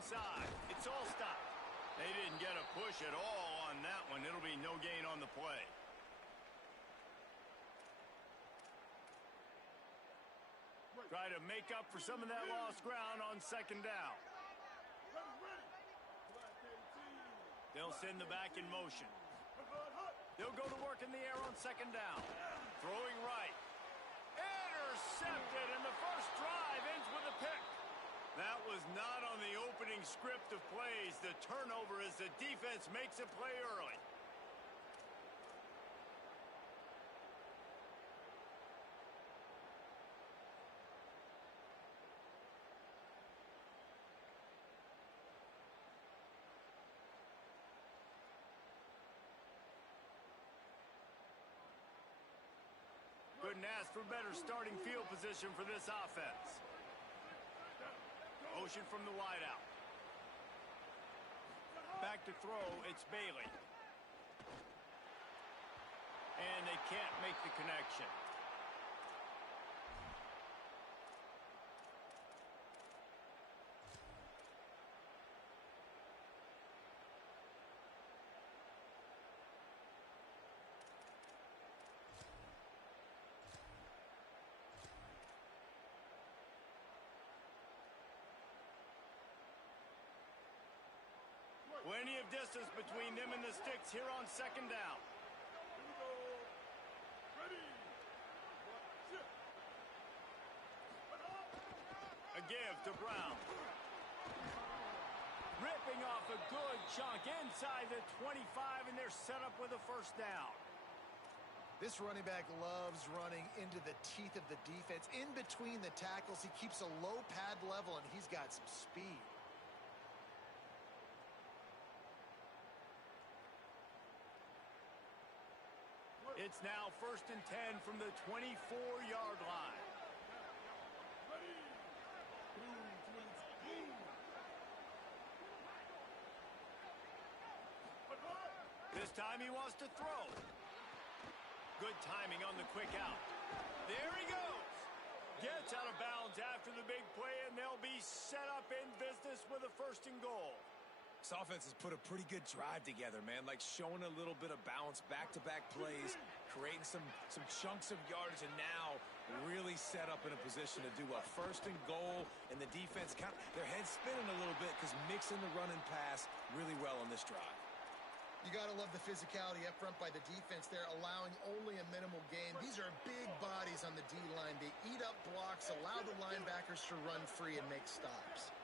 inside. It's all stopped. They didn't get a push at all on that one. It'll be no gain on the play. Try to make up for some of that lost ground on second down. They'll send the back in motion. They'll go to work in the air on second down. Throwing right. Intercepted, and the first drive ends with a pick. That was not on the opening script of plays. The turnover as the defense makes a play early. Couldn't ask for better starting field position for this offense. Motion from the wideout. Back to throw, it's Bailey. And they can't make the connection. Plenty of distance between them and the sticks here on second down. Here we go. Ready. A give to Brown. Ripping off a good chunk inside the 25, and they're set up with a first down. This running back loves running into the teeth of the defense. In between the tackles, he keeps a low pad level, and he's got some speed. It's now 1st and 10 from the 24-yard line. This time he wants to throw. Good timing on the quick out. There he goes. Gets out of bounds after the big play, and they'll be set up in business with a 1st and goal. This offense has put a pretty good drive together, man. Like showing a little bit of balance, back-to-back plays, creating some chunks of yardage, and now really set up in a position to do a 1st and goal. And the defense, their heads spinning a little bit because mixing the run and pass really well on this drive. You got to love the physicality up front by the defense there, allowing only a minimal gain. These are big bodies on the D-line. They eat up blocks, allow the linebackers to run free and make stops.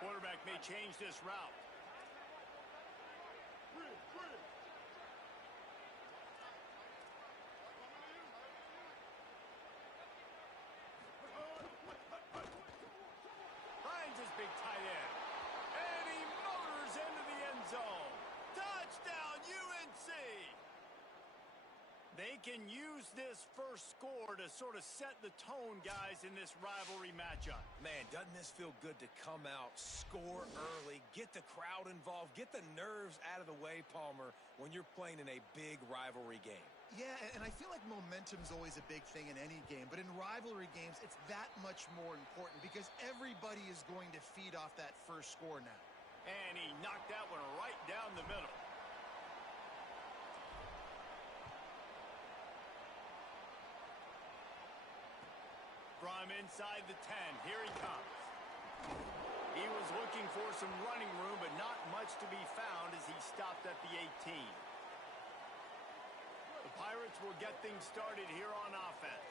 Quarterback may change this route. Finds his big tight end. And he motors into the end zone. Touchdown, UNC! They can use this first score to sort of set the tone, guys, in this rivalry matchup. Man, doesn't this feel good to come out, score early, get the crowd involved, get the nerves out of the way, Palmer, when you're playing in a big rivalry game? Yeah, and I feel like momentum's always a big thing in any game, but in rivalry games, it's that much more important because everybody is going to feed off that first score now. And he knocked that one right down the middle. From inside the 10, here he comes. He was looking for some running room, but not much to be found as he stopped at the 18. The Pirates will get things started here on offense.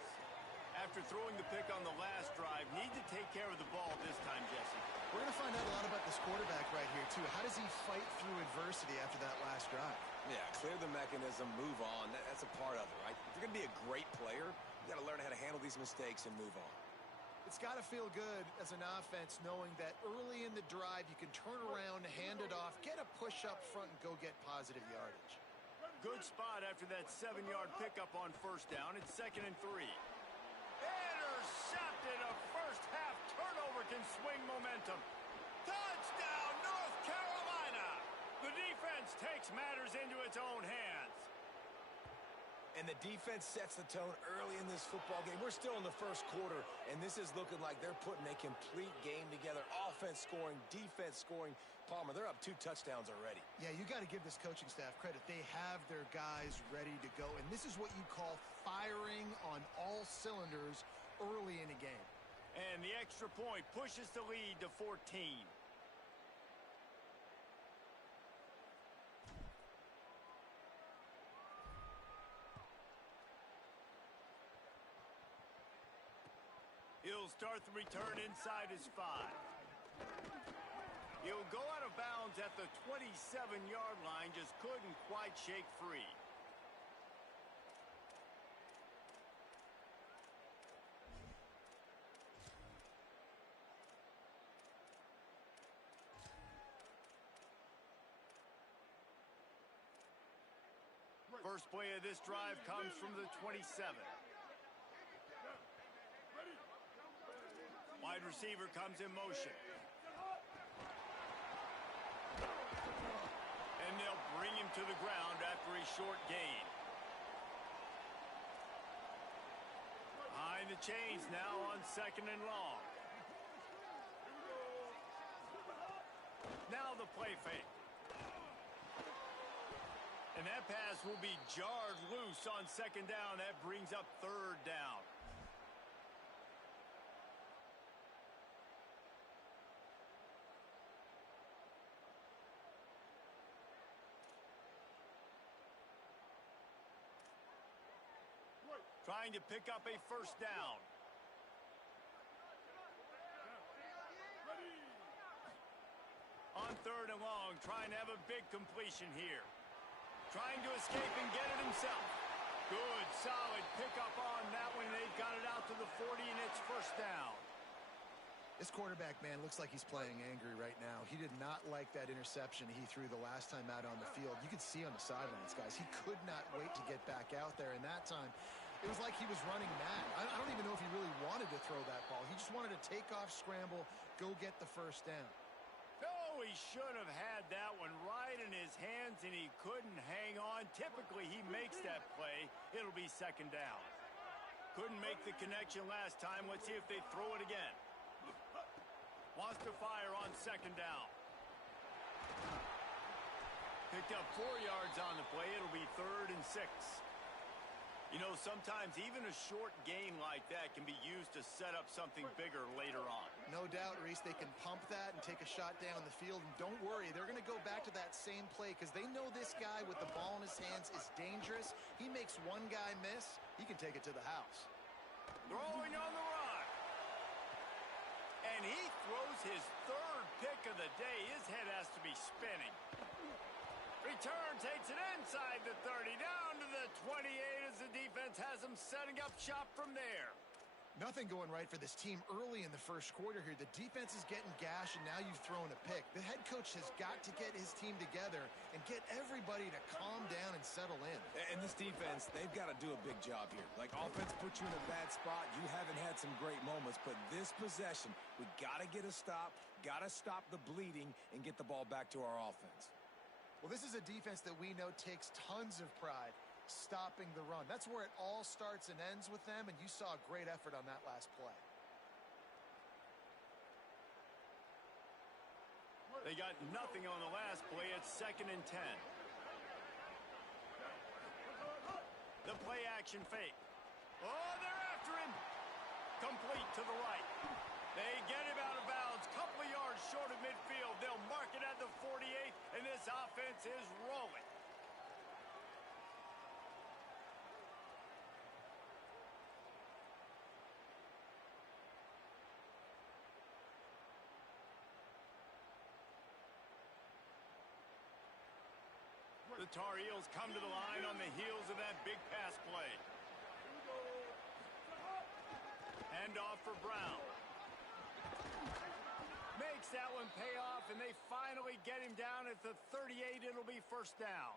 After throwing the pick on the last drive, need to take care of the ball this time, Jesse. We're going to find out a lot about this quarterback right here, too. How does he fight through adversity after that last drive? Yeah, clear the mechanism, move on. That's a part of it, right? If you're going to be a great player, you got to learn how to handle these mistakes and move on. It's got to feel good as an offense knowing that early in the drive you can turn around, hand it off, get a push up front, and go get positive yardage. Good spot after that 7-yard pickup on first down. It's 2nd and 3. Intercepted. A first-half turnover can swing momentum. Touchdown, North Carolina! The defense takes matters into its own hands. And the defense sets the tone early in this football game. We're still in the first quarter, and this is looking like they're putting a complete game together. Offense scoring, defense scoring. Palmer, they're up 2 touchdowns already. Yeah, you got to give this coaching staff credit. They have their guys ready to go, and this is what you call firing on all cylinders early in a game. And the extra point pushes the lead to 14. He'll start the return inside his 5. He'll go out of bounds at the 27-yard line, just couldn't quite shake free. First play of this drive comes from the 27. Wide receiver comes in motion. And they'll bring him to the ground after a short gain. Behind the chains now on 2nd and long. Now the play fake. And that pass will be jarred loose on 2nd down. That brings up 3rd down. Trying to pick up a 1st down. On 3rd and long, trying to have a big completion here. Trying to escape and get it himself. Good, solid pickup on that one. They've got it out to the 40, and it's 1st down. This quarterback, man, looks like he's playing angry right now. He did not like that interception he threw the last time out on the field. You could see on the sidelines, guys, he could not wait to get back out there. And that time, it was like he was running mad. I don't even know if he really wanted to throw that ball. He just wanted to take off, scramble, go get the 1st down. Oh, he should have had that one right in his hands, and he couldn't hang on. Typically, he makes that play. It'll be 2nd down. Couldn't make the connection last time. Let's see if they throw it again. Wants to fire on 2nd down. Picked up 4 yards on the play. It'll be 3rd and 6. You know, sometimes even a short gain like that can be used to set up something bigger later on. No doubt, Reese, they can pump that and take a shot down the field. And don't worry, they're going to go back to that same play because they know this guy with the ball in his hands is dangerous. He makes one guy miss, he can take it to the house. Throwing on the run. And he throws his 3rd pick of the day. His head has to be spinning. Return takes it inside the 30, down to the 28 as the defense has him setting up shop from there. Nothing going right for this team early in the first quarter here. The defense is getting gashed, and now you've thrown a pick. The head coach has got to get his team together and get everybody to calm down and settle in. And this defense, they've got to do a big job here. Like, offense puts you in a bad spot. You haven't had some great moments, but this possession, we got to get a stop, got to stop the bleeding, and get the ball back to our offense. Well, this is a defense that we know takes tons of pride stopping the run. That's where it all starts and ends with them, and you saw a great effort on that last play. They got nothing on the last play. It's 2nd and 10. The play action fake. Oh, they're after him. Complete to the right. They get him out of bounds. Couple of yards short of midfield. They'll mark it at the 48, and this offense is rolling. The Tar Heels come to the line on the heels of that big pass play. Hand off for Brown. Makes that one pay off, and they finally get him down at the 38. It'll be 1st down.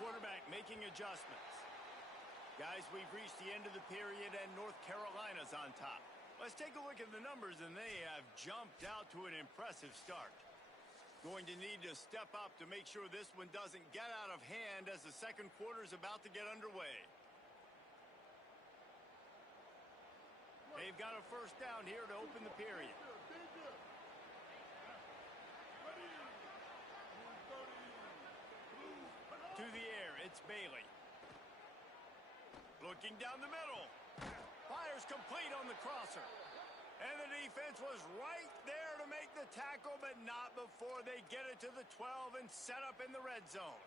Quarterback making adjustments. Guys, we've reached the end of the period, and North Carolina's on top. Let's take a look at the numbers, and they have jumped out to an impressive start. Going to need to step up to make sure this one doesn't get out of hand as the second quarter is about to get underway. They've got a first down here to open the period. To the air, it's Bailey. Looking down the middle. Fires complete on the crosser. And the defense was right there to make the tackle, but not before they get it to the 12 and set up in the red zone.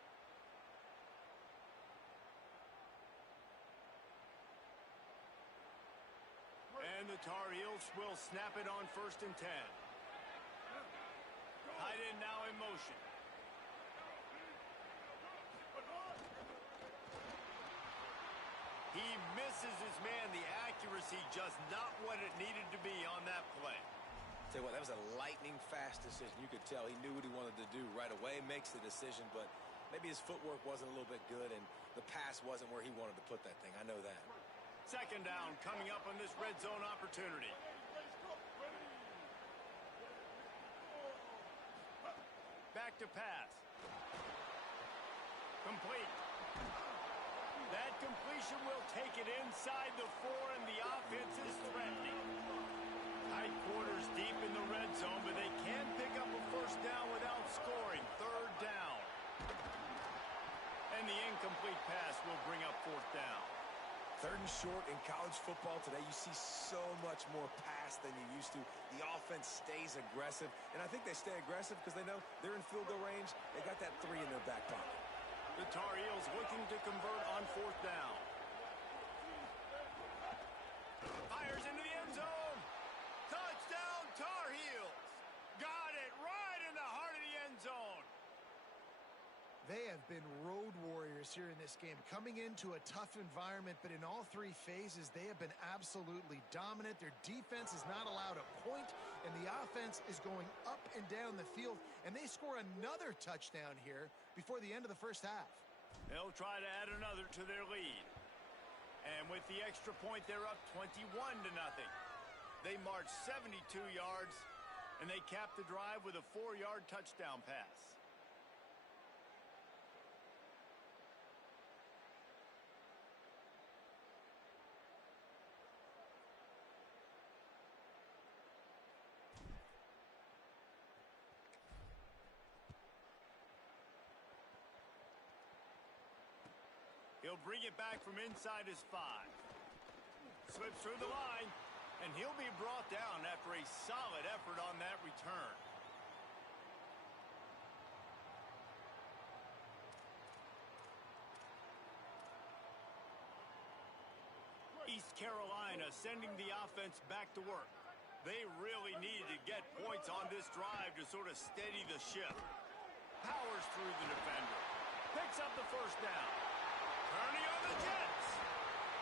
And the Tar Heels will snap it on 1st and 10. Tight end now in motion. He misses his man. The accuracy just not what it needed to be on that play. Tell you what, that was a lightning-fast decision. You could tell he knew what he wanted to do right away, makes the decision, but maybe his footwork wasn't a little bit good, and the pass wasn't where he wanted to put that thing. I know that. Second down coming up on this red zone opportunity. Back to pass. Complete. That completion will take it inside the 4, and the offense is threatening. Tight quarters deep in the red zone, but they can pick up a first down without scoring. Third down. And the incomplete pass will bring up 4th down. 3rd and short in college football today. You see so much more pass than you used to. The offense stays aggressive, and I think they stay aggressive because they know they're in field goal range. They got that 3 in their back pocket. The Tar Heels looking to convert on 4th down. Fires into the end zone. Touchdown, Tar Heels. Got it right in the heart of the end zone. They have been road warriors here in this game, coming into a tough environment, but in all 3 phases, they have been absolutely dominant. Their defense is not allowed a point, and the offense is going up and down the field, and they score another touchdown here before the end of the first half. They'll try to add another to their lead. And with the extra point, they're up 21-0. They march 72 yards, and they cap the drive with a 4-yard touchdown pass. He'll bring it back from inside his 5. Slips through the line, and he'll be brought down after a solid effort on that return. East Carolina sending the offense back to work. They really needed to get points on this drive to sort of steady the ship. Powers through the defender. Picks up the first down. Turning on the Jets.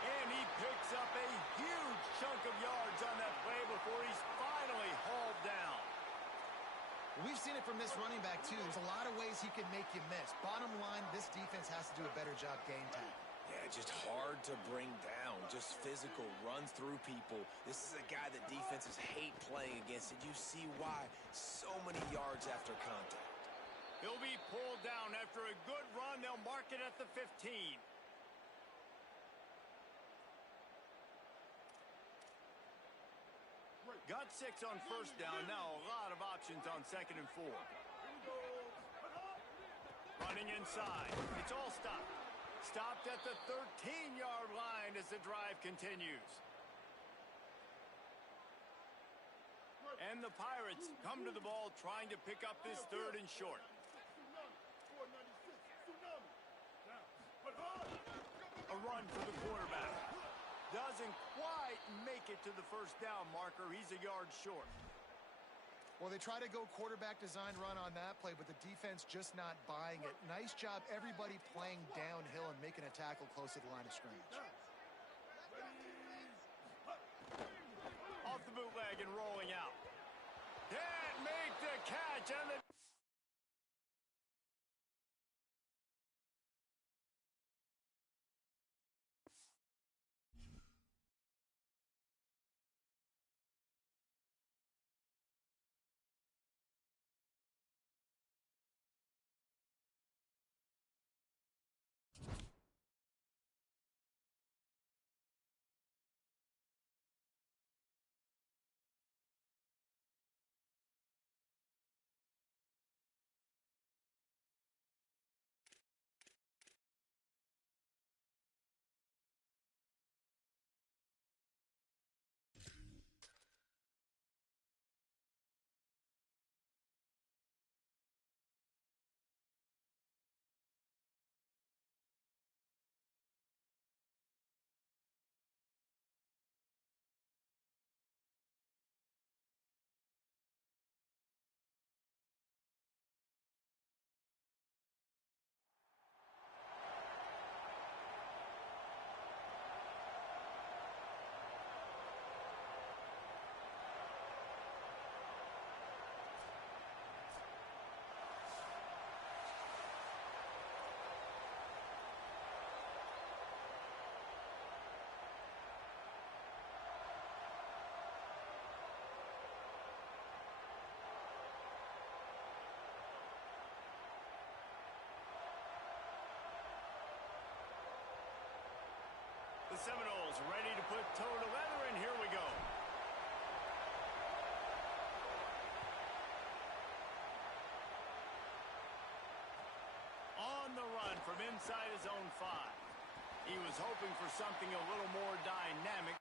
And he picks up a huge chunk of yards on that play before he's finally hauled down. We've seen it from this running back, too. There's a lot of ways he can make you miss. Bottom line, this defense has to do a better job game time. Yeah, just hard to bring down. Just physical, runs through people. This is a guy that defenses hate playing against, and you see why. So many yards after contact. He'll be pulled down after a good run. They'll mark it at the 15. Got 6 on first down. Now a lot of options on 2nd and 4. Running inside. It's all stopped. Stopped at the 13-yard line as the drive continues. And the Pirates come to the ball trying to pick up this 3rd and short. A run for the quarterback. Doesn't quite make it to the first down marker. He's a yard short. Well, they try to go quarterback design run on that play, but the defense just not buying it. Nice job, everybody playing downhill and making a tackle close to the line of scrimmage. Off the bootleg and rolling out. Can't make the catch, and the Seminoles ready to put toe to leather, and here we go. On the run from inside his own 5. He was hoping for something a little more dynamic.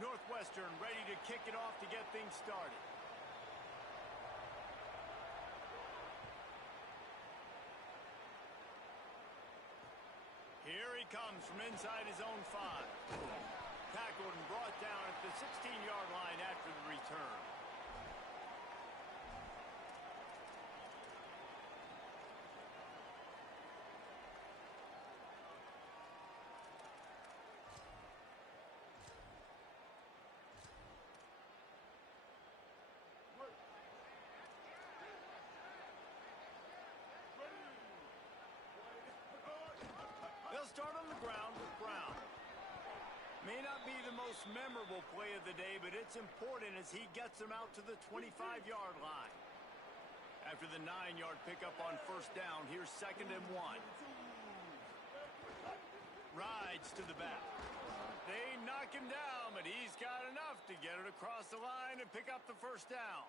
Northwestern ready to kick it off to get things started. Here he comes from inside his own 5. Tackled and brought down at the 16-yard line after the return. Start on the ground with Brown. May not be the most memorable play of the day, but it's important as he gets them out to the 25-yard line. After the 9-yard pickup on first down, here's 2nd and 1. Rides to the back. They knock him down, but he's got enough to get it across the line and pick up the first down.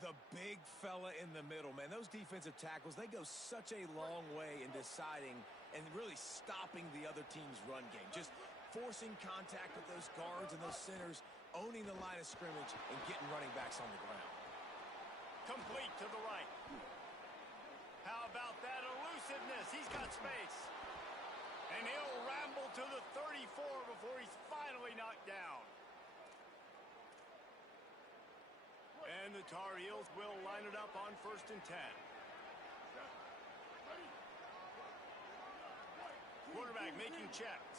The big fella in the middle, man. Those defensive tackles, they go such a long way in deciding and really stopping the other team's run game. Just forcing contact with those guards and those centers, owning the line of scrimmage, and getting running backs on the ground. Complete to the right. How about that elusiveness? He's got space. And he'll ramble to the 34 before he's finally knocked down. And the Tar Heels will line it up on 1st and 10. Quarterback making checks.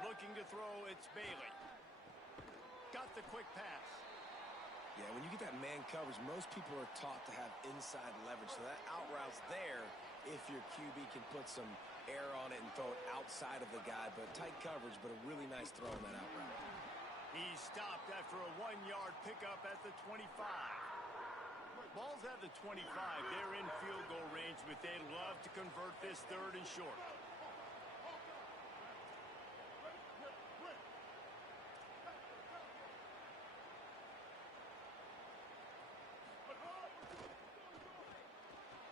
Looking to throw, it's Bailey. Got the quick pass. Yeah, when you get that man coverage, most people are taught to have inside leverage. So that out route's there if your QB can put some air on it and throw it outside of the guy. But tight coverage, but a really nice throw on that out route. He stopped after a 1-yard pickup at the 25. Ball's at the 25. They're in field goal range, but they'd love to convert this 3rd and short.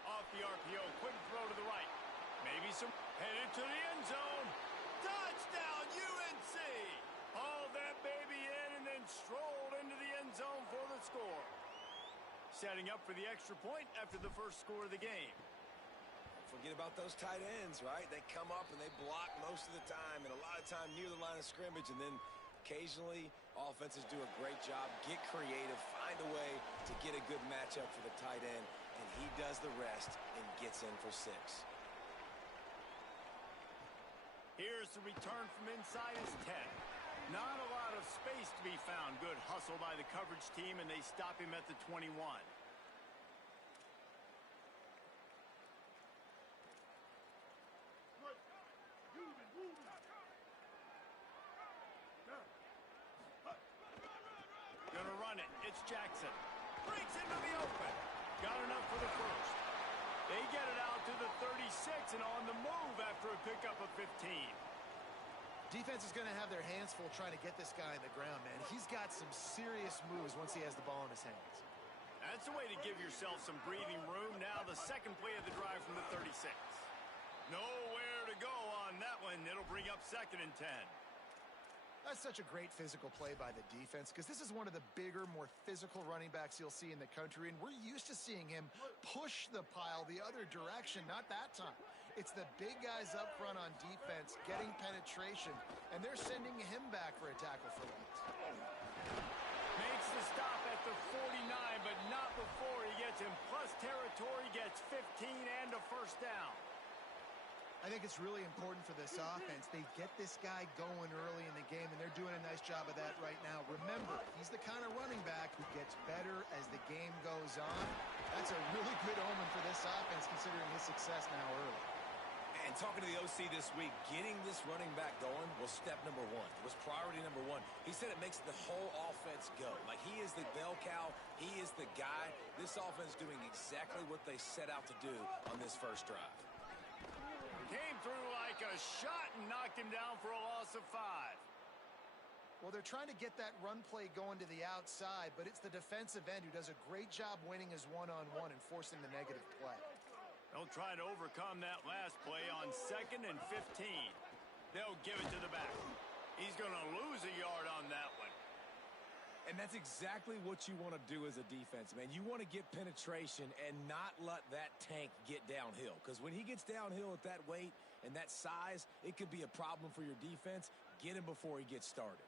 Off the RPO, quick throw to the right. Maybe some headed to the end zone. Touchdown, UNC! Hauled that baby in and then strolled into the end zone for the score. Setting up for the extra point after the first score of the game. Forget about those tight ends, right? They come up and they block most of the time, and a lot of time near the line of scrimmage, and then occasionally offenses do a great job, get creative, find a way to get a good matchup for the tight end, and he does the rest and gets in for 6. Here's the return from inside his 10. Not a lot of space to be found. Good hustle by the coverage team, and they stop him at the 21. Gonna run it. It's Jackson. Breaks into the open. Got enough for the first. They get it out to the 36 and on the move after a pickup of 15. Defense is going to have their hands full trying to get this guy in the ground, man. He's got some serious moves once he has the ball in his hands. That's the way to give yourself some breathing room. Now the second play of the drive from the 36. Nowhere to go on that one. It'll bring up 2nd and 10. That's such a great physical play by the defense because this is one of the bigger, more physical running backs you'll see in the country, and we're used to seeing him push the pile the other direction. Not that time. It's the big guys up front on defense getting penetration, and they're sending him back for a tackle for loss. Makes the stop at the 49, but not before he gets in plus territory, gets 15 and a first down. I think it's really important for this offense. They get this guy going early in the game, and they're doing a nice job of that right now. Remember, he's the kind of running back who gets better as the game goes on. That's a really good omen for this offense, considering his success now early. And talking to the OC this week, getting this running back going was step number one. It was priority number one. He said it makes the whole offense go. Like, he is the bell cow. He is the guy. This offense doing exactly what they set out to do on this first drive. Came through like a shot and knocked him down for a loss of 5. Well, they're trying to get that run play going to the outside, but it's the defensive end who does a great job winning his one-on-one and forcing the negative play. They'll try to overcome that last play on 2nd and 15. They'll give it to the back. He's going to lose a yard on that one. And that's exactly what you want to do as a defense, man. You want to get penetration and not let that tank get downhill. Because when he gets downhill at that weight and that size, it could be a problem for your defense. Get him before he gets started.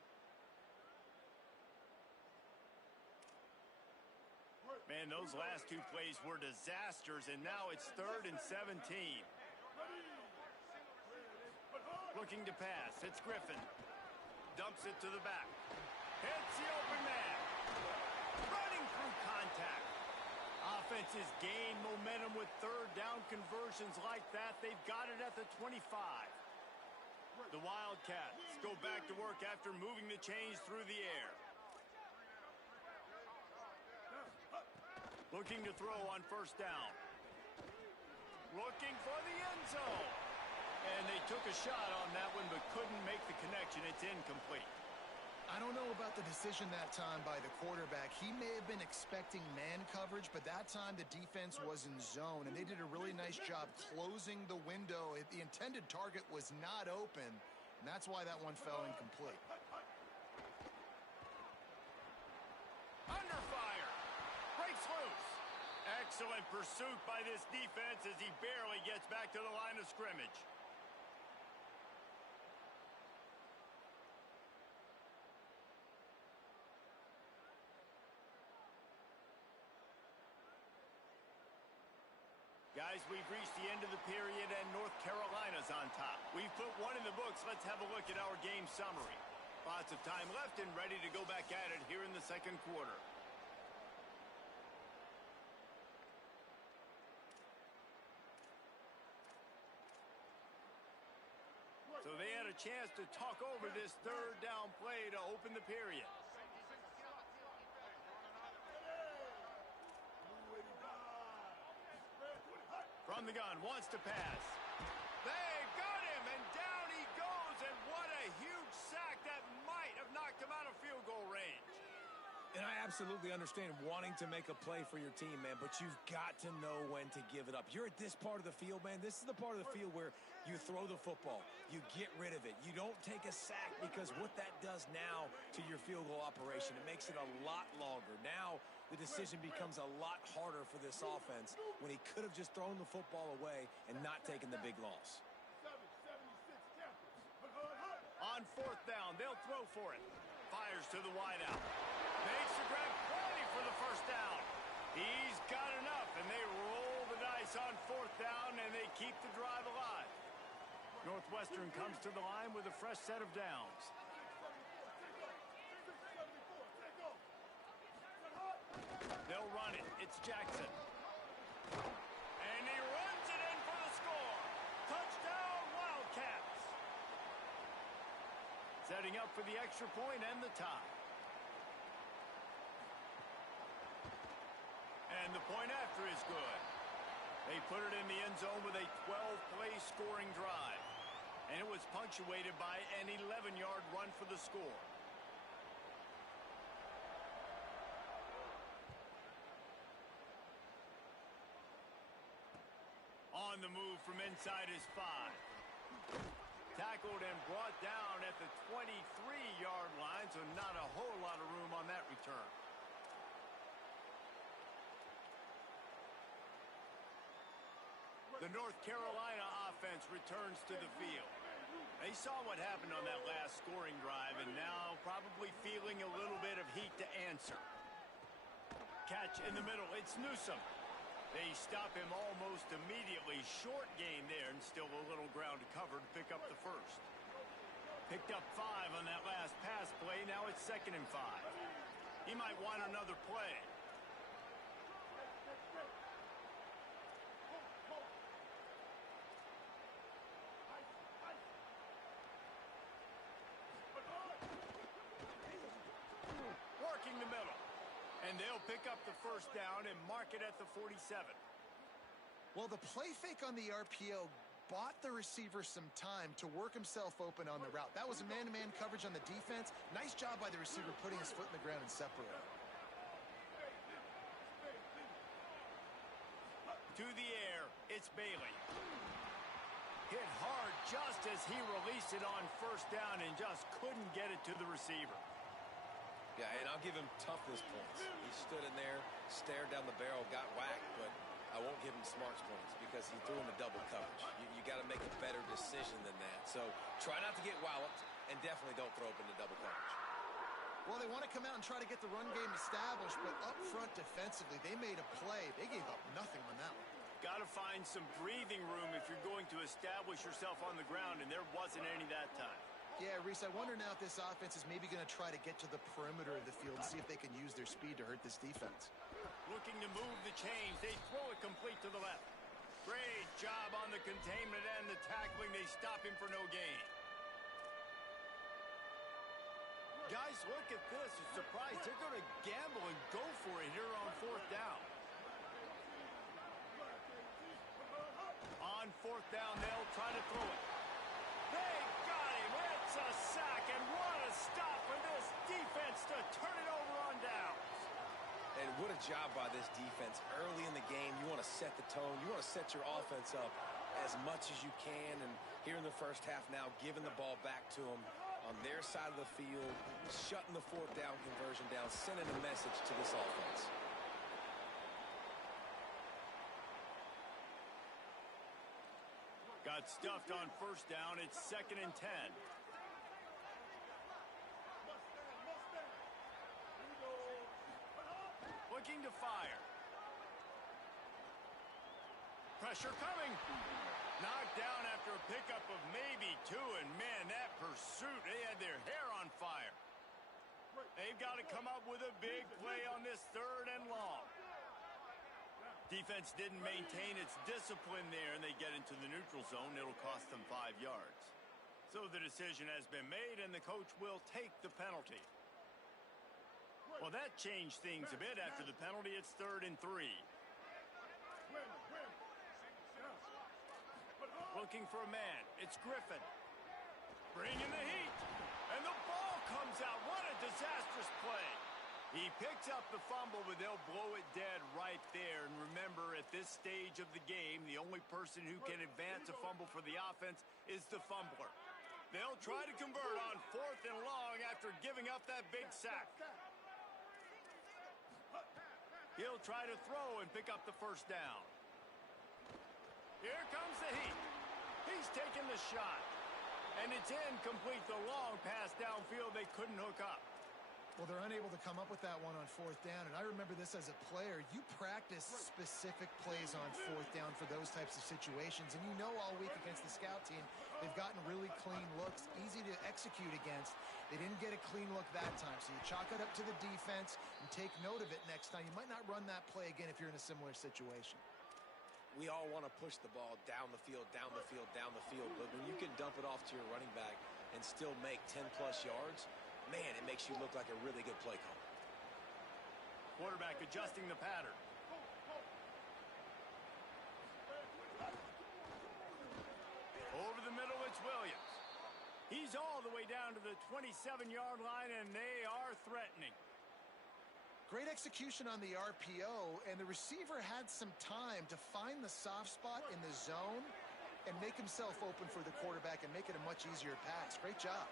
Man, those last 2 plays were disasters, and now it's 3rd and 17. Looking to pass. It's Griffin. Dumps it to the back. Hits the open man. Running through contact. Offenses gain momentum with 3rd down conversions like that. They've got it at the 25. The Wildcats go back to work after moving the chains through the air. Looking to throw on 1st down. Looking for the end zone. And they took a shot on that one but couldn't make the connection. It's incomplete. I don't know about the decision that time by the quarterback. He may have been expecting man coverage, but that time the defense was in zone, and they did a really nice job closing the window. The intended target was not open, and that's why that one fell incomplete. Under fire. Breaks loose. Excellent pursuit by this defense as he barely gets back to the line of scrimmage. Guys, we've reached the end of the period, and North Carolina's on top. We've put 1 in the books. Let's have a look at our game summary. Lots of time left and ready to go back at it here in the 2nd quarter. So they had a chance to talk over this 3rd down play to open the period. From the gun, wants to pass. They got him, and down he goes, and what a huge sack that might have knocked him out of field goal range. And I absolutely understand wanting to make a play for your team, man, but you've got to know when to give it up. You're at this part of the field, man. This is the part of the field where you throw the football. You get rid of it. You don't take a sack, because what that does now to your field goal operation, it makes it a lot longer. Now the decision becomes a lot harder for this offense when he could have just thrown the football away and not taken the big loss. On 4th down, they'll throw for it. Fires to the wideout. Makes the grab, plenty for the 1st down. He's got enough, and they roll the dice on 4th down, and they keep the drive alive. Northwestern comes to the line with a fresh set of downs. They'll run it. It's Jackson. And he runs it in for the score. Touchdown, Wildcats. Setting up for the extra point and the tie. And the point after is good. They put it in the end zone with a 12-play scoring drive. And it was punctuated by an 11-yard run for the score. On on the move from inside his 5. Tackled and brought down at the 23-yard line, so not a whole lot of room on that return. The North Carolina offense returns to the field. They saw what happened on that last scoring drive and now probably feeling a little bit of heat to answer. Catch in the middle. It's Newsome. They stop him almost immediately. Short gain there and still a little ground to cover to pick up the first. Picked up 5 on that last pass play. Now it's 2nd and 5. He might want another play. Working the middle. And they'll pick up the first down and mark it at the 47. Well, the play fake on the RPO bought the receiver some time to work himself open on the route. That was a man-to-man coverage on the defense. Nice job by the receiver putting his foot in the ground and separating. To the air, it's Bailey. Hit hard just as he released it on first down and just couldn't get it to the receiver. Yeah, and I'll give him toughness points. He stood in there, stared down the barrel, got whacked, but I won't give him smarts points because he threw in the double coverage. You got to make a better decision than that. So try not to get walloped, and definitely don't throw up into double coverage. Well, they want to come out and try to get the run game established, but up front defensively, they made a play. They gave up nothing on that one. Got to find some breathing room if you're going to establish yourself on the ground, and there wasn't any that time. Yeah, Reese, I wonder now if this offense is maybe going to try to get to the perimeter of the field and see if they can use their speed to hurt this defense. Looking to move the chains. They throw it complete to the left. Great job on the containment and the tackling. They stop him for no gain. Guys, look at this. A surprise. They're going to gamble and go for it here on 4th down. On 4th down, they'll try to throw it. They got him. It's a sack, and what a stop for this defense to turn it over on downs. And what a job by this defense. Early in the game, you want to set the tone. You want to set your offense up as much as you can. And here in the first half now, giving the ball back to them on their side of the field, shutting the 4th down conversion down, sending a message to this offense. Got stuffed on first down. It's 2nd and 10. Looking to fire. Pressure coming. Knocked down after a pickup of maybe 2, and man, that pursuit, they had their hair on fire. They've got to come up with a big play on this 3rd and long. Defense didn't maintain its discipline there, and they get into the neutral zone. It'll cost them 5 yards. So the decision has been made, and the coach will take the penalty. Well, that changed things a bit after the penalty. It's 3rd and 3. Looking for a man. It's Griffin. Bringing the heat. And the ball comes out. What a disastrous play. He picks up the fumble, but they'll blow it dead right there. And remember, at this stage of the game, the only person who can advance a fumble for the offense is the fumbler. They'll try to convert on 4th and long after giving up that big sack. He'll try to throw and pick up the first down. Here comes the heat. He's taking the shot. And it's incomplete. The long pass downfield, they couldn't hook up. Well, they're unable to come up with that one on 4th down, and I remember this as a player. You practice specific plays on 4th down for those types of situations, and you know all week against the scout team, they've gotten really clean looks, easy to execute against. They didn't get a clean look that time, so you chalk it up to the defense and take note of it next time. You might not run that play again if you're in a similar situation. We all want to push the ball down the field, down the field, down the field, but when you can dump it off to your running back and still make 10-plus yards, man, it makes you look like a really good play call. Quarterback adjusting the pattern. Over the middle, it's Williams. He's all the way down to the 27-yard line, and they are threatening. Great execution on the RPO, and the receiver had some time to find the soft spot in the zone and make himself open for the quarterback and make it a much easier pass. Great job.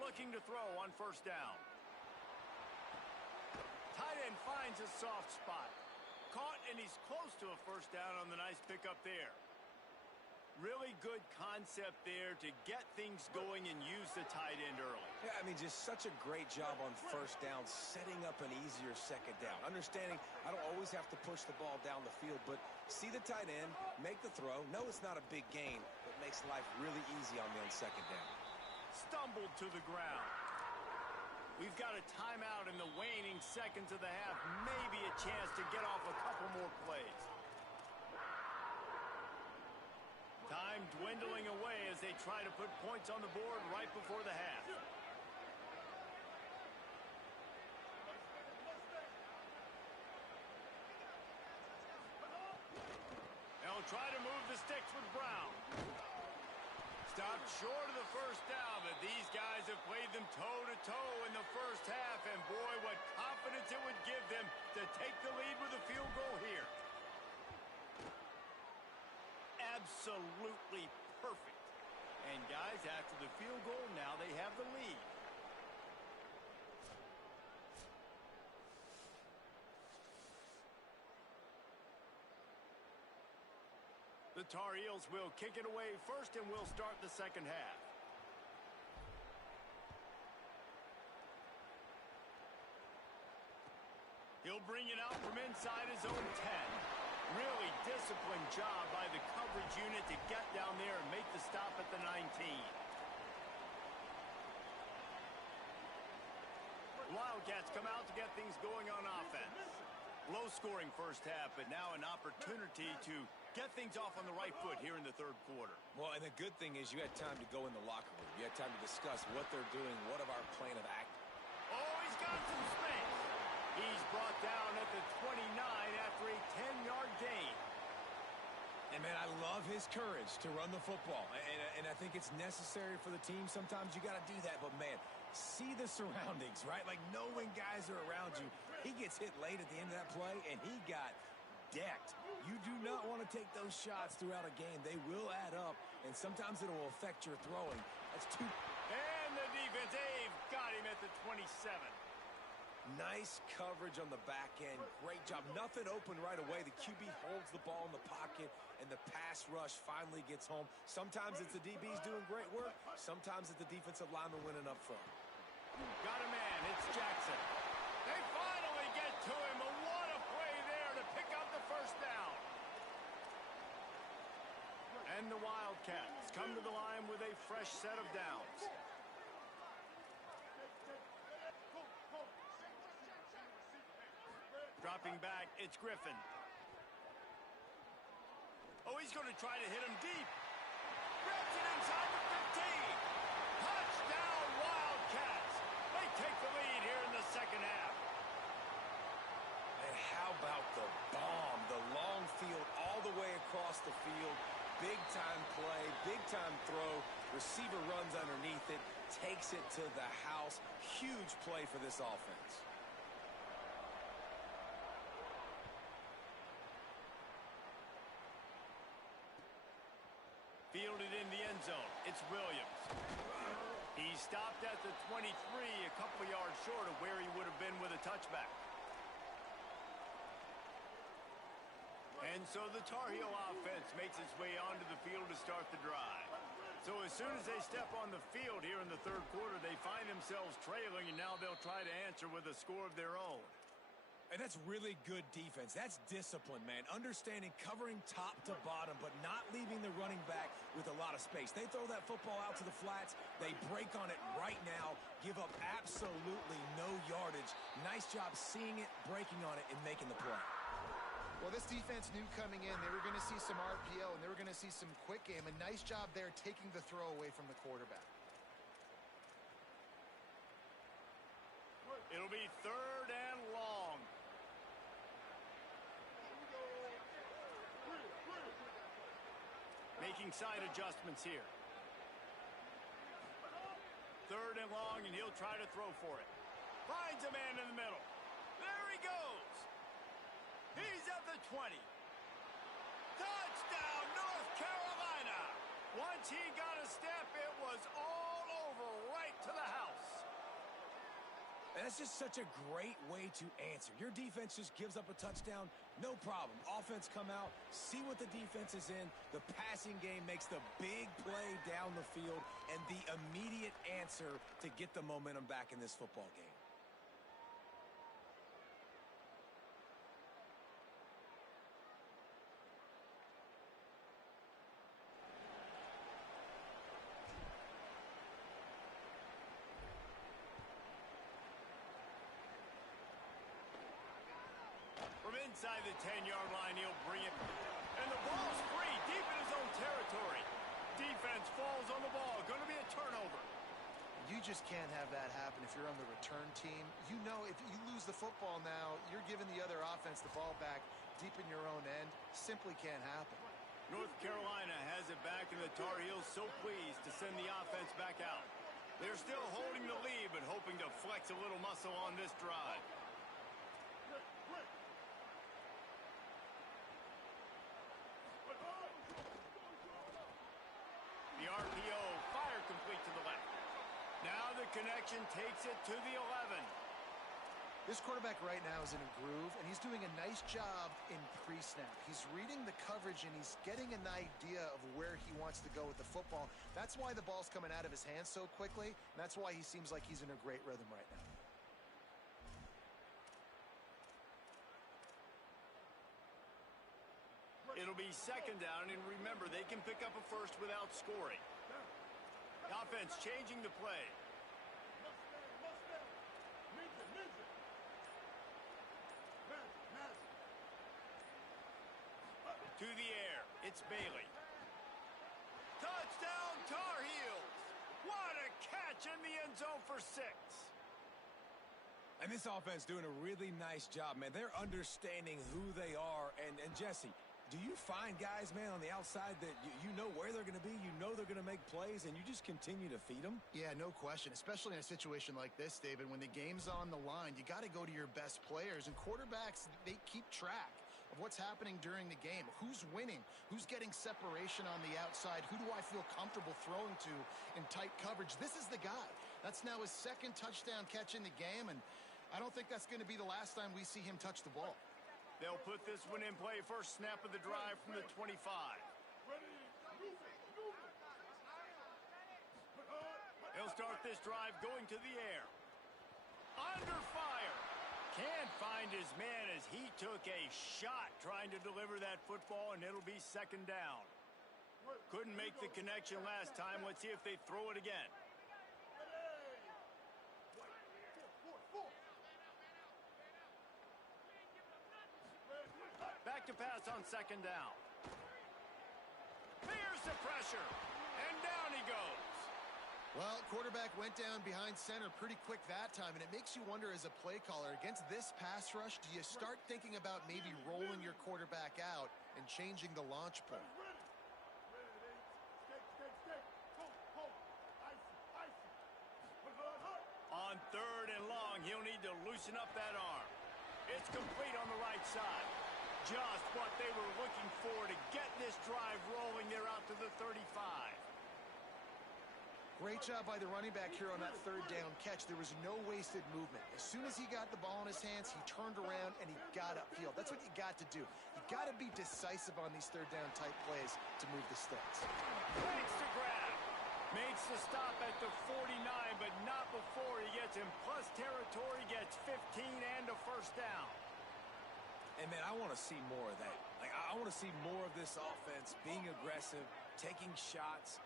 Looking to throw on first down. Tight end finds a soft spot. Caught, and he's close to a first down on the nice pickup there. Really good concept there to get things going and use the tight end early. Yeah, I mean, just such a great job on first down, setting up an easier second down. Understanding I don't always have to push the ball down the field, but see the tight end, make the throw. No, it's not a big gain, but makes life really easy on me on second down. Stumbled to the ground. We've got a timeout in the waning seconds of the half. Maybe a chance to get off a couple more plays. Time dwindling away as they try to put points on the board right before the half. They'll try to move the sticks with Brown. Stopped short of the first down, but these guys have played them toe-to-toe in the first half, and boy, what confidence it would give them to take the lead with a field goal here. Absolutely perfect. And guys, after the field goal, now they have the lead. The Tar Heels will kick it away first, and we'll start the second half. He'll bring it out from inside his own 10. Really disciplined job by the coverage unit to get down there and make the stop at the 19. Wildcats come out to get things going on offense. Low-scoring first half, but now an opportunity to get things off on the right foot here in the third quarter. Well, and the good thing is you had time to go in the locker room. You had time to discuss what they're doing, what of our plan of act. Oh, he's got some space. He's brought down at the 29 after a 10-yard gain. And, man, I love his courage to run the football. And I think it's necessary for the team. Sometimes you got to do that. But, man, see the surroundings, right? Like, knowing guys are around you. He gets hit late at the end of that play, and he got decked. You do not want to take those shots throughout a game. They will add up, and sometimes it will affect your throwing. That's two. And the defense, they've got him at the 27. Nice coverage on the back end. Great job. Nothing open right away. The QB holds the ball in the pocket, and the pass rush finally gets home. Sometimes it's the DBs doing great work. Sometimes it's the defensive lineman winning up front. Got a man. It's Jackson. They finally get to him. But what a play there to pick up the first down. And the Wildcats come to the line with a fresh set of downs. Dropping back, it's Griffin. Oh, he's going to try to hit him deep. Grabs it inside the 15. Touchdown, Wildcats. They take the lead here in the second half. And how about the bomb? The long field all the way across the field. Big-time play, big-time throw. Receiver runs underneath it, takes it to the house. Huge play for this offense. Fielded in the end zone. It's Williams. He stopped at the 23, a couple of yards short of where he would have been with a touchback. And so the Tar Heel offense makes its way onto the field to start the drive. So as soon as they step on the field here in the third quarter, they find themselves trailing, and now they'll try to answer with a score of their own. And that's really good defense. That's discipline, man. Understanding covering top to bottom, but not leaving the running back with a lot of space. They throw that football out to the flats. They break on it right now, give up absolutely no yardage. Nice job seeing it, breaking on it, and making the play. Well, this defense knew coming in they were going to see some RPO, and they were going to see some quick game. A nice job there taking the throw away from the quarterback. It'll be third and long. making side adjustments here. Third and long, and he'll try to throw for it. Finds a man in the middle. There he goes. He's at the 20. Touchdown, North Carolina. Once he got a step, it was all over right to the house. And that's just such a great way to answer. Your defense just gives up a touchdown, no problem. Offense come out, see what the defense is in. The passing game makes the big play down the field and the immediate answer to get the momentum back in this football game. From inside the 10-yard line, he'll bring it. And the ball's free, deep in his own territory. Defense falls on the ball. Going to be a turnover. You just can't have that happen if you're on the return team. You know if you lose the football now, you're giving the other offense the ball back deep in your own end. Simply can't happen. North Carolina has it back, and the Tar Heels so pleased to send the offense back out. They're still holding the lead, but hoping to flex a little muscle on this drive. The RPO, fire complete to the left. Now the connection takes it to the 11. This quarterback right now is in a groove, and he's doing a nice job in pre-snap. He's reading the coverage, and he's getting an idea of where he wants to go with the football. That's why the ball's coming out of his hands so quickly, and that's why he seems like he's in a great rhythm right now. It'll be second down, and remember, they can pick up a first without scoring. The offense changing the play. To the air, it's Bailey. Touchdown, Tar Heels! What a catch in the end zone for 6. And this offense doing a really nice job, man. They're understanding who they are. And Jesse, do you find guys, man, on the outside that you know where they're going to be, you know they're going to make plays, and you just continue to feed them? Yeah, no question, especially in a situation like this, David. When the game's on the line, you got to go to your best players. And quarterbacks, they keep track of what's happening during the game. Who's winning? Who's getting separation on the outside? Who do I feel comfortable throwing to in tight coverage? This is the guy. That's now his second touchdown catch in the game, and I don't think that's going to be the last time we see him touch the ball. They'll put this one in play. First snap of the drive from the 25. He'll start this drive going to the air. Under fire. Can't find his man as he took a shot trying to deliver that football, and it'll be second down. Couldn't make the connection last time. Let's see if they throw it again. Back to pass on second down. Here's the pressure, and down he goes. Well, quarterback went down behind center pretty quick that time, and it makes you wonder as a play caller, against this pass rush, do you start thinking about maybe rolling your quarterback out and changing the launch point? On third and long, he'll need to loosen up that arm. It's complete on the right side. Just what they were looking for to get this drive rolling. They're out to the 35. Great job by the running back here on that third down catch. There was no wasted movement. As soon as he got the ball in his hands, he turned around and he got upfield. That's what you got to do. You got to be decisive on these third down type plays to move the sticks. Makes the grab. Makes the stop at the 49, but not before he gets in plus territory, gets 15 and a first down. And, man, I want to see more of that. Like, I want to see more of this offense being aggressive, taking shots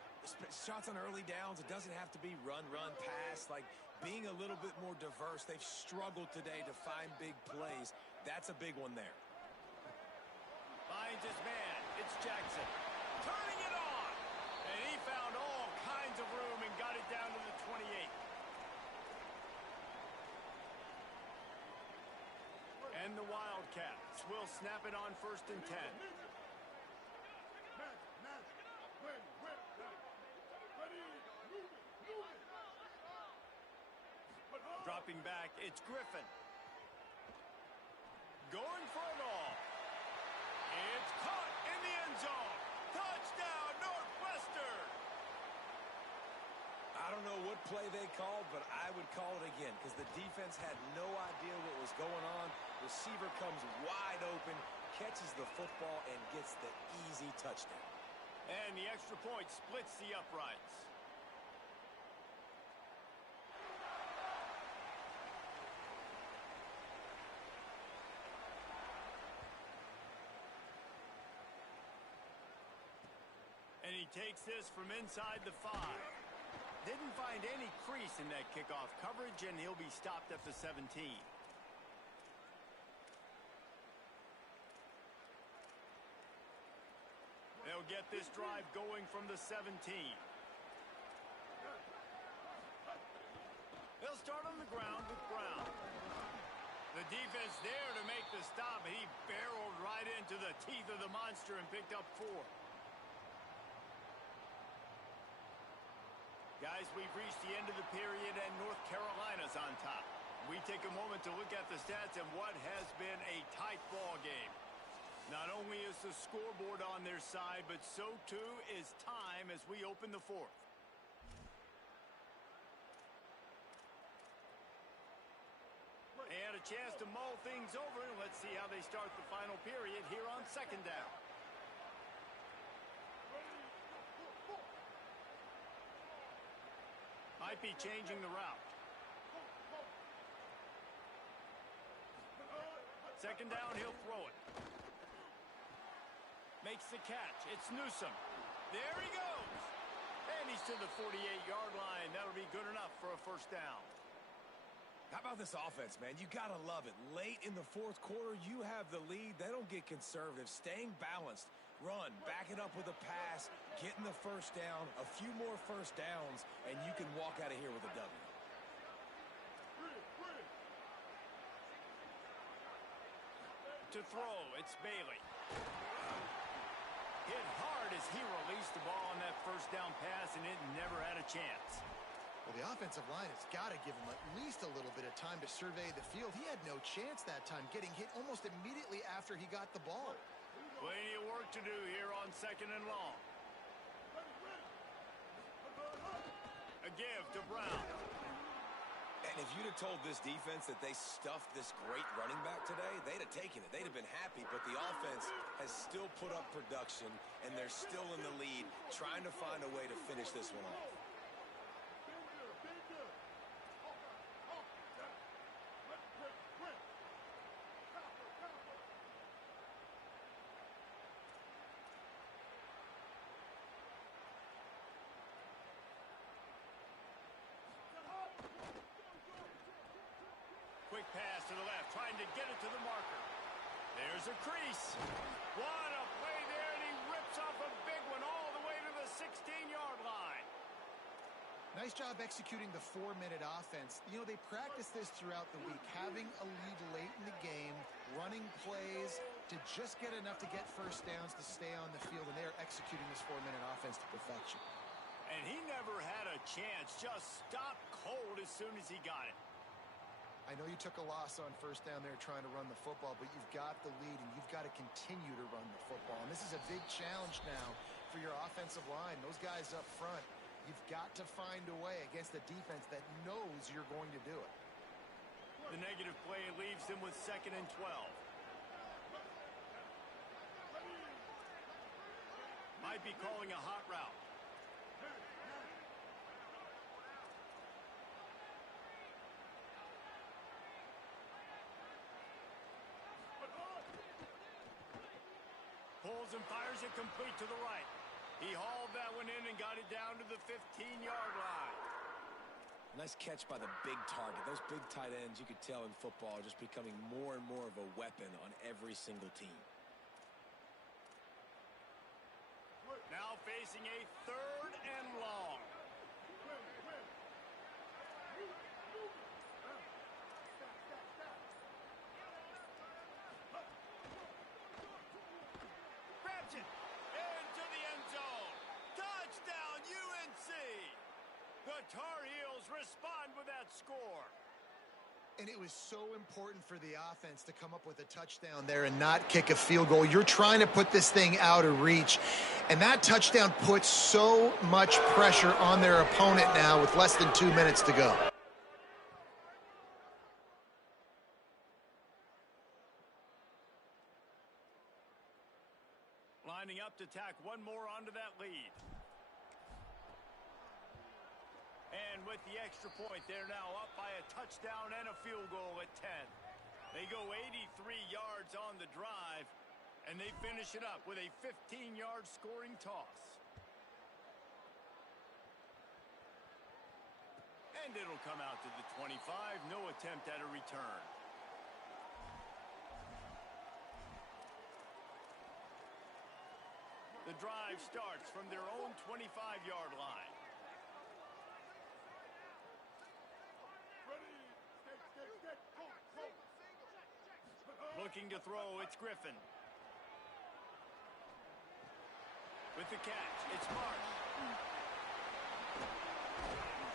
on early downs. It doesn't have to be run, pass. Like, being a little bit more diverse. They've struggled today to find big plays. That's a big one there. Finds his man. It's Jackson. Turning it on. And he found all kinds of room and got it down to the 28. And the Wildcats will snap it on first and 10. Stepping back, it's Griffin. Going for it all. It's caught in the end zone. Touchdown, Northwestern. I don't know what play they called, but I would call it again because the defense had no idea what was going on. Receiver comes wide open, catches the football, and gets the easy touchdown. And the extra point splits the uprights. And he takes this from inside the 5. Didn't find any crease in that kickoff coverage, and he'll be stopped at the 17. They'll get this drive going from the 17. They'll start on the ground with Brown. The defense there to make the stop. He barreled right into the teeth of the monster and picked up 4. Guys, we've reached the end of the period, and North Carolina's on top. We take a moment to look at the stats and what has been a tight ball game. Not only is the scoreboard on their side, but so too is time as we open the 4th. They had a chance to mull things over, and let's see how they start the final period here on 2nd down. Might be changing the route. 2nd down, he'll throw it. Makes the catch. It's Newsome. There he goes. And he's to the 48-yard line. That'll be good enough for a 1st down. How about this offense, man? You got to love it. Late in the 4th quarter, you have the lead. They don't get conservative. Staying balanced. Run, back it up with a pass, getting the 1st down, a few more 1st downs, and you can walk out of here with a W. To throw, it's Bailey. Hit hard as he released the ball on that 1st down pass, and it never had a chance. Well, the offensive line has got to give him at least a little bit of time to survey the field. He had no chance that time, getting hit almost immediately after he got the ball. Plenty of work to do here on 2nd and long. A give to Brown. And if you'd have told this defense that they stuffed this great running back today, they'd have taken it. They'd have been happy, but the offense has still put up production, and they're still in the lead, trying to find a way to finish this one off. Quick pass to the left, trying to get it to the marker. There's a crease. What a play there, and he rips off a big one all the way to the 16-yard line. Nice job executing the 4-minute offense. You know, they practice this throughout the week, having a lead late in the game, running plays to just get enough to get 1st downs to stay on the field, and they are executing this 4-minute offense to perfection. And he never had a chance, just stopped cold as soon as he got it. I know you took a loss on 1st down there trying to run the football, but you've got the lead, and you've got to continue to run the football. And this is a big challenge now for your offensive line. Those guys up front, you've got to find a way against a defense that knows you're going to do it. The negative play leaves them with 2nd and 12. Might be calling a hot route. Pulls and fires it complete to the right. He hauled that one in and got it down to the 15-yard line. Nice catch by the big target. Those big tight ends, you could tell in football, are just becoming more and more of a weapon on every single team. Now facing a 3rd and long. Grabs it into the end zone. Touchdown, UNC. The Tar Heels respond with that score. And it was so important for the offense to come up with a touchdown there and not kick a field goal. You're trying to put this thing out of reach, and that touchdown puts so much pressure on their opponent now with less than 2 minutes to go. Lining up to tack one more onto that lead. And with the extra point, they're now up by a touchdown and a field goal at 10. They go 83 yards on the drive, and they finish it up with a 15-yard scoring toss. And it'll come out to the 25. No attempt at a return. The drive starts from their own 25-yard line. Looking to throw, it's Griffin. With the catch, it's Marsh.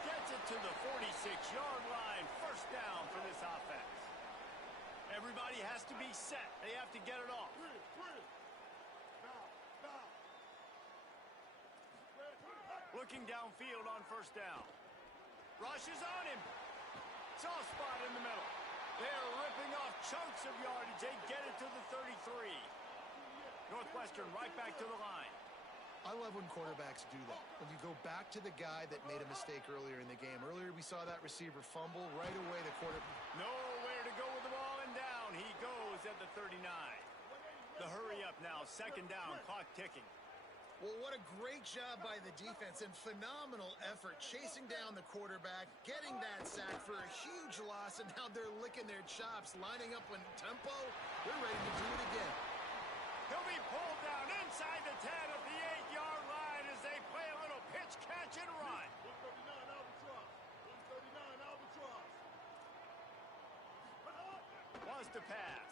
Gets it to the 46-yard line. First down for this offense. Everybody has to be set. They have to get it off. Looking downfield on first down. Rush is on him. Soft spot in the middle. They're ripping off chunks of yardage. They get it to the 33. Northwestern right back to the line. I love when quarterbacks do that. When you go back to the guy that made a mistake earlier in the game. Earlier we saw that receiver fumble. Right away the quarterback. Nowhere to go with the ball, and down he goes at the 39. The hurry up now. Second down. Clock ticking. Well, what a great job by the defense and phenomenal effort chasing down the quarterback, getting that sack for a huge loss, and now they're licking their chops, lining up in tempo. They're ready to do it again. He'll be pulled down inside the 10 at the 8-yard line as they play a little pitch, catch, and run. 139 Albatross. 139 Albatross. Wants to pass.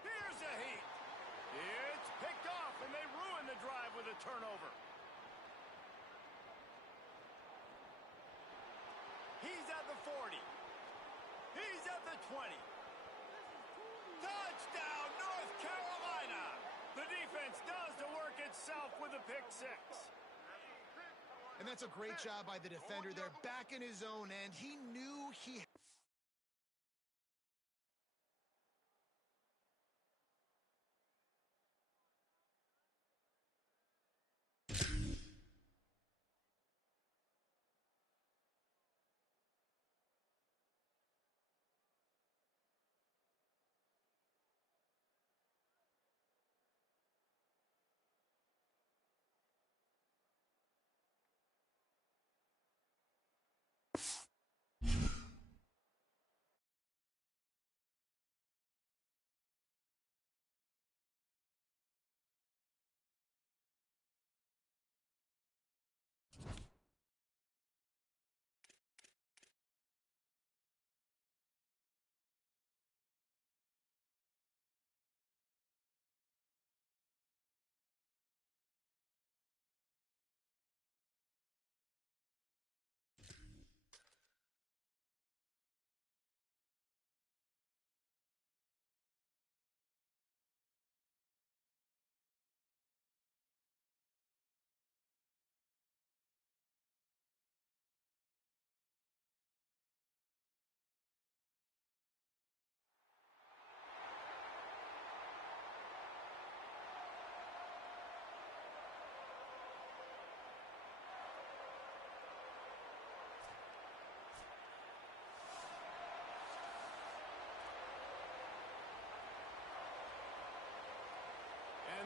Here's a heat. It's picked off, and they ruin the drive with a turnover. He's at the 40. He's at the 20. Touchdown, North Carolina. The defense does the work itself with a pick six. And that's a great job by the defender there, back in his own end. He knew he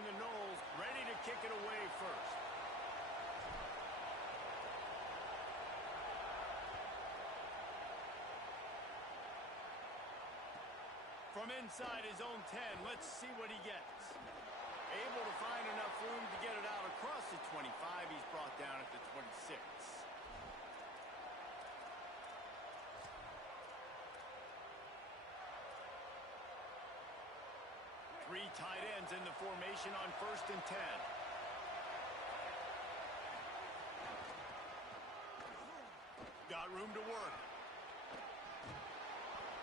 And the Noles ready to kick it away first. From inside his own 10, let's see what he gets. Able to find enough room to get it out across the 25. He's brought down at the 26. Three tight ends in the formation on 1st and 10. Got room to work.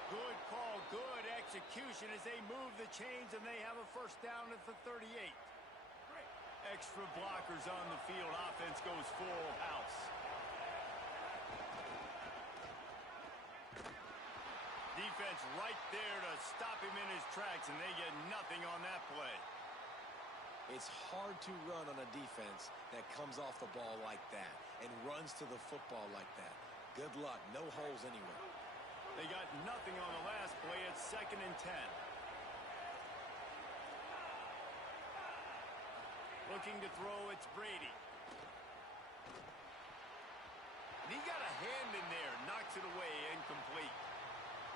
Good call, good execution as they move the chains, and they have a first down at the 38. Extra blockers on the field. Offense goes full house. Defense right there to stop him in his tracks, and they get nothing on that play. It's hard to run on a defense that comes off the ball like that and runs to the football like that. Good luck. No holes anywhere. They got nothing on the last play. It's 2nd and 10. Looking to throw, it's Brady. And he got a hand in there, knocks it away, incomplete.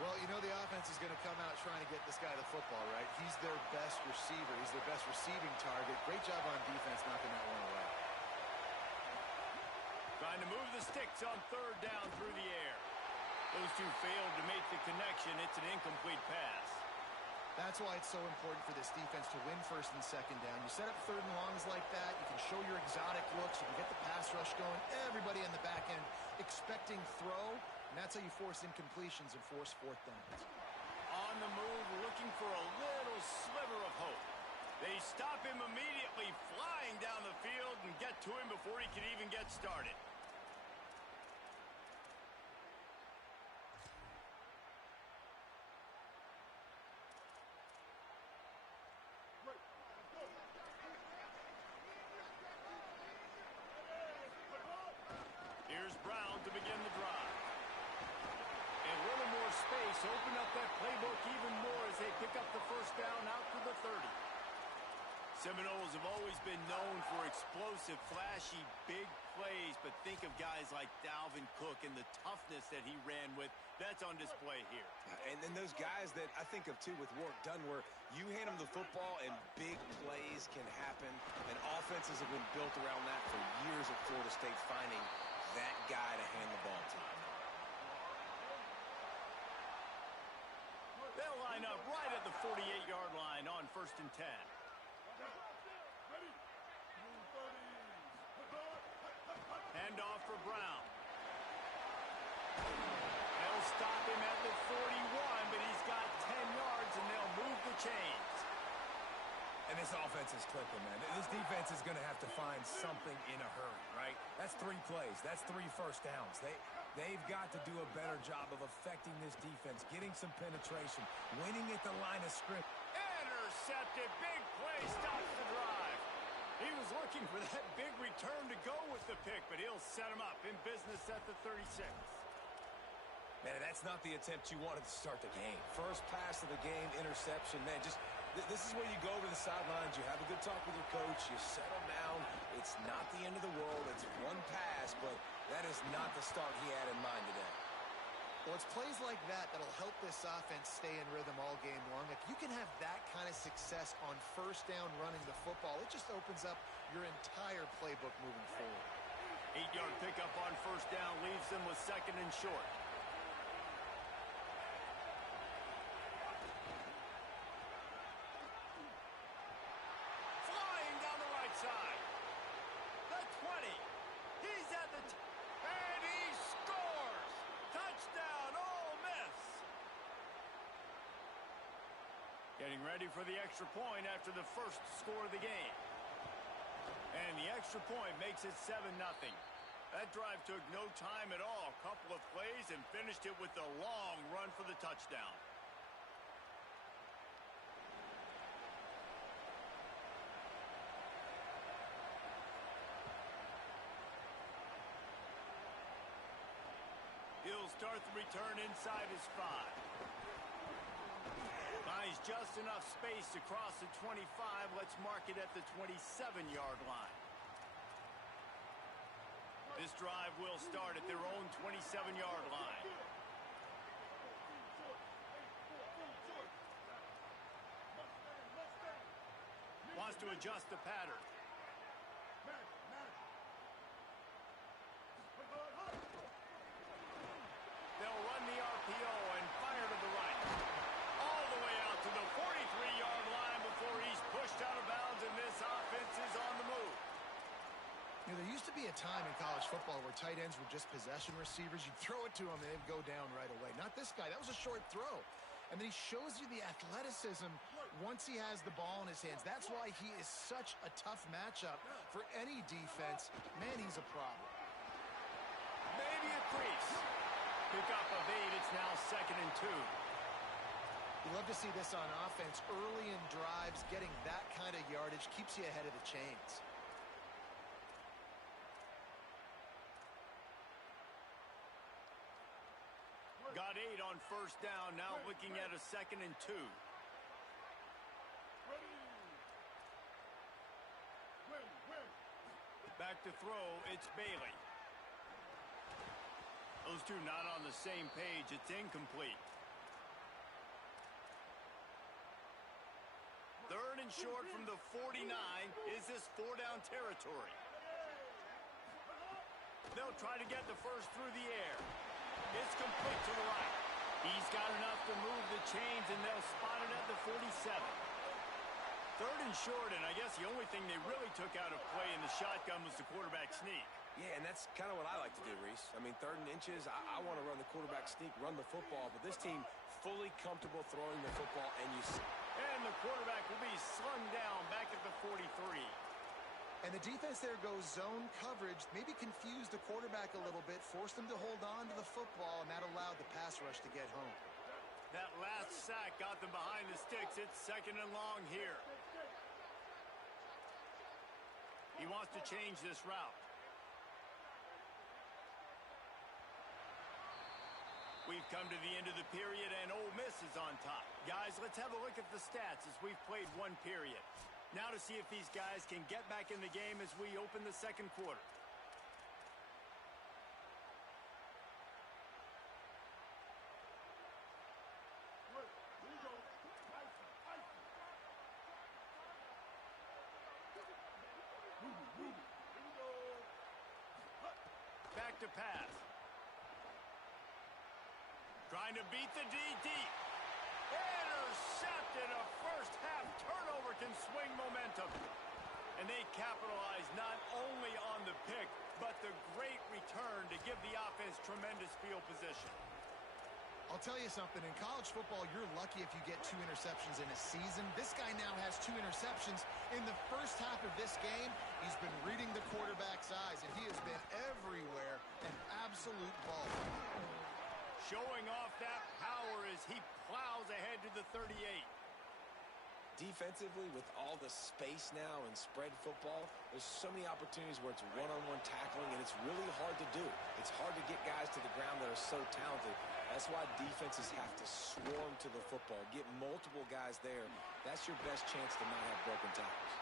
Well, you know the offense is going to come out trying to get this guy the football, right? He's their best receiver. He's their best receiving target. Great job on defense knocking that one away. Trying to move the sticks on 3rd down through the air. Those two failed to make the connection. It's an incomplete pass. That's why it's so important for this defense to win 1st and 2nd down. You set up 3rd and longs like that. You can show your exotic looks. You can get the pass rush going. Everybody on the back end expecting throw. And that's how you force incompletions and force 4th downs. On the move, looking for a little sliver of hope. They stop him immediately, flying down the field and get to him before he can even get started. Here's Brown to begin the drive. And a little more space, open up that playbook even more as they pick up the first down out to the 30. Seminoles have always been known for explosive, flashy, big plays, but think of guys like Dalvin Cook and the toughness that he ran with. That's on display here. And then those guys that I think of, too, with Warrick Dunn, where you hand them the football and big plays can happen, and offenses have been built around that for years at Florida State, finding that guy to hand the ball to. They'll line up right at the 48-yard line on 1st and 10. Handoff for Brown. They'll stop him at the 41, but he's got 10 yards, and they'll move the chains. And this offense is clicking, man. This defense is going to have to find something in a hurry, right? That's 3 plays. That's 3 first downs. They've got to do a better job of affecting this defense, getting some penetration, winning at the line of scrimmage. Intercepted. Big play stops the drive. He was looking for that big return to go with the pick, but he'll set him up in business at the 36. Man, that's not the attempt you wanted to start the game. First pass of the game, interception. Man, just this is where you go to the sidelines. You have a good talk with your coach. You settle down. It's not the end of the world. It's one pass, but that is not the start he had in mind today. Well, it's plays like that that'll help this offense stay in rhythm all game long. If you can have that kind of success on first down running the football, it just opens up your entire playbook moving forward. 8-yard pickup on first down leaves them with 2nd and short. Flying down the right side. The 20. He's at the and he scores. Touchdown, Ole Miss. Getting ready for the extra point after the first score of the game. And the extra point makes it 7-0. That drive took no time at all. Couple of plays and finished it with a long run for the touchdown. He'll start the return inside his 5. Buys just enough space to cross the 25. Let's mark it at the 27-yard line. This drive will start at their own 27-yard line. Wants to adjust the pattern. They'll run the RPO and fire to the right. All the way out to the 43-yard line before he's pushed out of bounds, and this offense is on the move. You know, there used to be a a time in college football where tight ends were just possession receivers. You'd throw it to him, and they'd go down right away. Not this guy. That was a short throw. And then he shows you the athleticism once he has the ball in his hands. That's why he is such a tough matchup for any defense. Man, he's a problem. Maybe a crease. Pick up of 8. It's now 2nd and 2. You love to see this on offense. Early in drives, getting that kind of yardage keeps you ahead of the chains. Got 8 on 1st down. Now looking at a 2nd and 2. Back to throw. It's Bailey. Those two not on the same page. It's incomplete. 3rd and short from the 49. Is this 4-down territory? They'll try to get the first through the air. It's complete to the right. He's got enough to move the chains, and they'll spot it at the 47. 3rd and short, and I guess the only thing they really took out of play in the shotgun was the quarterback sneak. Yeah, and that's kind of what I like to do, Reese. I mean, 3rd and inches, I want to run the quarterback sneak, run the football, but this team fully comfortable throwing the football, and you see. And the quarterback will be slung down back at the 43. And the defense there goes zone coverage, maybe confused the quarterback a little bit, forced him to hold on to the football, and that allowed the pass rush to get home. That last sack got them behind the sticks. It's 2nd and long here. He wants to change this route. We've come to the end of the period, and Ole Miss is on top. Guys, let's have a look at the stats as we've played one period. Now to see if these guys can get back in the game as we open the 2nd quarter. Back to pass. Trying to beat the D deep. Intercepted. A first half turnover can swing momentum. And they capitalize not only on the pick, but the great return to give the offense tremendous field position. I'll tell you something, in college football, you're lucky if you get 2 interceptions in a season. This guy now has 2 interceptions. In the first half of this game, he's been reading the quarterback's eyes, and he has been everywhere, an absolute ball. Showing off that power as he plows ahead to the 38. Defensively, with all the space now and spread football, there's so many opportunities where it's one-on-one tackling, and it's really hard to do. It's hard to get guys to the ground that are so talented. That's why defenses have to swarm to the football, get multiple guys there. That's your best chance to not have broken tackles.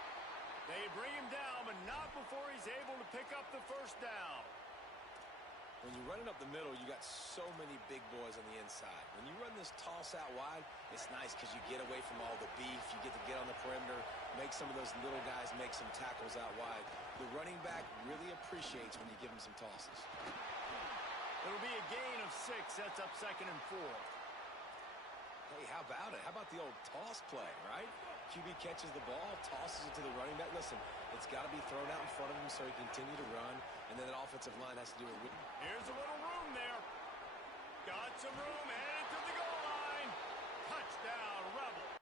They bring him down, but not before he's able to pick up the first down. When you run it up the middle, you got so many big boys on the inside. When you run this toss out wide, it's nice because you get away from all the beef. You get to get on the perimeter, make some of those little guys make some tackles out wide. The running back really appreciates when you give him some tosses. It'll be a gain of 6, sets up 2nd and 4. Hey, how about it? How about the old toss play, right? QB catches the ball, tosses it to the running back. Listen, it's got to be thrown out in front of him so he can continue to run, and then that offensive line has to do it with. Here's a little room there. Got some room, headed to the goal line. Touchdown, Rebels.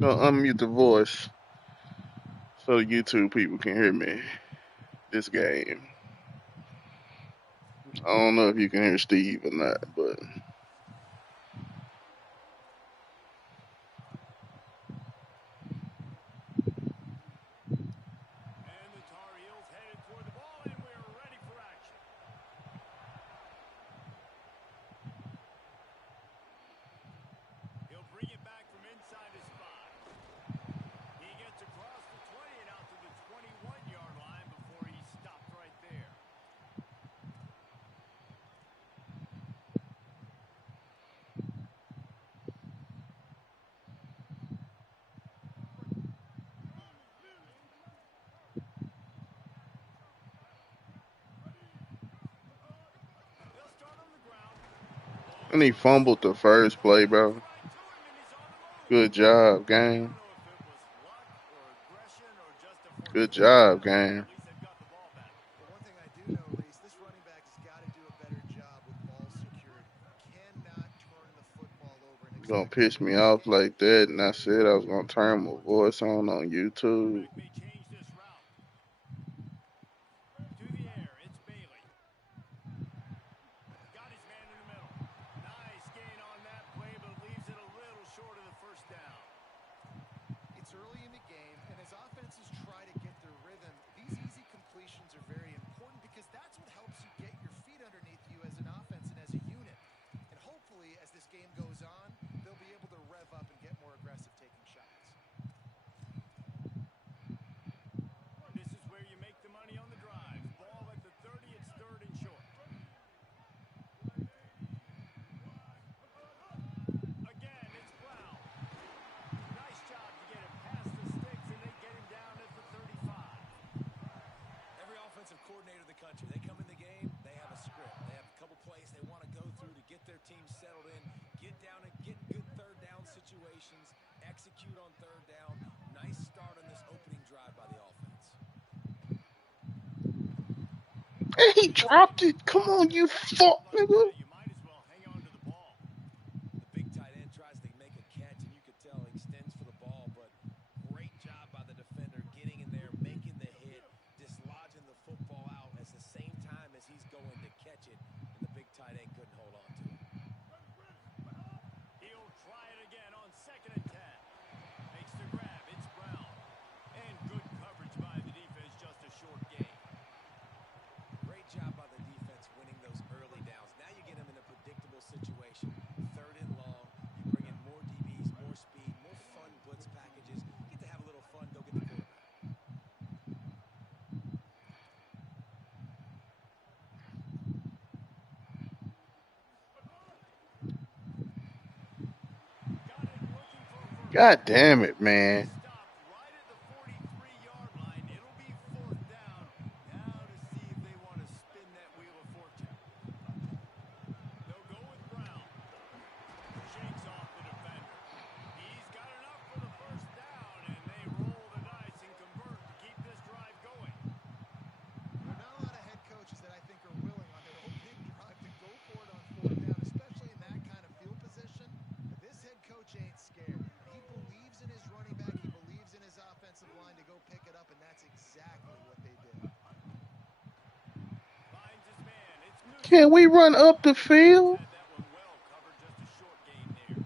Gonna unmute the voice so the YouTube people can hear me. This game. I don't know if you can hear Steve or not, but And the Tar Heels headed toward the ball, and we're ready for action. He'll bring it back from inside his 5. He gets across the 20 and out to the 21-yard line before he stopped right there. They'll start on the ground. and he fumbled the first play, bro. Right to him, and he's on the move. Good job, I don't gang. know if it was luck or aggression or just a Good fortuitous job, play. gang. At least they've got the ball back. But one thing I do know, Reese, this running back has got to do a better job with ball security. Cannot turn the football over and You gonna expect to piss win me this off game. like that, and I said I was gonna turn my voice on YouTube. Quarterback may change this route. To the air, it's Bailey. Got his man in the middle. Nice gain on that play, but leaves it a little short of the first down. It's early in the game, and as offenses try to get their rhythm, these easy completions are very important because that's what helps you get your feet underneath you as an offense and as a unit. And hopefully, as this game goes on, they'll be able to rev up and get more aggressive taking shots. This is where you make the money on the drive. Ball at the 30, it's 3rd and short. Again, it's Brown. Nice job to get him past the sticks, and they get him down at the 35. Every offensive coordinator in the country, they come in the game, they have a script. They have a couple plays they want to go through to get their team settled in, get down and get good third down situations, execute on third down. Nice start on this opening drive by the offense. And he dropped it. Come on, you fuck, Like nigga. that, you might as well hang on to the ball. The big tight end tries to make a catch, and you could tell he extends for the ball, but great job by the defender getting in there, making the hit, dislodging the football out at the same time as he's going to catch it, and the big tight end couldn't hold on to it. He'll try it again on 2nd and 10. Makes the grab. It's Brown. And good coverage by the defense, just a short gain. Great job by the defense winning those early downs. Now you get them in a predictable situation. 3rd and long. You bring in more DBs, more speed, more fun blitz packages. You get to have a little fun, go get the quarterback. Got it looking for a first. God damn it, man. Stopped right at the 43-yard line. It'll be 4th down. Now to see if they want to spin that wheel of fortune. They'll go with Brown. Shakes off the defender. He's got enough for the first down, and they roll the dice and convert to keep this drive going. There are not a lot of head coaches that I think are willing on their opening drive to go for it on 4th down, especially in that kind of field position. But this head coach ain't scared. He believes in his running back. He believes in his offensive line to go pick it up, and that's exactly what they did. Finds his man. It's Ncaa27. Can we run up the field? Had that one well covered, just a short gain there.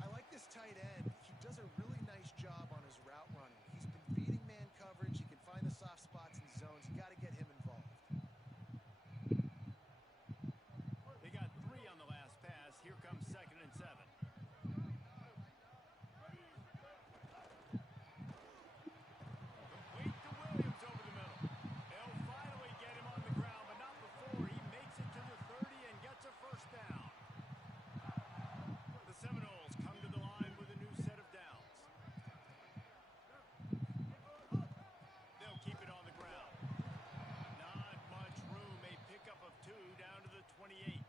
I like this tight end. He does a really nice job on his route running. He's been beating man coverage. He can find the soft spots and zones. You got to get him involved. They got 3 on the last pass. Here comes 2nd and 7. Complete to Williams over the middle. They'll finally get him on the ground, but not before he makes it to the 30 and gets a first down. The Seminoles come to the line with a new set of downs. They'll keep it on the ground. Not much room. A pickup of 2 down to the 28.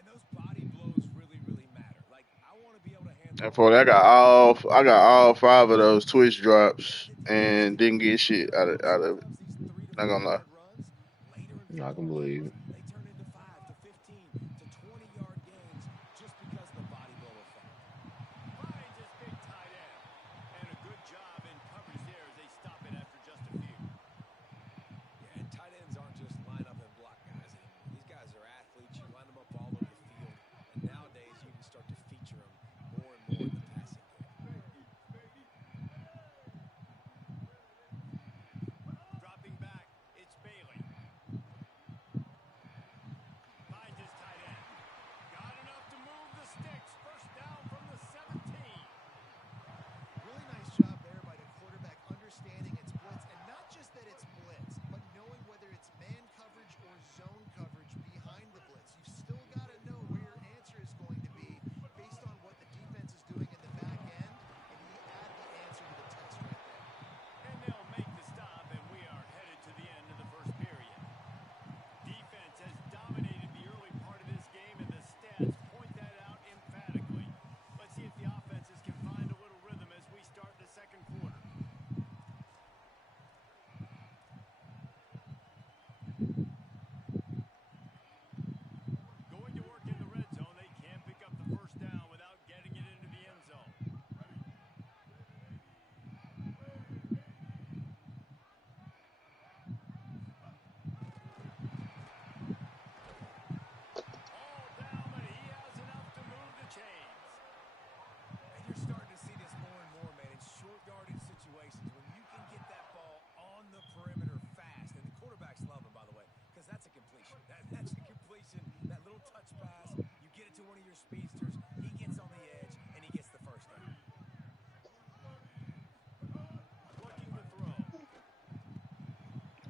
And those body blows really, really matter. Like, I want to be able to handle. And for that, I got all 5 of those twitch drops and didn't get shit out of it. Not gonna lie. I can believe it. They turn into 5 to 15 to 20-yard gains just because of the body blow effect. Finds his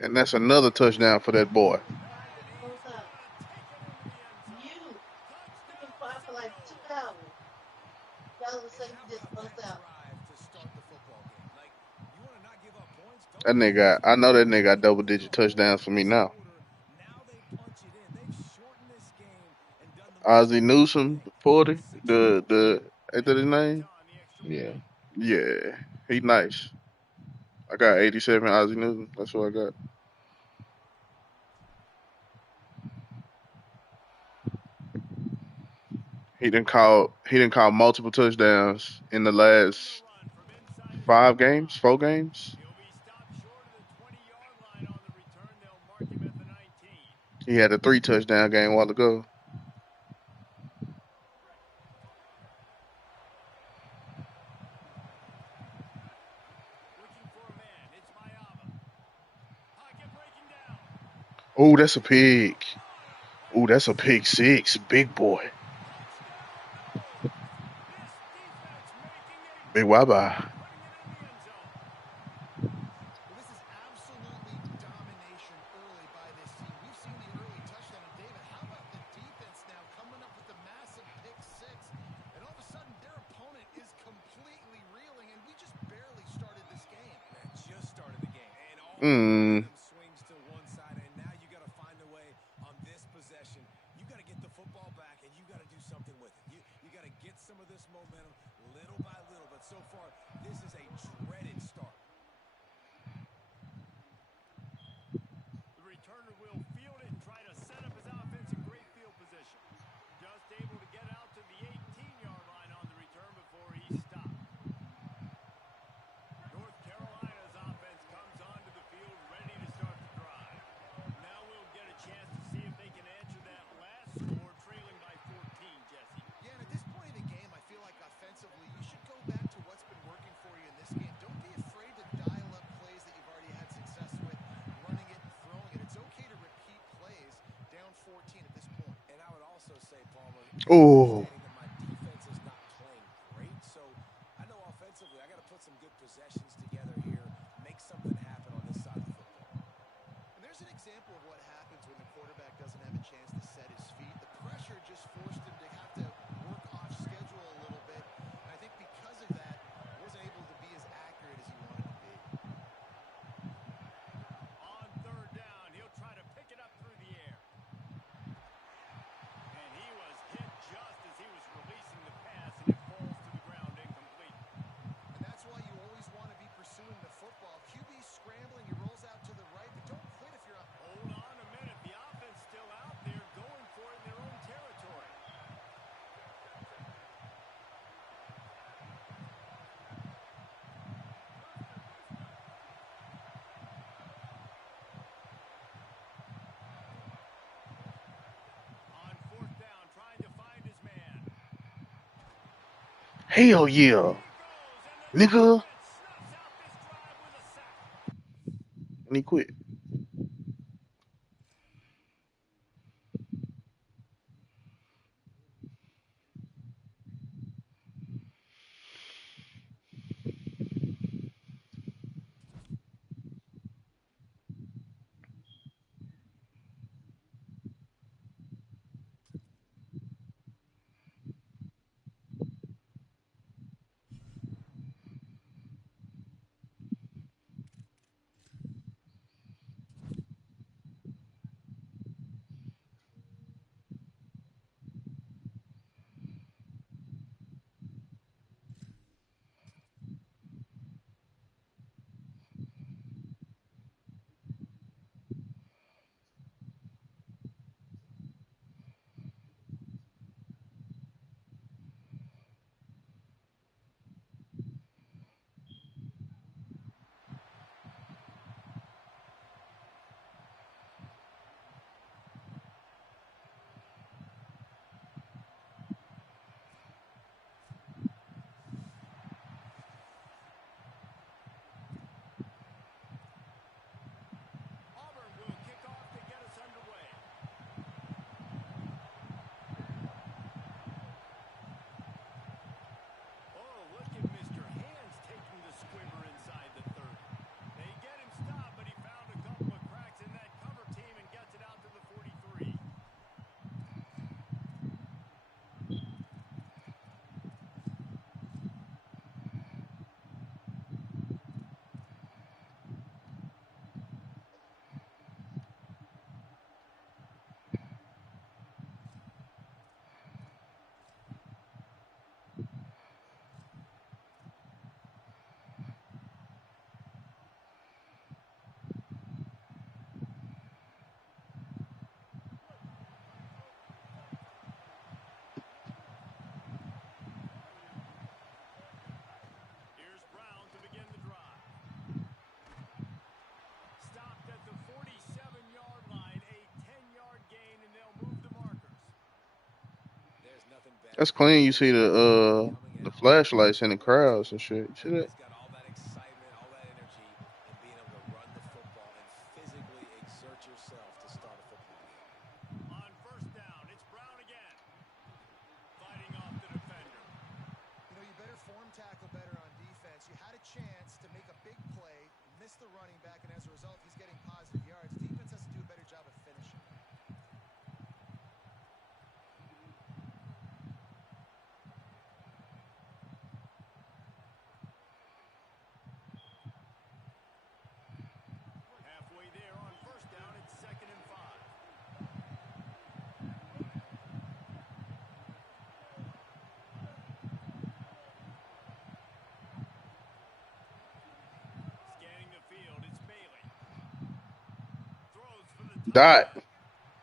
And that's another touchdown for that boy. That nigga, I know that nigga got double-digit touchdowns for me now. Ozzie Newsome, 40. Ain't that his name? Yeah. Yeah, he nice. I got 87 Ozzie Newsome. That's what I got. He didn't call multiple touchdowns in the last 4 games. He'll be stopped short of the 20-yard line on the return. They'll mark him at the 19. He had a 3 touchdown game a while ago. Looking for a man. It's Mayava. Pocket breaking down. Oh, that's a pig. Oh, that's a pig 6. Big boy. Big Wabba. Well, this is absolutely domination early by this team. We've seen the early touchdown. And David, how about the defense now coming up with the massive pick 6? And all of a sudden, their opponent is completely reeling, and we just barely started this game. Just started the game. And all Mm. swings to one side, and now you got to find a way on this possession. You got to get the football back, and you got to do something with it. You got to get some of this momentum little by little. But so far, this is a dreaded start. The returner will field it and try to set up his offense in great field position. Just able to get out to the 18-yard line on the return before he stopped. North Carolina's offense comes onto the field ready to start the drive. Now we'll get a chance to see if they can answer that last score, trailing by 14, Jesse. Yeah, and at this point in the game, I feel like offensively, you should go back to what's been working for you in this game. Don't be afraid to dial up plays that you've already had success with, running it and throwing it. It's okay to repeat plays down 14 at this point. And I would also say, Palmer, Oh. understanding that my defense is not playing great, so I know offensively I got to put some good possessions together here, make something happen on this side of the football. And there's an example of what happens when the quarterback doesn't have a chance to set his feet. The pressure just forced him to have to work off schedule a little bit. And I think because of that, he wasn't able to be as accurate as he wanted to be. On third down, he'll try to pick it up through the air. And he was hit just as he was releasing the pass, and it falls to the ground incomplete. And that's why you always want to be pursuing the football. QB's scrambling, he rolls out to the right, but don't quit if you're up. Hold on a minute. The offense still out there going for it in their own territory. On fourth down, trying to find his man. Hell yeah. Nigga. Snuffs out this drive with a sack. And he quit. That's clean. You see the flashlights in the crowds and shit. You see that? He's got all that excitement, all that energy, and being able to run the football and physically exert yourself to start a football game. On first down, it's Brown again. Fighting off the defender. You know, you better form tackle better on defense. You had a chance to make a big play, miss the running back, and as a result, he's getting positive yards. Defense has to do a better job of finishing. Halfway there on first down, it's 2nd and 5. Scanning the field, it's Bailey. Throws for the Dot. touchdown.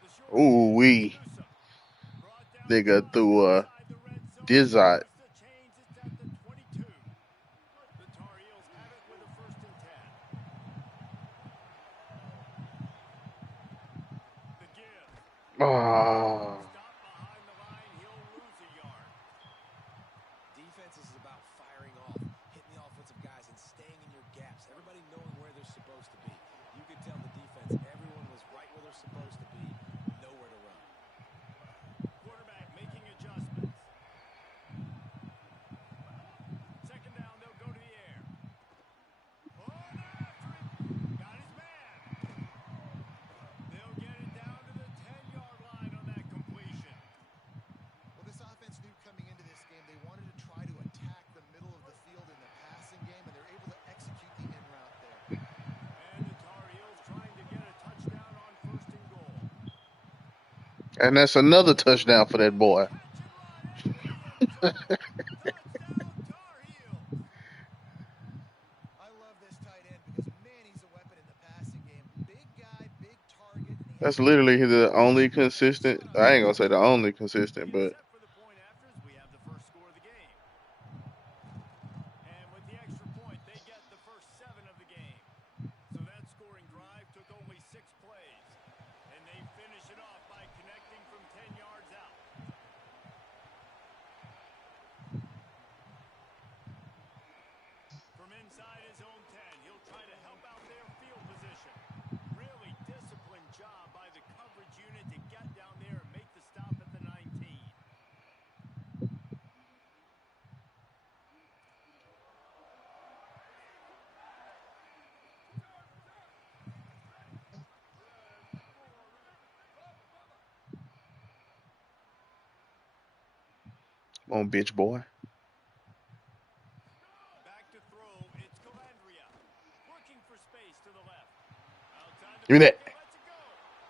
The short Ooh wee. Newsome. Brought down Nigga across threw inside the red zone. Dizot. Moves the chains, it's at the 22. The Tar Heels have it with a 1st and 10. The give. Ah. Stop behind the line, he'll lose a yard. Defense is about firing off, hitting the offensive guys, and staying in your gaps. Everybody knowing where they're supposed to be. You could tell the defense, everyone was right where they're supposed to be, nowhere to run. Quarterback making adjustments. 2nd down, they'll go to the air. Oh, they're after him. Got his man. They'll get it down to the 10-yard line on that completion. Well, this offense knew coming into this game they wanted to try to attack the middle of the field in the passing game, and they're able to execute the in route there. And the Tar Heels trying to get a touchdown on 1st and goal. And that's another touchdown for that boy. Catch and run into the end zone. Touchdown, Tar Heels. I love this tight end because, man, he's a weapon in the passing game. Big guy, big target. And he That's literally the only consistent. I ain't gonna say the only consistent, but Set for the point afters, we have the first score of the game. And with the extra point, they get the first 7 of the game. So that scoring drive took only 6 plays. And they finish it off by connecting from 10 yards out. From inside his own 10, he'll try to help out their field position. Really disciplined job by the coverage unit to get down there and make the stop at the 19. on bitch boy. Back to throw, it's Calandria. Working for space to the left. Outside the Give me that. pocket, lets it go.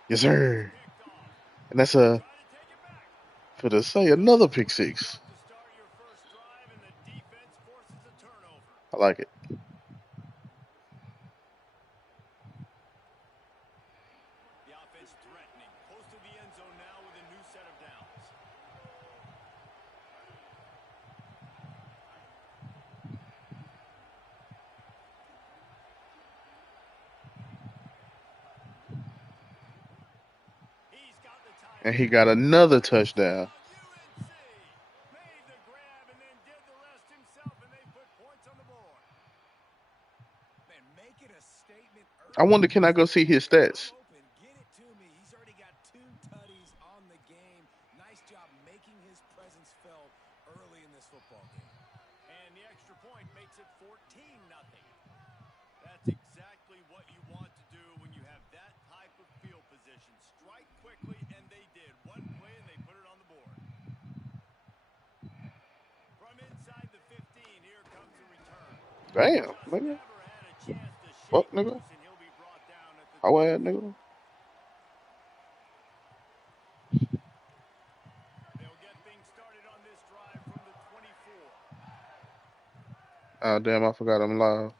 Yes, sir. Picked off. And that's Try to take it back. for to say another pick six. To start your first drive, and the defense forces a turnover. I like it. The offense threatening. Close to the end zone now with a new set of downs. He's got the tie. And he got another touchdown. UNC made the grab and then did the rest himself, and they put points on the board. Man, make it a statement early. I wonder, can I go see his stats? Open, get it to me. He's already got 2 tutties on the game. Nice job making his presence felt early in this football game. And the extra point makes it 14-0. That's exactly what you want to do when you have that type of field position. Strike quickly, and they did. One play, and they put it on the board. From inside the 15, here comes a return. Damn, Just nigga. never had a chance to Fuck, shake nigga. loose, and he'll be brought down at the How ass nigga. They'll get things started on this drive from the 24. Oh damn, I forgot I'm live.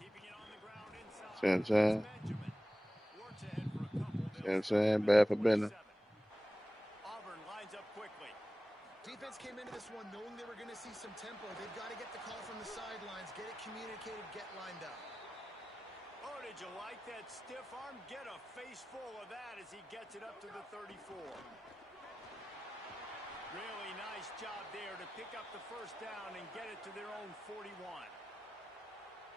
Keeping it on the ground inside. See what I'm saying? It's Benjamin. Works ahead for a couple. See what I'm saying? Bad for business. Auburn lines up quickly. Defense came into this one knowing they were going to see some tempo. They've got to get the call from the sidelines, get it communicated, get lined up. Oh, did you like that stiff arm? Get a face full of that as he gets it up to the 34. Nice job there to pick up the first down and get it to their own 41.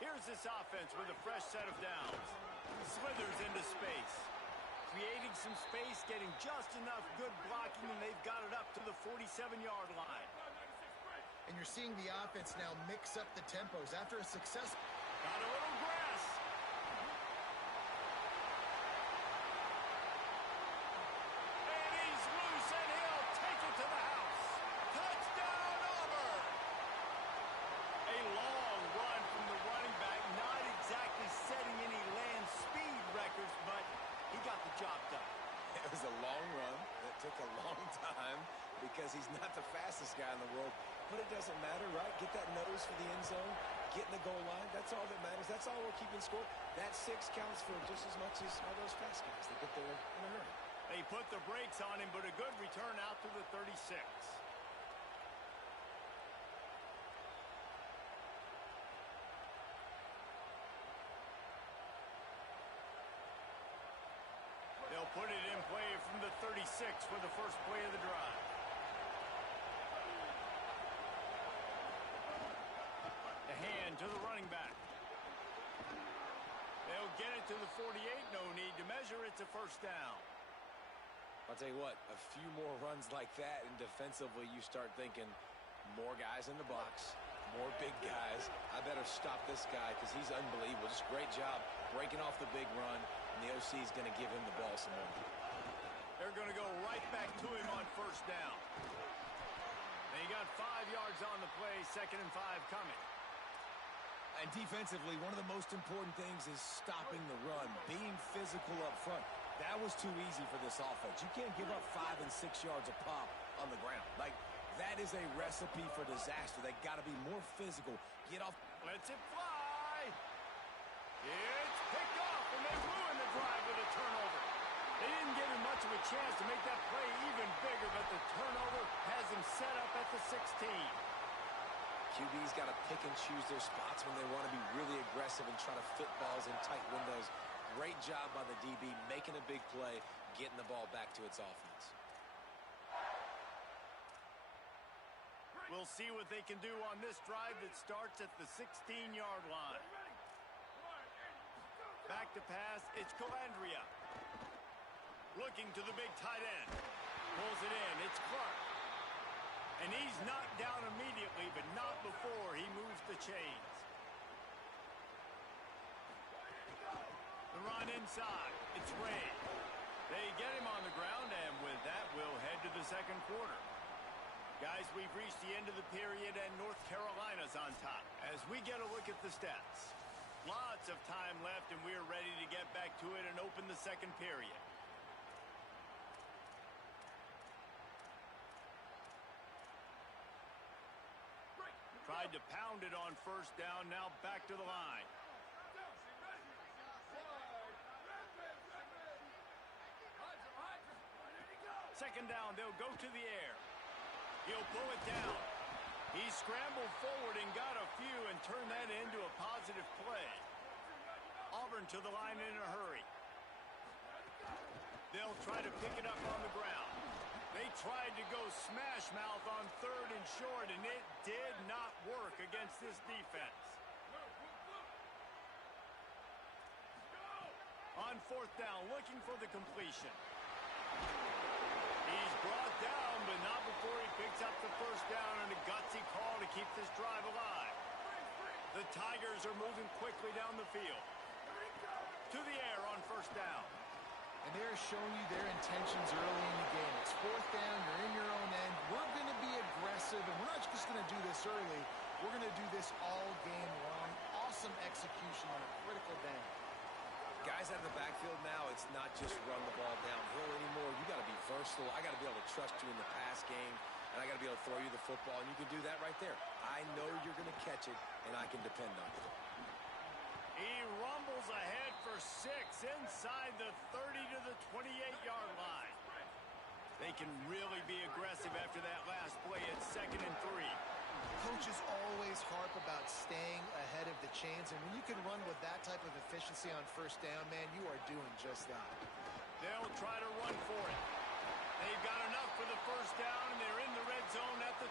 Here's this offense with a fresh set of downs. Slithers into space. Creating some space, getting just enough good blocking, and they've got it up to the 47-yard line. And you're seeing the offense now mix up the tempos after a success. Got a little grass. And he's loose, and he'll take it to the house. Touchdown, Auburn! A long run from the running back, not exactly setting any land speed records, but he got the job done. It was a long run that took a long time because he's not the fastest guy in the world. But it doesn't matter, right? Get that nose for the end zone, get in the goal line. That's all that matters. That's all we're keeping score. That 6 counts for just as much as all those fast guys. They get there in a hurry. They put the brakes on him, but a good return out to the 36. They'll put it in play from the 36 for the first play of the drive. The hand to the running back. They'll get it to the 48. No need to measure. It's a first down. I'll tell you what, a few more runs like that, and defensively you start thinking more guys in the box, more big guys. I better stop this guy because he's unbelievable. Just great job breaking off the big run, and the OC is going to give him the ball some more. They're going to go right back to him on first down. They got 5 yards on the play, 2nd and 5 coming. And defensively, one of the most important things is stopping the run, being physical up front. That was too easy for this offense. You can't give up 5 and 6 yards a pop on the ground. Like, that is a recipe for disaster. They got to be more physical. Get off. Lets it fly. It's picked off, and they ruin the drive with a turnover. They didn't give him much of a chance to make that play even bigger, but the turnover has him set up at the 16. QB's got to pick and choose their spots when they want to be really aggressive and try to fit balls in tight windows. Great job by the DB, making a big play, getting the ball back to its offense. We'll see what they can do on this drive that starts at the 16-yard line. Back to pass, it's Calandria. Looking to the big tight end. Pulls it in, it's Clark. And he's knocked down immediately, but not before he moves the chains. The run inside, it's Ray. They get him on the ground, and with that, we'll head to the second quarter. Guys, we've reached the end of the period, and North Carolina's on top. As we get a look at the stats, lots of time left, and we're ready to get back to it and open the second period. Tried to pound it on first down, now back to the line. Second down, they'll go to the air. He'll pull it down. He scrambled forward and got a few and turned that into a positive play. Auburn to the line in a hurry. They'll try to pick it up on the ground. They tried to go smash mouth on 3rd and short, and it did not work against this defense. On 4th down, looking for the completion. He's brought down, but not before he picks up the first down, and a gutsy call to keep this drive alive. The Tigers are moving quickly down the field. To the air on first down. And they're showing you their intentions early in the game. It's 4th down, you're in your own end. We're going to be aggressive, and we're not just going to do this early. We're going to do this all game long. Awesome execution on a critical down. Guys out of the backfield now, it's not just run the ball downhill anymore. You got to be versatile. I got to be able to trust you in the pass game, and I got to be able to throw you the football, and you can do that right there. I know you're going to catch it, and I can depend on it. He rumbles ahead for 6 inside the 30 to the 28-yard line. They can really be aggressive after that last play at 2nd and 3. Coaches always harp about staying ahead of the chains, and when you can run with that type of efficiency on first down, man, you are doing just that. They'll try to run for it. They've got enough for the first down, and they're in the red zone at the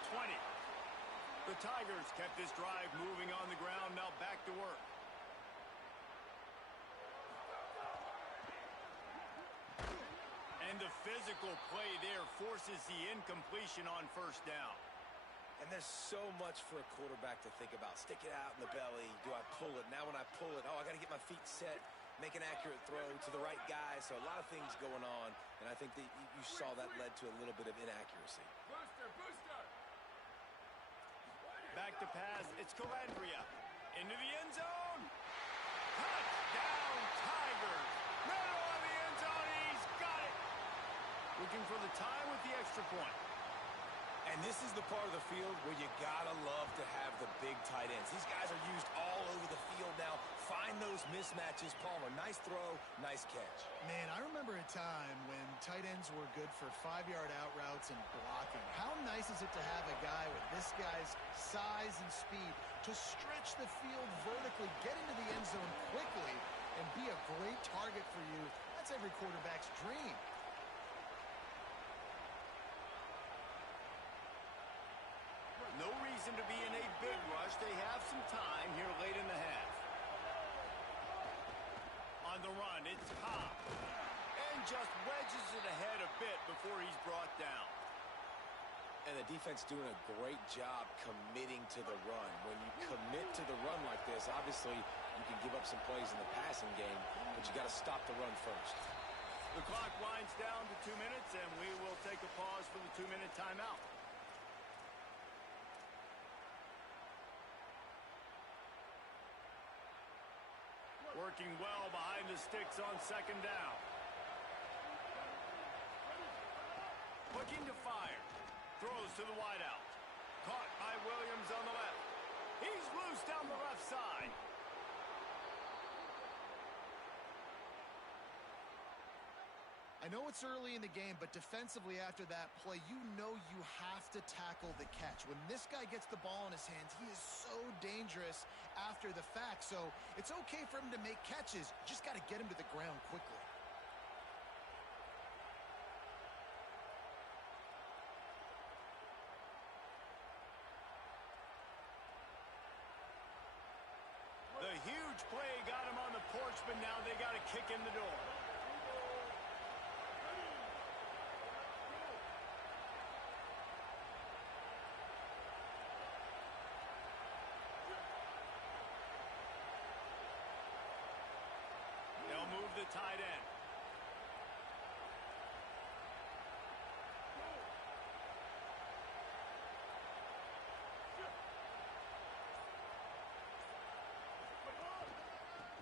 The Tigers kept this drive moving on the ground. Now back to work. And the physical play there forces the incompletion on first down. And there's so much for a quarterback to think about. Stick it out in the belly. Do I pull it? Now when I pull it, I got to get my feet set, make an accurate throw to the right guy. So a lot of things going on, and I think that you saw that led to a little bit of inaccuracy. Booster. Back to pass. It's Calandria. Into the end zone. Touchdown, Tigers. Middle of the end zone. He's got it. Looking for the tie with the extra point. And this is the part of the field where you gotta love to have the big tight ends. These guys are used all over the field now. Find those mismatches. Palmer, nice throw, nice catch. Man, I remember a time when tight ends were good for 5-yard out routes and blocking. How nice is it to have a guy with this guy's size and speed to stretch the field vertically, get into the end zone quickly, and be a great target for you? That's every quarterback's dream. No reason to be in a big rush. They have some time here late in the half. On the run, it's Cobb. And just wedges it ahead a bit before he's brought down. And the defense doing a great job committing to the run. When you commit to the run like this, obviously you can give up some plays in the passing game, but you got to stop the run first. The clock winds down to 2 minutes, and we will take a pause for the 2-minute timeout. Working well behind the sticks on second down. Looking to fire. Throws to the wideout. Caught by Williams on the left. He's loose down the left side. I know it's early in the game, but defensively after that play, you know you have to tackle the catch. When this guy gets the ball in his hands, he is so dangerous after the fact. So it's okay for him to make catches. You just got to get him to the ground quickly. The huge play got him on the porch, but now they got to kick in the door. They'll move the tight end.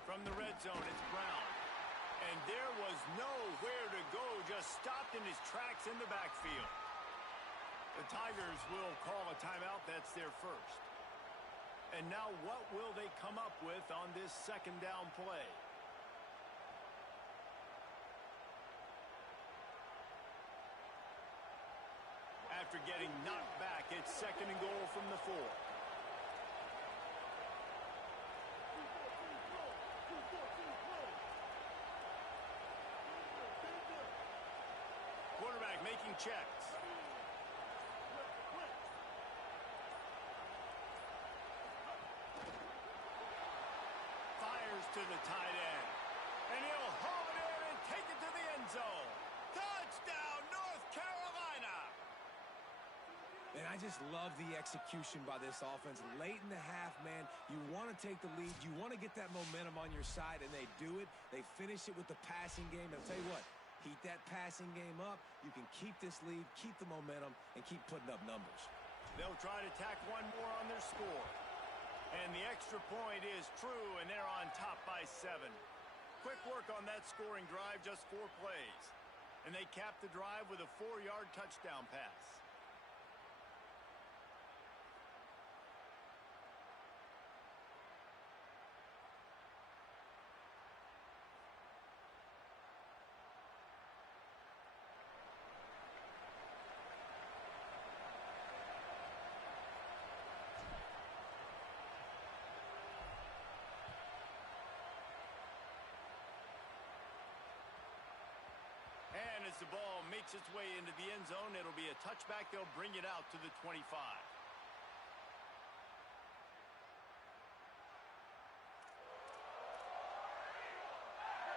From the red zone, it's Brown. And there was nowhere to go, just stopped in his tracks in the backfield. The Tigers will call a timeout. That's their first. And now what will they come up with on this second down play? After getting knocked back, it's second and goal from the 4. Quarterback making checks. Fires to the tight end. And he'll haul it in and take it to the end zone. Touchdown, North Carolina! And I just love the execution by this offense. Late in the half, man, you want to take the lead. You want to get that momentum on your side, and they do it. They finish it with the passing game. I'll tell you what, heat that passing game up. You can keep this lead, keep the momentum, and keep putting up numbers. They'll try to tack one more on their score. And the extra point is true, and they're on top by 7. Quick work on that scoring drive, just 4 plays. And they cap the drive with a 4-yard touchdown pass. And as the ball makes its way into the end zone, it'll be a touchback. They'll bring it out to the 25.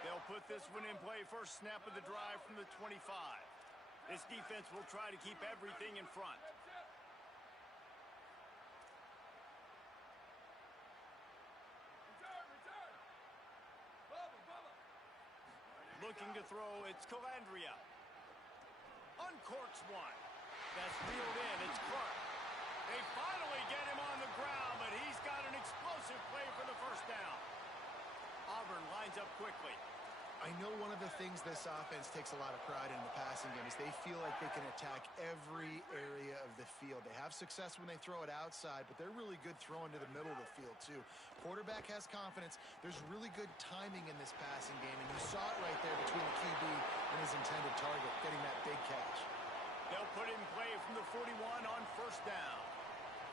They'll put this one in play first snap of the drive from the 25. This defense will try to keep everything in front. Looking to throw, it's Calandria. Uncorks one. That's reeled in, it's Clark. They finally get him on the ground, but he's got an explosive play for the first down. Auburn lines up quickly. I know one of the things this offense takes a lot of pride in the passing game is they feel like they can attack every area of the field. They have success when they throw it outside, but they're really good throwing to the middle of the field too. Quarterback has confidence. There's really good timing in this passing game, and you saw it right there between the QB and his intended target, getting that big catch. They'll put in play from the 41 on first down.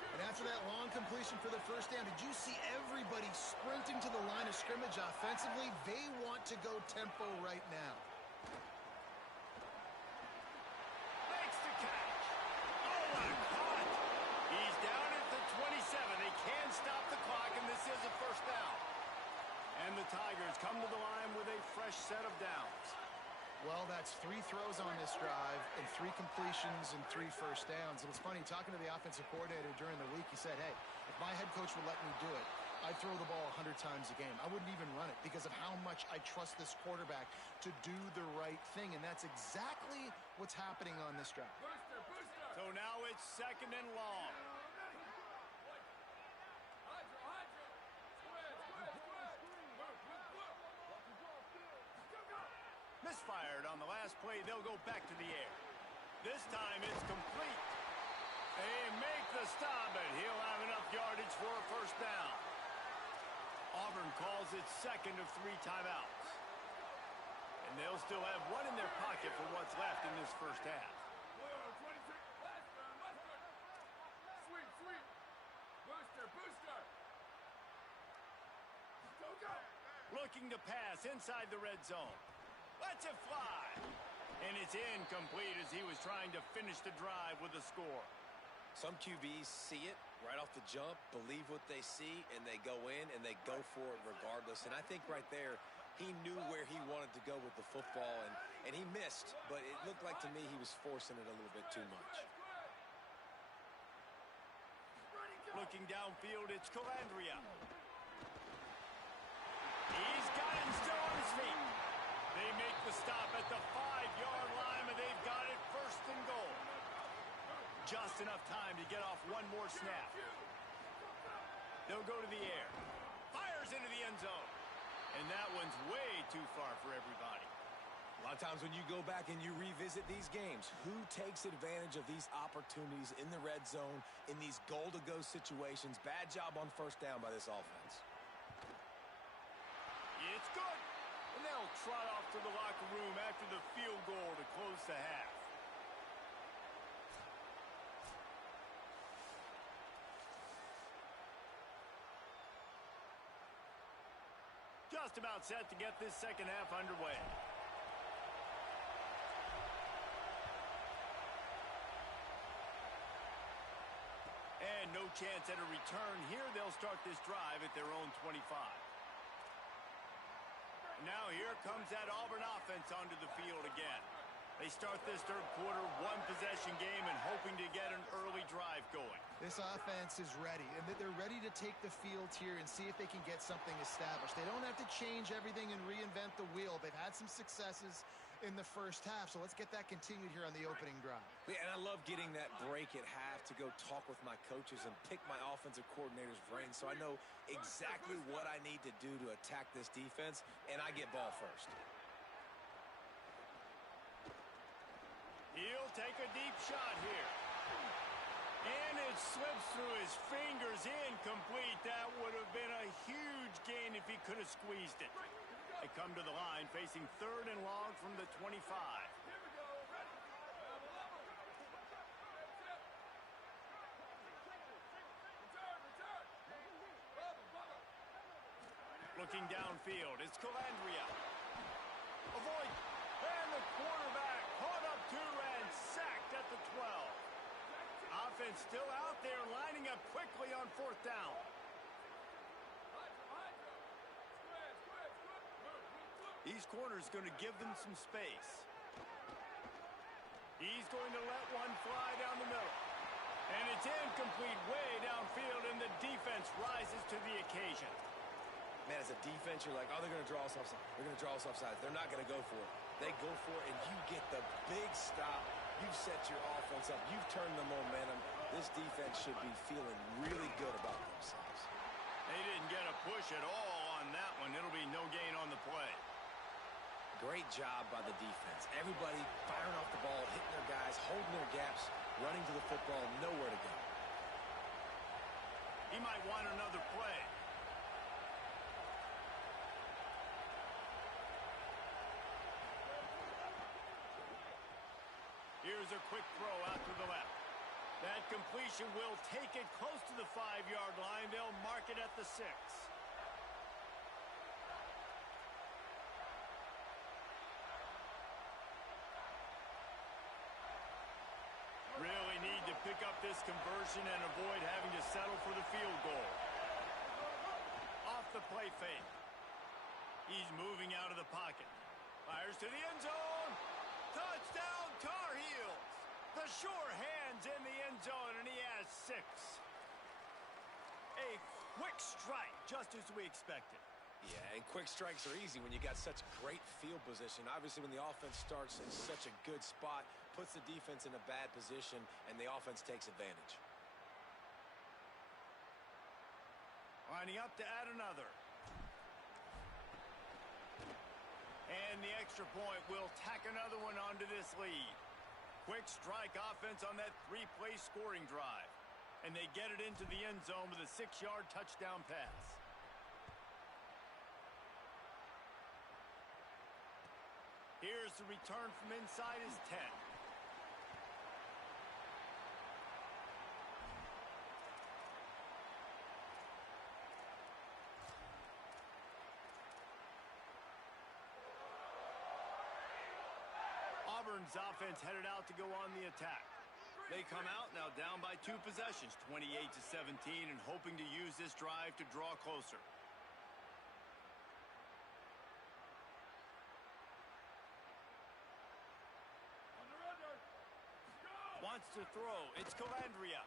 And after that long completion for the first down, did you see everybody sprinting to the line of scrimmage offensively? They want to go tempo right now. Makes the catch. Oh, what a cut. He's down at the 27. They can stop the clock, and this is a first down. And the Tigers come to the line with a fresh set of downs. Well, that's 3 throws on this drive and 3 completions and 3 first downs. And it's funny, talking to the offensive coordinator during the week, he said, hey, if my head coach would let me do it, I'd throw the ball 100 times a game. I wouldn't even run it because of how much I trust this quarterback to do the right thing. And that's exactly what's happening on this drive. So now it's second and long. Misfired on the last play. They'll go back to the air. This time it's complete. They make the stop, but he'll have enough yardage for a first down. Auburn calls it second of 3 timeouts. And they'll still have one in their pocket for what's left in this first half. Looking to pass inside the red zone. Lets it fly. And it's incomplete as he was trying to finish the drive with a score. Some QBs see it right off the jump, believe what they see, and they go in and they go for it regardless. And I think right there, he knew where he wanted to go with the football, and he missed. But it looked like to me he was forcing it a little bit too much. Looking downfield, it's Calandria. He's got him still on his feet. They make the stop at the 5-yard line, and they've got it first and goal. Just enough time to get off one more snap. They'll go to the air. Fires into the end zone. And that one's way too far for everybody. A lot of times when you go back and you revisit these games, who takes advantage of these opportunities in the red zone, in these goal-to-go situations? Bad job on first down by this offense. It's good. And they'll trot off to the locker room after the field goal to close the half. Just about set to get this second half underway. And no chance at a return here. They'll start this drive at their own 25. Now here comes that Auburn offense onto the field again. They start this third quarter one-possession game and hoping to get an early drive going. This offense is ready, and they're ready to take the field here and see if they can get something established. They don't have to change everything and reinvent the wheel. They've had some successes in the first half, so let's get that continued here on the opening drive. Yeah, and I love getting that break at half to go talk with my coaches and pick my offensive coordinator's brain so I know exactly what I need to do to attack this defense, and I get ball first. He'll take a deep shot here. And it slips through his fingers, incomplete. That would have been a huge gain if he could have squeezed it. They come to the line facing third and long from the 25. Looking downfield, it's Calandria. Avoid, and the quarterback caught up to and sacked at the 12. Offense still out there, lining up quickly on fourth down. These corners going to give them some space. He's going to let one fly down the middle. And it's incomplete way downfield, and the defense rises to the occasion. Man, as a defense, you're like, oh, they're going to draw us offside. They're going to draw us offside. They're not going to go for it. They go for it, and you get the big stop. You've set your offense up. You've turned the momentum. This defense should be feeling really good about themselves. They didn't get a push at all on that one. It'll be no gain on the play. Great job by the defense. Everybody firing off the ball, hitting their guys, holding their gaps, running to the football, nowhere to go. He might want another play. Here's a quick throw out to the left. That completion will take it close to the 5-yard line. They'll mark it at the 6. Really need to pick up this conversion and avoid having to settle for the field goal. Off the play fake. He's moving out of the pocket. Fires to the end zone. Touchdown, Tar Heels. The sure hands in the end zone, and he has 6. A quick strike, just as we expected. Yeah, and quick strikes are easy when you got such great field position. Obviously, when the offense starts in such a good spot, puts the defense in a bad position, and the offense takes advantage. Lining up to add another. And the extra point will tack another one onto this lead. Quick strike offense on that 3-play scoring drive. And they get it into the end zone with a 6-yard touchdown pass. Here's the return from inside his 10. Auburn's offense headed out to go on the attack. They come out now down by 2 possessions, 28-17, and hoping to use this drive to draw closer. Wants to throw. It's Calandria.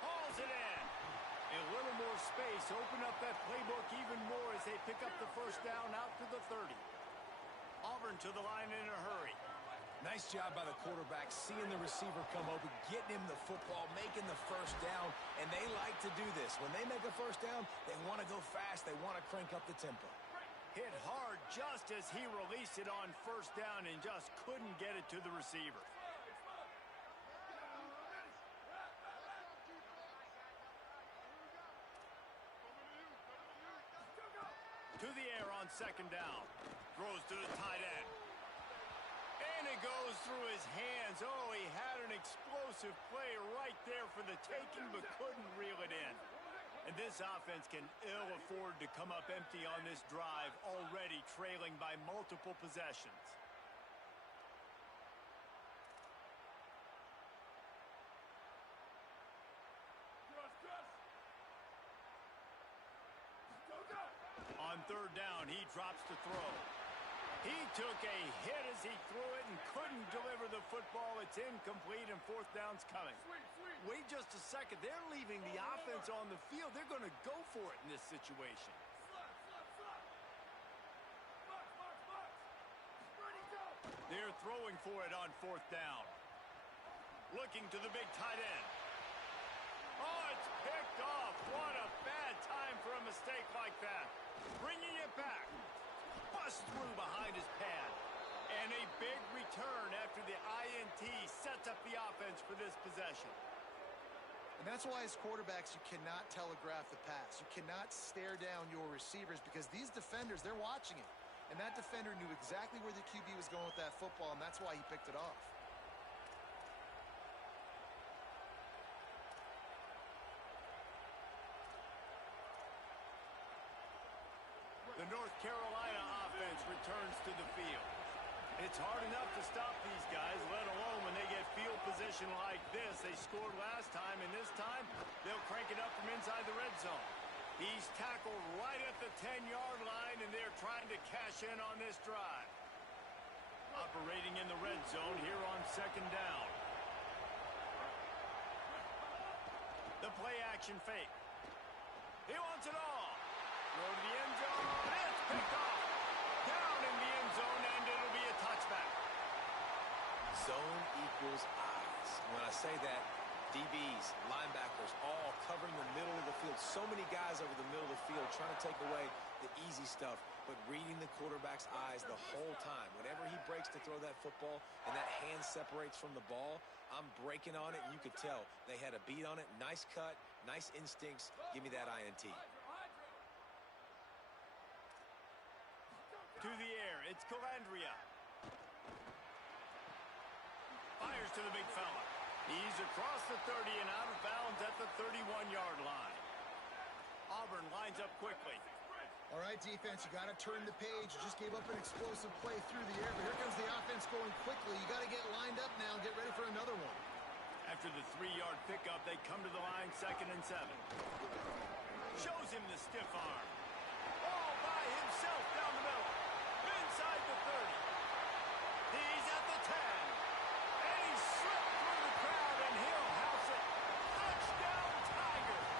Hauls it in. A little more space. Open up that playbook even more as they pick up the first down out to the 30. Auburn to the line in a hurry. Nice job by the quarterback, seeing the receiver come open, getting him the football, making the first down, and they like to do this. When they make a first down, they want to go fast. They want to crank up the tempo. Hit hard just as he released it on first down and just couldn't get it to the receiver. To the air on second down. Throws to the tight end. And it goes through his hands. Oh, he had an explosive play right there for the taking, but couldn't reel it in. And this offense can ill afford to come up empty on this drive, already trailing by multiple possessions. On third down, he drops to throw. He took a hit as he threw it and couldn't deliver the football. It's incomplete, and fourth down's coming. Wait just a second. They're leaving the offense on the field. They're going to go for it in this situation. They're throwing for it on fourth down. Looking to the big tight end. Oh, it's picked off. What a bad time for a mistake like that. Bringing it back. Bust through behind his pad. And a big return after the INT sets up the offense for this possession. And that's why as quarterbacks, you cannot telegraph the pass. You cannot stare down your receivers because these defenders, they're watching it. And that defender knew exactly where the QB was going with that football, and that's why he picked it off. The North Carolina offense returns to the field. It's hard enough to stop these guys, let alone when they get field position like this. They scored last time, and this time they'll crank it up from inside the red zone. He's tackled right at the 10-yard line, and they're trying to cash in on this drive. Operating in the red zone here on second down. The play-action fake. He wants it all. Throw to the end zone. It's picked off. Down in the end zone, and it'll be a touchback. Zone equals eyes. When I say that, DBs, linebackers, all covering the middle of the field. So many guys over the middle of the field trying to take away the easy stuff, but reading the quarterback's eyes the whole time. Whenever he breaks to throw that football and that hand separates from the ball, I'm breaking on it, and you could tell they had a beat on it. Nice cut, nice instincts. Give me that INT. To the air, it's Calandria. Fires to the big fella. He's across the 30 and out of bounds at the 31-yard line. Auburn lines up quickly. All right, defense, you got to turn the page. You just gave up an explosive play through the air, but here comes the offense going quickly. You got to get lined up now and get ready for another one. After the 3-yard pickup, they come to the line, 2nd and 7. Shows him the stiff arm. All by himself down the middle. Inside the 30. He's at the 10. And he slipped through the crowd, and he'll house it. Touchdown, Tigers.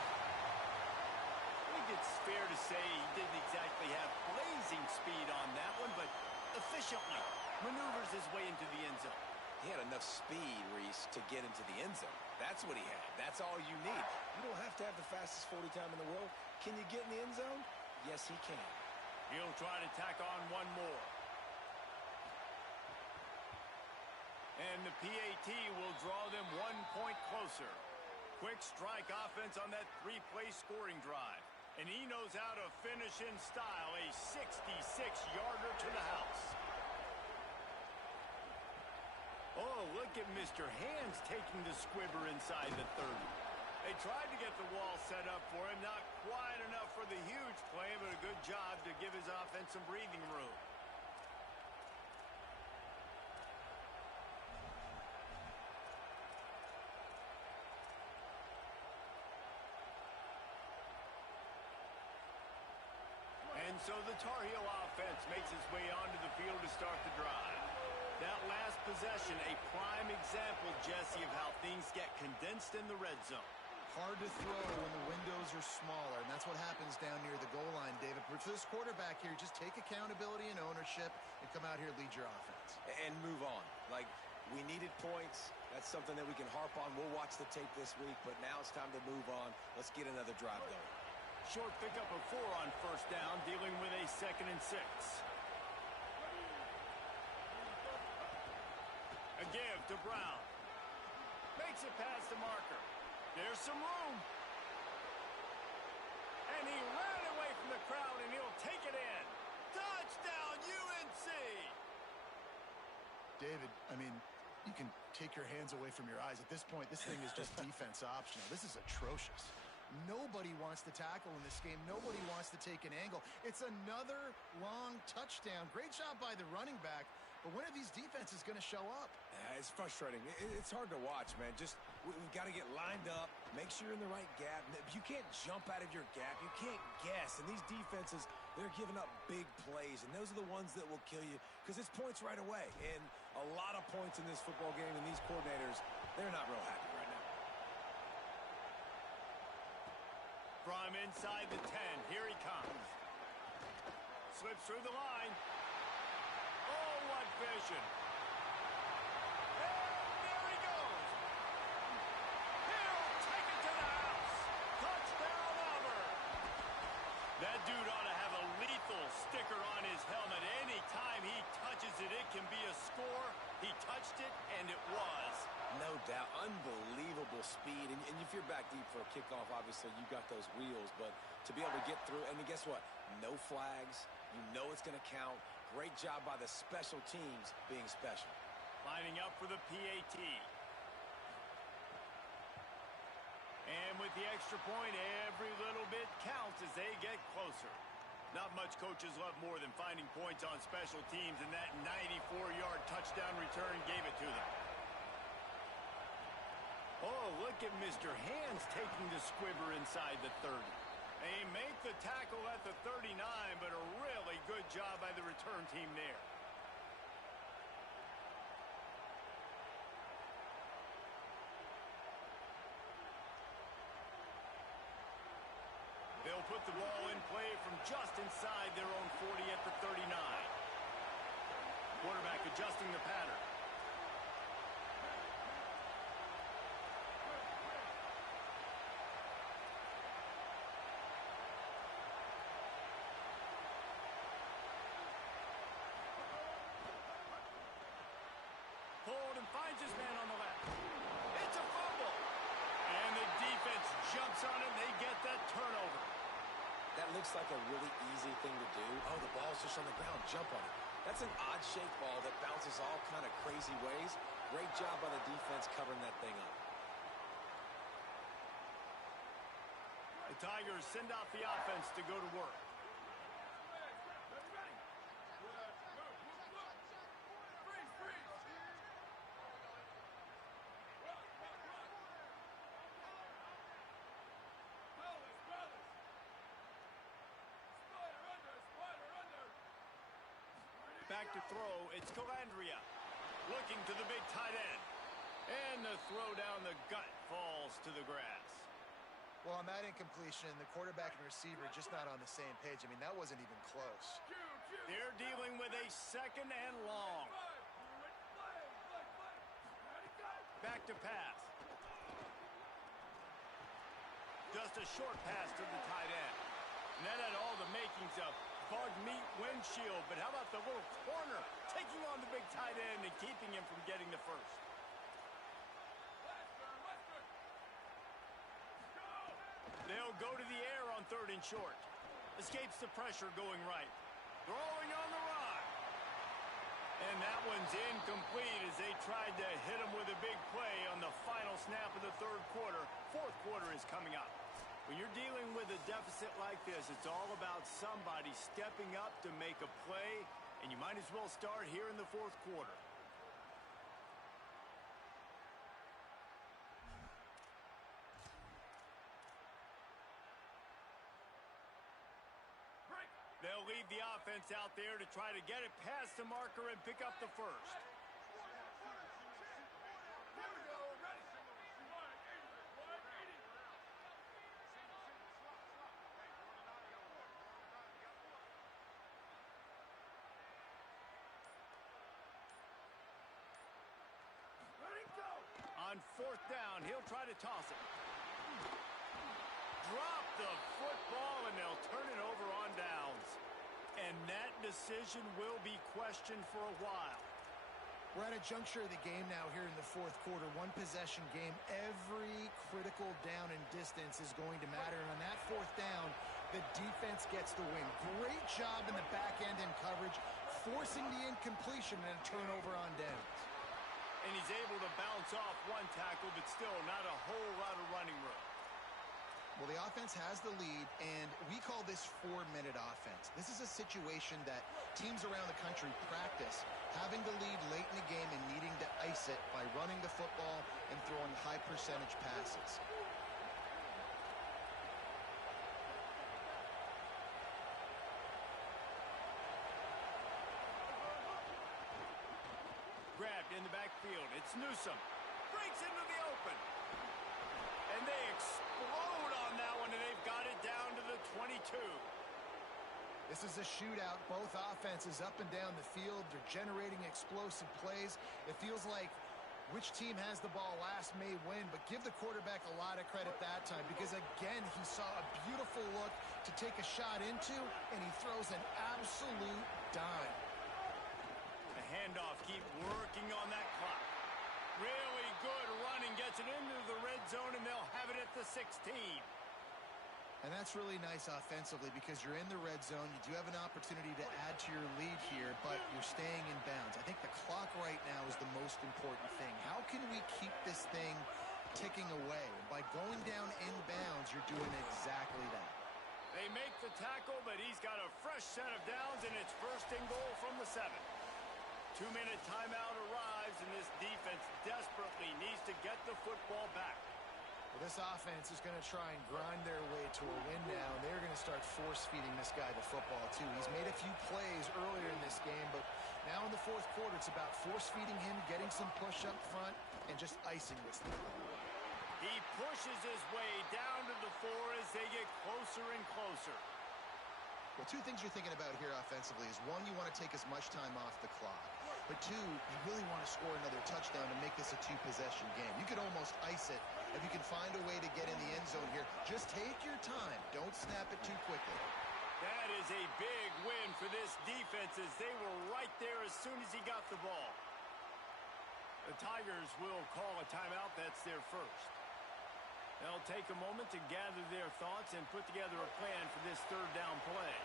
I think it's fair to say he didn't exactly have blazing speed on that one, but efficiently maneuvers his way into the end zone. He had enough speed, Reese, to get into the end zone. That's what he had. That's all you need. You don't have to have the fastest 40 time in the world. Can you get in the end zone? Yes, he can. He'll try to tack on one more. And the PAT will draw them 1 point closer. Quick strike offense on that 3-play scoring drive. And he knows how to finish in style, a 66-yarder to the house. Oh, look at Mr. Hands taking the squibber inside the 30. They tried to get the wall set up for him, not quite enough for the huge play, but a good job to give his offense some breathing room. And so the Tar Heel offense makes its way onto the field to start the drive. That last possession, a prime example, Jesse, of how things get condensed in the red zone. Hard to throw when the windows are smaller, and that's what happens down near the goal line, David. But for this quarterback here, just take accountability and ownership and come out here and lead your offense. And move on. Like, we needed points. That's something that we can harp on. We'll watch the tape this week, but now it's time to move on. Let's get another drive going. Short pickup of 4 on first down, dealing with a 2nd and 6. A give to Brown. Makes it past the marker. There's some room. And he ran away from the crowd, and he'll take it in. Touchdown, UNC! David, I mean, you can take your hands away from your eyes. At this point, this thing is just defense optional. This is atrocious. Nobody wants to tackle in this game. Nobody wants to take an angle. It's another long touchdown. Great job by the running back. But when are these defenses going to show up? It's frustrating. It's hard to watch, man. Just, we've got to get lined up, make sure you're in the right gap. You can't jump out of your gap. You can't guess. And these defenses, they're giving up big plays, and those are the ones that will kill you because it's points right away. And a lot of points in this football game, and these coordinators, they're not real happy right now. From inside the 10, here he comes. Slips through the line. Oh, what vision. And there he goes. He'll take it to the house. Touchdown, Auburn. That dude ought to have a lethal sticker on his helmet. Anytime he touches it, it can be a score. He touched it, and it was. No doubt. Unbelievable speed. And if you're back deep for a kickoff, obviously you got those wheels. But to be able to get through, and guess what? No flags. You know it's going to count. Great job by the special teams being special. Lining up for the PAT. And with the extra point, every little bit counts as they get closer. Not much coaches love more than finding points on special teams, and that 94-yard touchdown return gave it to them. Oh, look at Mr. Hands taking the squibber inside the 30. They make the tackle at the 39, but a really good job by the return team there. They'll put the ball in play from just inside their own 40 at the 39. Quarterback adjusting the pattern. Hold and finds his man on the left. It's a fumble. And the defense jumps on it. They get that turnover. That looks like a really easy thing to do. Oh, the ball's just on the ground. Jump on it. That's an odd-shaped ball that bounces all kind of crazy ways. Great job by the defense covering that thing up. The Tigers send out the offense to go to work. Back to throw, it's Calandria. Looking to the big tight end. And the throw down the gut falls to the grass. Well, on that incompletion, the quarterback and receiver just not on the same page. I mean, that wasn't even close. They're dealing with a second and long. Back to pass. Just a short pass to the tight end. And that had all the makings of bug meat windshield, but how about the little corner taking on the big tight end and keeping him from getting the first? They'll go to the air on 3rd and short. Escapes the pressure going right. Throwing on the run. And that one's incomplete as they tried to hit him with a big play on the final snap of the 3rd quarter. 4th quarter is coming up. When you're dealing with a deficit like this, it's all about somebody stepping up to make a play, and you might as well start here in the 4th quarter. They'll leave the offense out there to try to get it past the marker and pick up the first. On 4th down, he'll try to toss it. Drop the football, and they'll turn it over on downs. And that decision will be questioned for a while. We're at a juncture of the game now here in the 4th quarter. One possession game. Every critical down and distance is going to matter. And on that 4th down, the defense gets the win. Great job in the back end in coverage, forcing the incompletion and a turnover on downs. And he's able to bounce off one tackle, but still not a whole lot of running room. Well, the offense has the lead, and we call this 4-minute offense. This is a situation that teams around the country practice, having the lead late in the game and needing to ice it by running the football and throwing high-percentage passes. Grabbed in the backfield. It's Newsome. Breaks into the open. And they explode on that one, and they've got it down to the 22. This is a shootout. Both offenses up and down the field. They're generating explosive plays. It feels like which team has the ball last may win, but give the quarterback a lot of credit that time because, again, he saw a beautiful look to take a shot into, and he throws an absolute dime. The handoff, keep working on that clock. Really good running, gets it into the red zone, and they'll have it at the 16. And that's really nice offensively because you're in the red zone. You do have an opportunity to add to your lead here, but you're staying in bounds. I think the clock right now is the most important thing. How can we keep this thing ticking away? And by going down in bounds, you're doing exactly that. They make the tackle, but he's got a fresh set of downs, and it's 1st and goal from the 7. 2-minute timeout arrives, and this defense desperately needs to get the football back. Well, this offense is going to try and grind their way to a win now, and they're going to start force-feeding this guy the football, too. He's made a few plays earlier in this game, but now in the fourth quarter, it's about force-feeding him, getting some push up front, and just icing this thing. He pushes his way down to the 4 as they get closer and closer. Well, two things you're thinking about here offensively is, one, you want to take as much time off the clock. But two, you really want to score another touchdown to make this a 2-possession game. You could almost ice it if you can find a way to get in the end zone here. Just take your time. Don't snap it too quickly. That is a big win for this defense as they were right there as soon as he got the ball. The Tigers will call a timeout. That's their first. They'll take a moment to gather their thoughts and put together a plan for this third down play.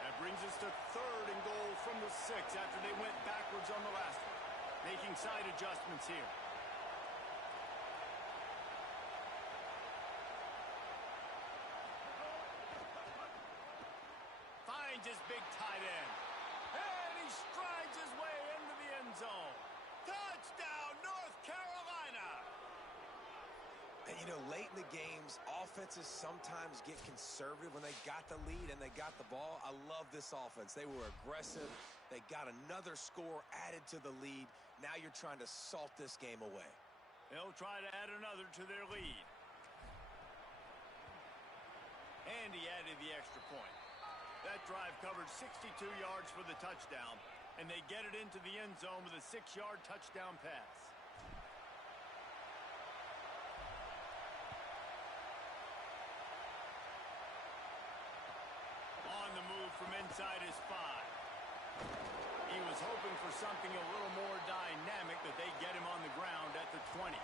That brings us to 3rd and goal from the 6 after they went backwards on the last one. Making side adjustments here. Finds his big tight end. And he strides his way into the end zone. Touchdown, North Carolina! And, you know, late in the games, offenses sometimes get conservative when they got the lead and they got the ball. I love this offense. They were aggressive. They got another score added to the lead. Now you're trying to salt this game away. They'll try to add another to their lead. And he added the extra point. That drive covered 62 yards for the touchdown, and they get it into the end zone with a 6-yard touchdown pass. On the move from inside his 5. He was hoping for something a little more dynamic, but they get him on the ground at the 20.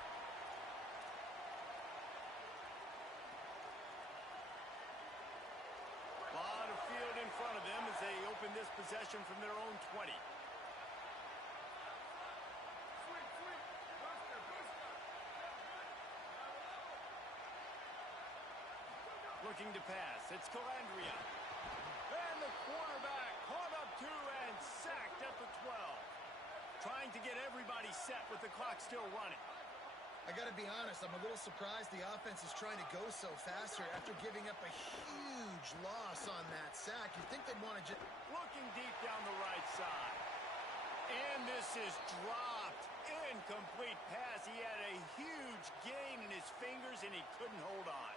Lot of field in front of them as they open this possession from their own 20. Looking to pass. It's Calandria. And the quarterback caught up to and sacked at the 12. Trying to get everybody set with the clock still running. I got to be honest, I'm a little surprised the offense is trying to go so fast here after giving up a huge loss on that sack. You'd think they'd want to just... Looking deep down the right side. And this is dropped. Incomplete pass. He had a huge gain in his fingers and he couldn't hold on.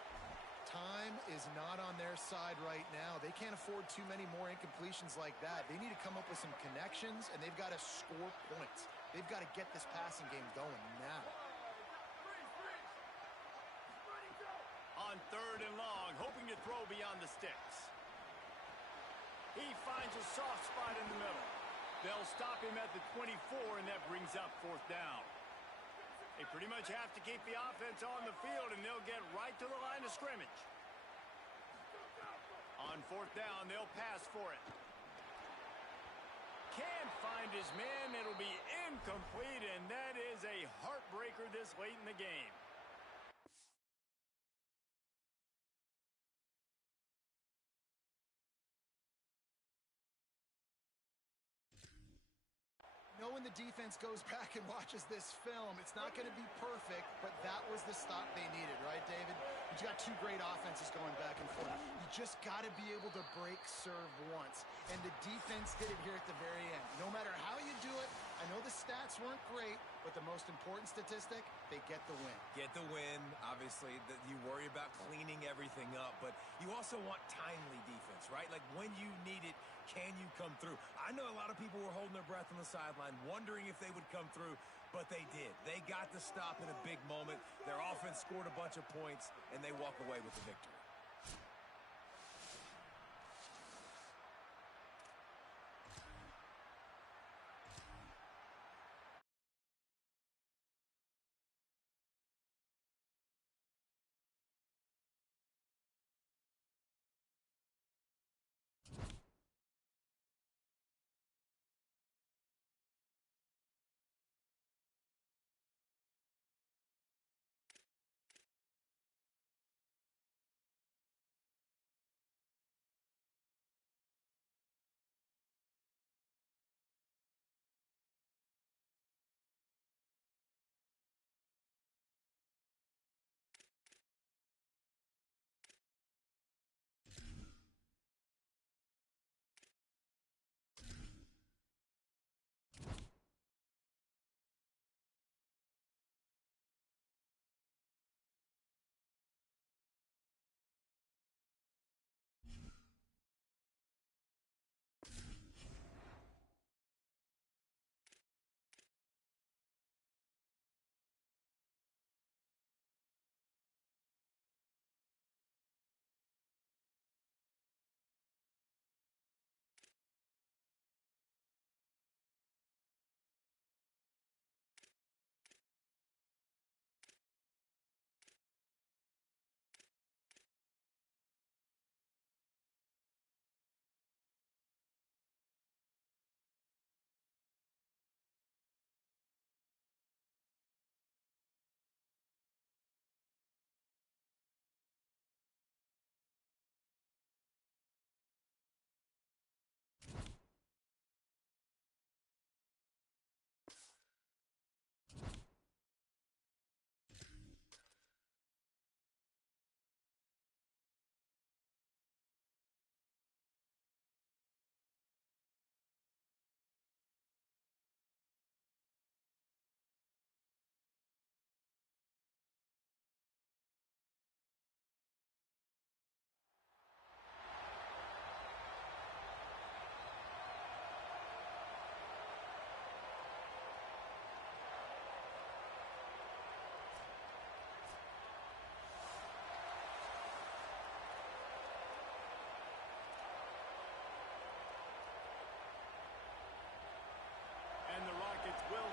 Time is not on their side right now. They can't afford too many more incompletions like that. They need to come up with some connections, and they've got to score points. They've got to get this passing game going now. On 3rd and long, hoping to throw beyond the sticks. He finds a soft spot in the middle. They'll stop him at the 24, and that brings up 4th down. They pretty much have to keep the offense on the field, and they'll get right to the line of scrimmage. On 4th down, they'll pass for it. Can't find his man. It'll be incomplete, and that is a heartbreaker this late in the game. When the defense goes back and watches this film, it's not going to be perfect, but that was the stop they needed, right, David? You got two great offenses going back and forth. You just got to be able to break serve once, and the defense did it here at the very end. No matter how you do it, I know the stats weren't great, but the most important statistic, they get the win. Get the win. Obviously, you worry about cleaning everything up, but you also want timely defense, right? Like when you need it, can you come through? I know a lot of people were holding their breath on the sideline, wondering if they would come through, but they did. They got the stop in a big moment. Their offense scored a bunch of points, and they walk away with the victory.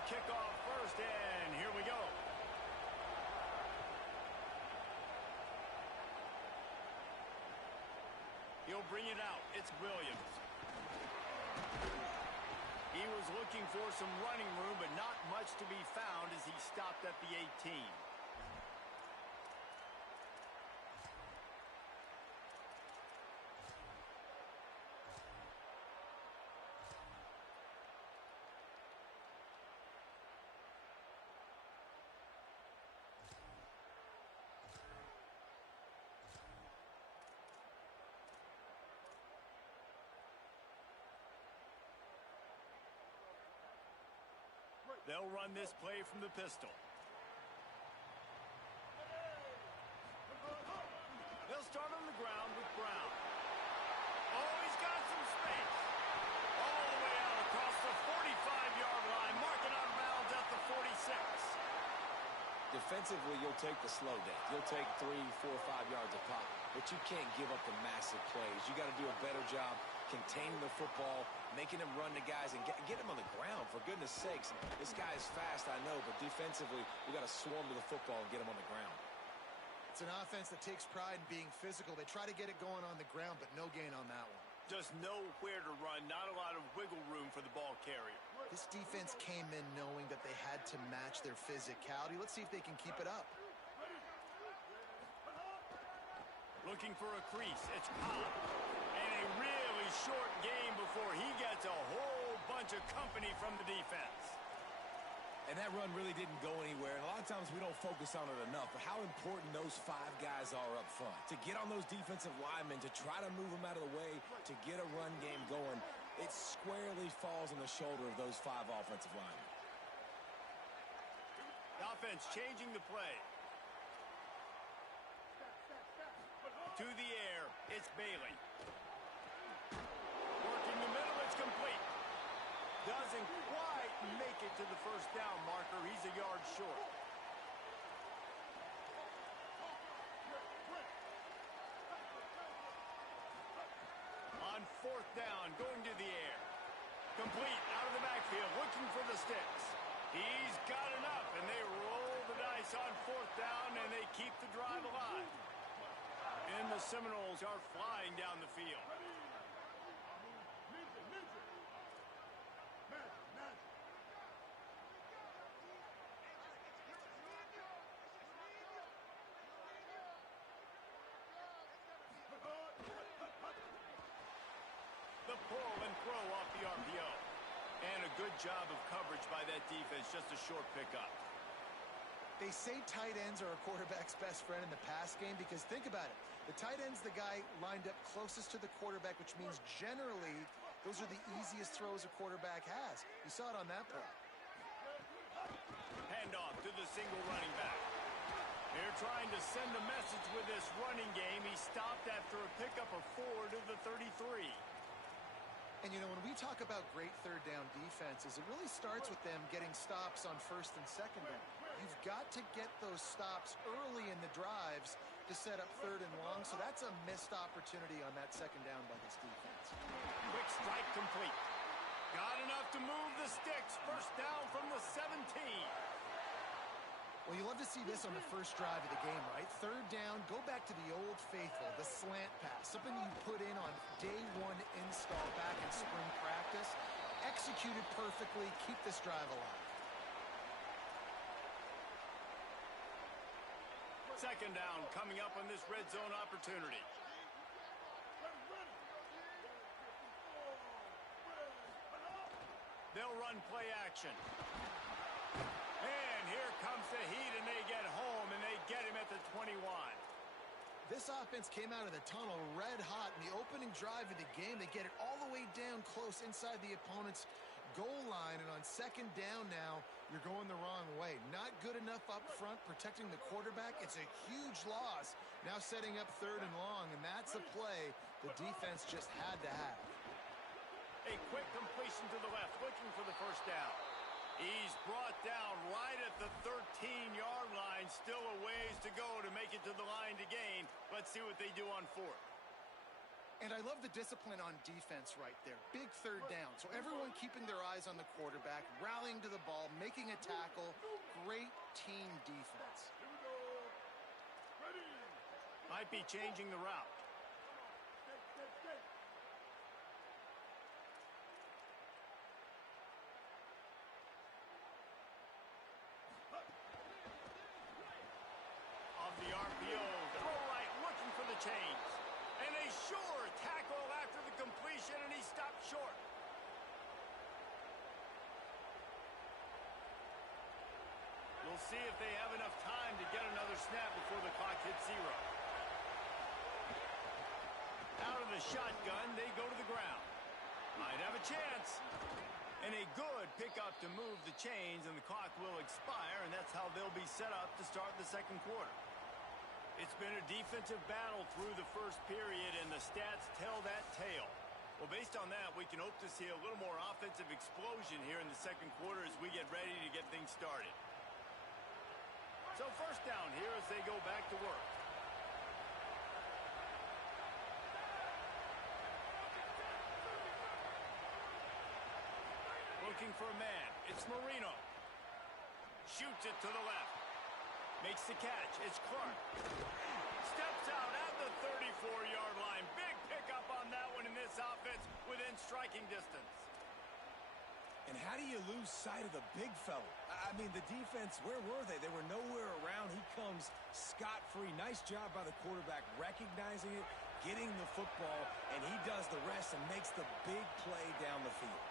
kick off first, and here we go. He'll bring it out. It's Williams. He was looking for some running room, but not much to be found as he stopped at the 18. They'll run this play from the pistol. They'll start on the ground with Brown. Oh, he's got some space. All the way out across the 45-yard line, marking out of bounds at the 46. Defensively, you'll take the slow days. You'll take 3, 4, 5 yards a pop, but you can't give up the massive plays. You got to do a better job containing the football, making him run the guys, and get him on the ground, for goodness sakes. This guy is fast, I know, but defensively, we got to swarm to the football and get him on the ground. It's an offense that takes pride in being physical. They try to get it going on the ground, but no gain on that one. Just nowhere to run, not a lot of wiggle room for the ball carrier. This defense came in knowing that they had to match their physicality. Let's see if they can keep it up. Looking for a crease. It's Cobb. And a really short game before he gets a whole bunch of company from the defense. And that run really didn't go anywhere. And a lot of times we don't focus on it enough. But how important those 5 guys are up front. To get on those defensive linemen, to try to move them out of the way, to get a run game going, it squarely falls on the shoulder of those 5 offensive linemen. The offense changing the play. To the air, it's Bailey. Working the middle, it's complete. Doesn't quite make it to the first down marker. He's a yard short. On 4th down, going to the air. Complete, out of the backfield, looking for the sticks. He's got enough, and they roll the dice on 4th down, and they keep the drive alive. And the Seminoles are flying down the field. The pull and throw off the RPO. And a good job of coverage by that defense, just a short pickup. They say tight ends are a quarterback's best friend in the pass game because think about it. The tight end's the guy lined up closest to the quarterback, which means generally those are the easiest throws a quarterback has. You saw it on that play. Handoff to the single running back. They're trying to send a message with this running game. He stopped after a pickup of 4 to the 33. And, you know, when we talk about great third down defenses, it really starts with them getting stops on 1st and 2nd down. You've got to get those stops early in the drives to set up 3rd and long, so that's a missed opportunity on that 2nd down by this defense. Quick strike complete. Got enough to move the sticks. First down from the 17. Well, you love to see this on the first drive of the game, right? 3rd down, go back to the old faithful, the slant pass, something you put in on day 1 install back in spring practice. Executed perfectly, keep this drive alive. 2nd down coming up on this red zone opportunity. They'll run play action. And here comes the heat, and they get home, and they get him at the 21. This offense came out of the tunnel red hot in the opening drive of the game. They get it all the way down close inside the opponent's goal line, and on 2nd down now, you're going the wrong way. Not good enough up front protecting the quarterback. It's a huge loss. Now setting up 3rd and long, and that's a play the defense just had to have. A quick completion to the left, looking for the first down. He's brought down right at the 13-yard line. Still a ways to go to make it to the line to gain. Let's see what they do on 4th. And I love the discipline on defense right there. Big third down. So everyone keeping their eyes on the quarterback, rallying to the ball, making a tackle. Great team defense. Here we go. Ready. Might be changing the route. Stay. Off the RPO, throw right, looking for the change. And a sure tackle after the completion, and he stopped short. We'll see if they have enough time to get another snap before the clock hits 0. Out of the shotgun, they go to the ground. Might have a chance. And a good pickup to move the chains, and the clock will expire, and that's how they'll be set up to start the second quarter. It's been a defensive battle through the first period, and the stats tell that tale. Well, based on that, we can hope to see a little more offensive explosion here in the second quarter as we get ready to get things started. So first down here as they go back to work. Looking for a man. It's Marino. Shoots it to the left. Makes the catch. It's Clark. Steps out at the 34-yard line. Big pickup on that one in this offense within striking distance. And how do you lose sight of the big fella? I mean, the defense, where were they? They were nowhere around. He comes scot-free. Nice job by the quarterback recognizing it, getting the football, and he does the rest and makes the big play down the field.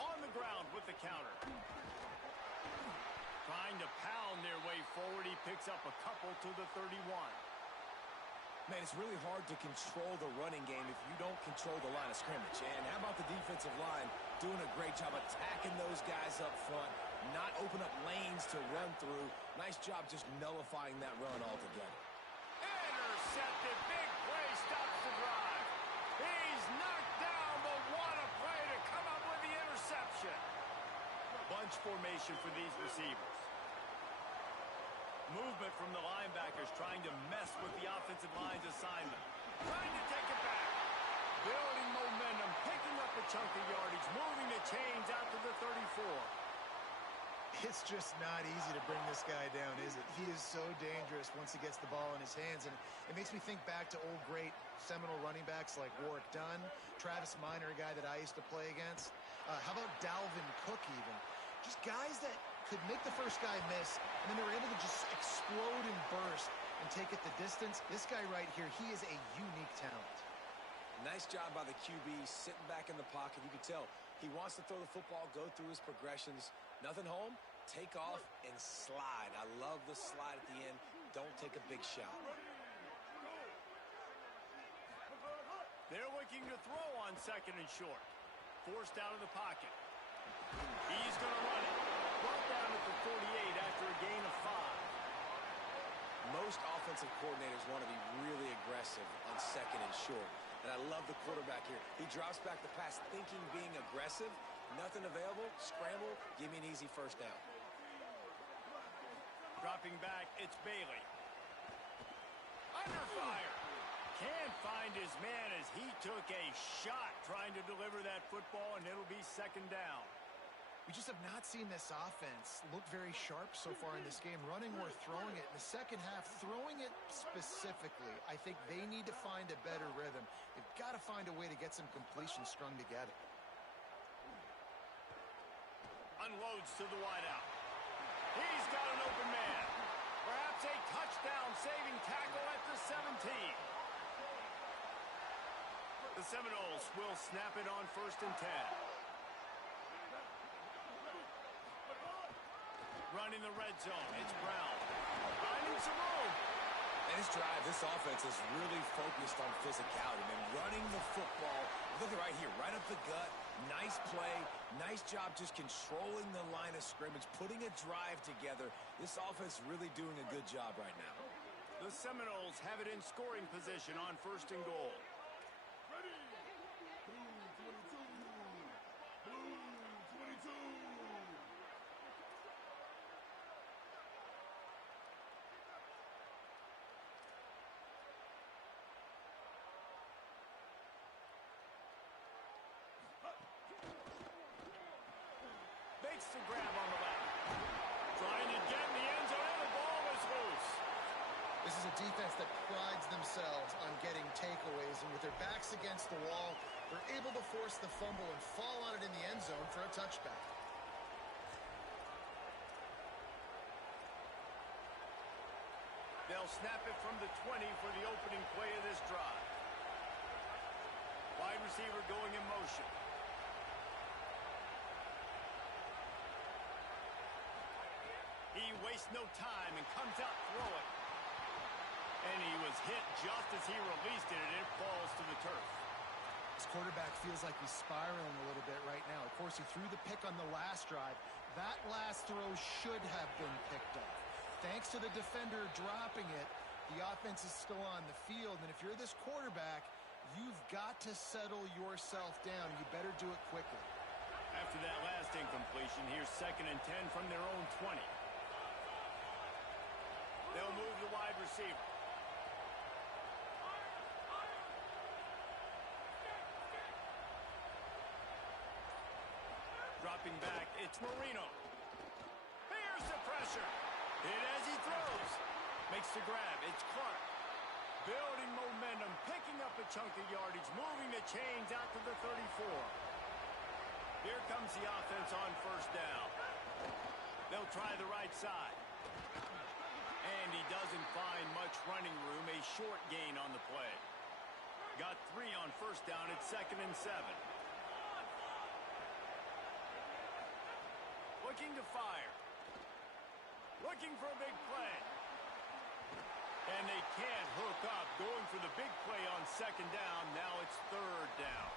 On the ground with the counter. Trying to pound their way forward. He picks up a couple to the 31. Man, it's really hard to control the running game if you don't control the line of scrimmage. And how about the defensive line doing a great job attacking those guys up front, not open up lanes to run through. Nice job just nullifying that run altogether. Intercepted. Big play stops the drive. He's knocked down, but what a play to come up with the interception. Bunch formation for these receivers. Movement from the linebackers trying to mess with the offensive line's assignment. Trying to take it back. Building momentum, picking up a chunk of yardage, moving the chains out to the 34. It's just not easy to bring this guy down, is it? He is so dangerous once he gets the ball in his hands, and it makes me think back to old great Seminole running backs like Warwick Dunn, Travis Minor, a guy that I used to play against. How about Dalvin Cook even? Just guys that could make the first guy miss, and then they were able to just explode and burst and take it the distance. This guy right here, he is a unique talent. Nice job by the QB, sitting back in the pocket. You can tell he wants to throw the football, go through his progressions. Nothing home, take off, and slide. I love the slide at the end. Don't take a big shot. They're looking to throw on second and short. Forced out of the pocket. He's going to run it. Brought down at the 48 after a gain of 5. Most offensive coordinators want to be really aggressive on second and short. And I love the quarterback here. He drops back the pass thinking being aggressive. Nothing available. Scramble. Give me an easy first down. Dropping back, it's Bailey. Under fire. Can't find his man as he took a shot trying to deliver that football, and it'll be second down. We just have not seen this offense look very sharp so far in this game, running or throwing it. In the second half, throwing it specifically, I think they need to find a better rhythm. They've got to find a way to get some completions strung together. Unloads to the wideout. He's got an open man. Perhaps a touchdown-saving tackle at the 17. The Seminoles will snap it on 1st and 10. Running the red zone. It's Brown. Finding some room. And this drive, this offense is really focused on physicality, man. Running the football. Look at right here, right up the gut. Nice play. Nice job just controlling the line of scrimmage, putting a drive together. This offense really doing a good job right now. The Seminoles have it in scoring position on 1st and goal. Ready. Blue 22. Blue 22. makes the grab on the left. Trying to get in the end zone, and the ball is loose. This is a defense that prides themselves on getting takeaways, and with their backs against the wall, they're able to force the fumble and fall on it in the end zone for a touchback. They'll snap it from the 20 for the opening play of this drive. Wide receiver going in motion. He wastes no time and comes out throwing. And he was hit just as he released it, and it falls to the turf. This quarterback feels like he's spiraling a little bit right now. Of course, he threw the pick on the last drive. That last throw should have been picked up. Thanks to the defender dropping it, the offense is still on the field. And if you're this quarterback, you've got to settle yourself down. You better do it quickly. After that last incompletion, here's 2nd and 10 from their own 20. They'll move the wide receiver. Dropping back, it's Marino. Here's the pressure. Hit as he throws. Makes the grab, it's Clark. Building momentum, picking up a chunk of yardage, moving the chains out to the 34. Here comes the offense on 1st down. They'll try the right side. And he doesn't find much running room, a short gain on the play. Got 3 on 1st down, it's 2nd and 7. Looking to fire. Looking for a big play. And they can't hook up. Going for the big play on 2nd down. Now it's 3rd down.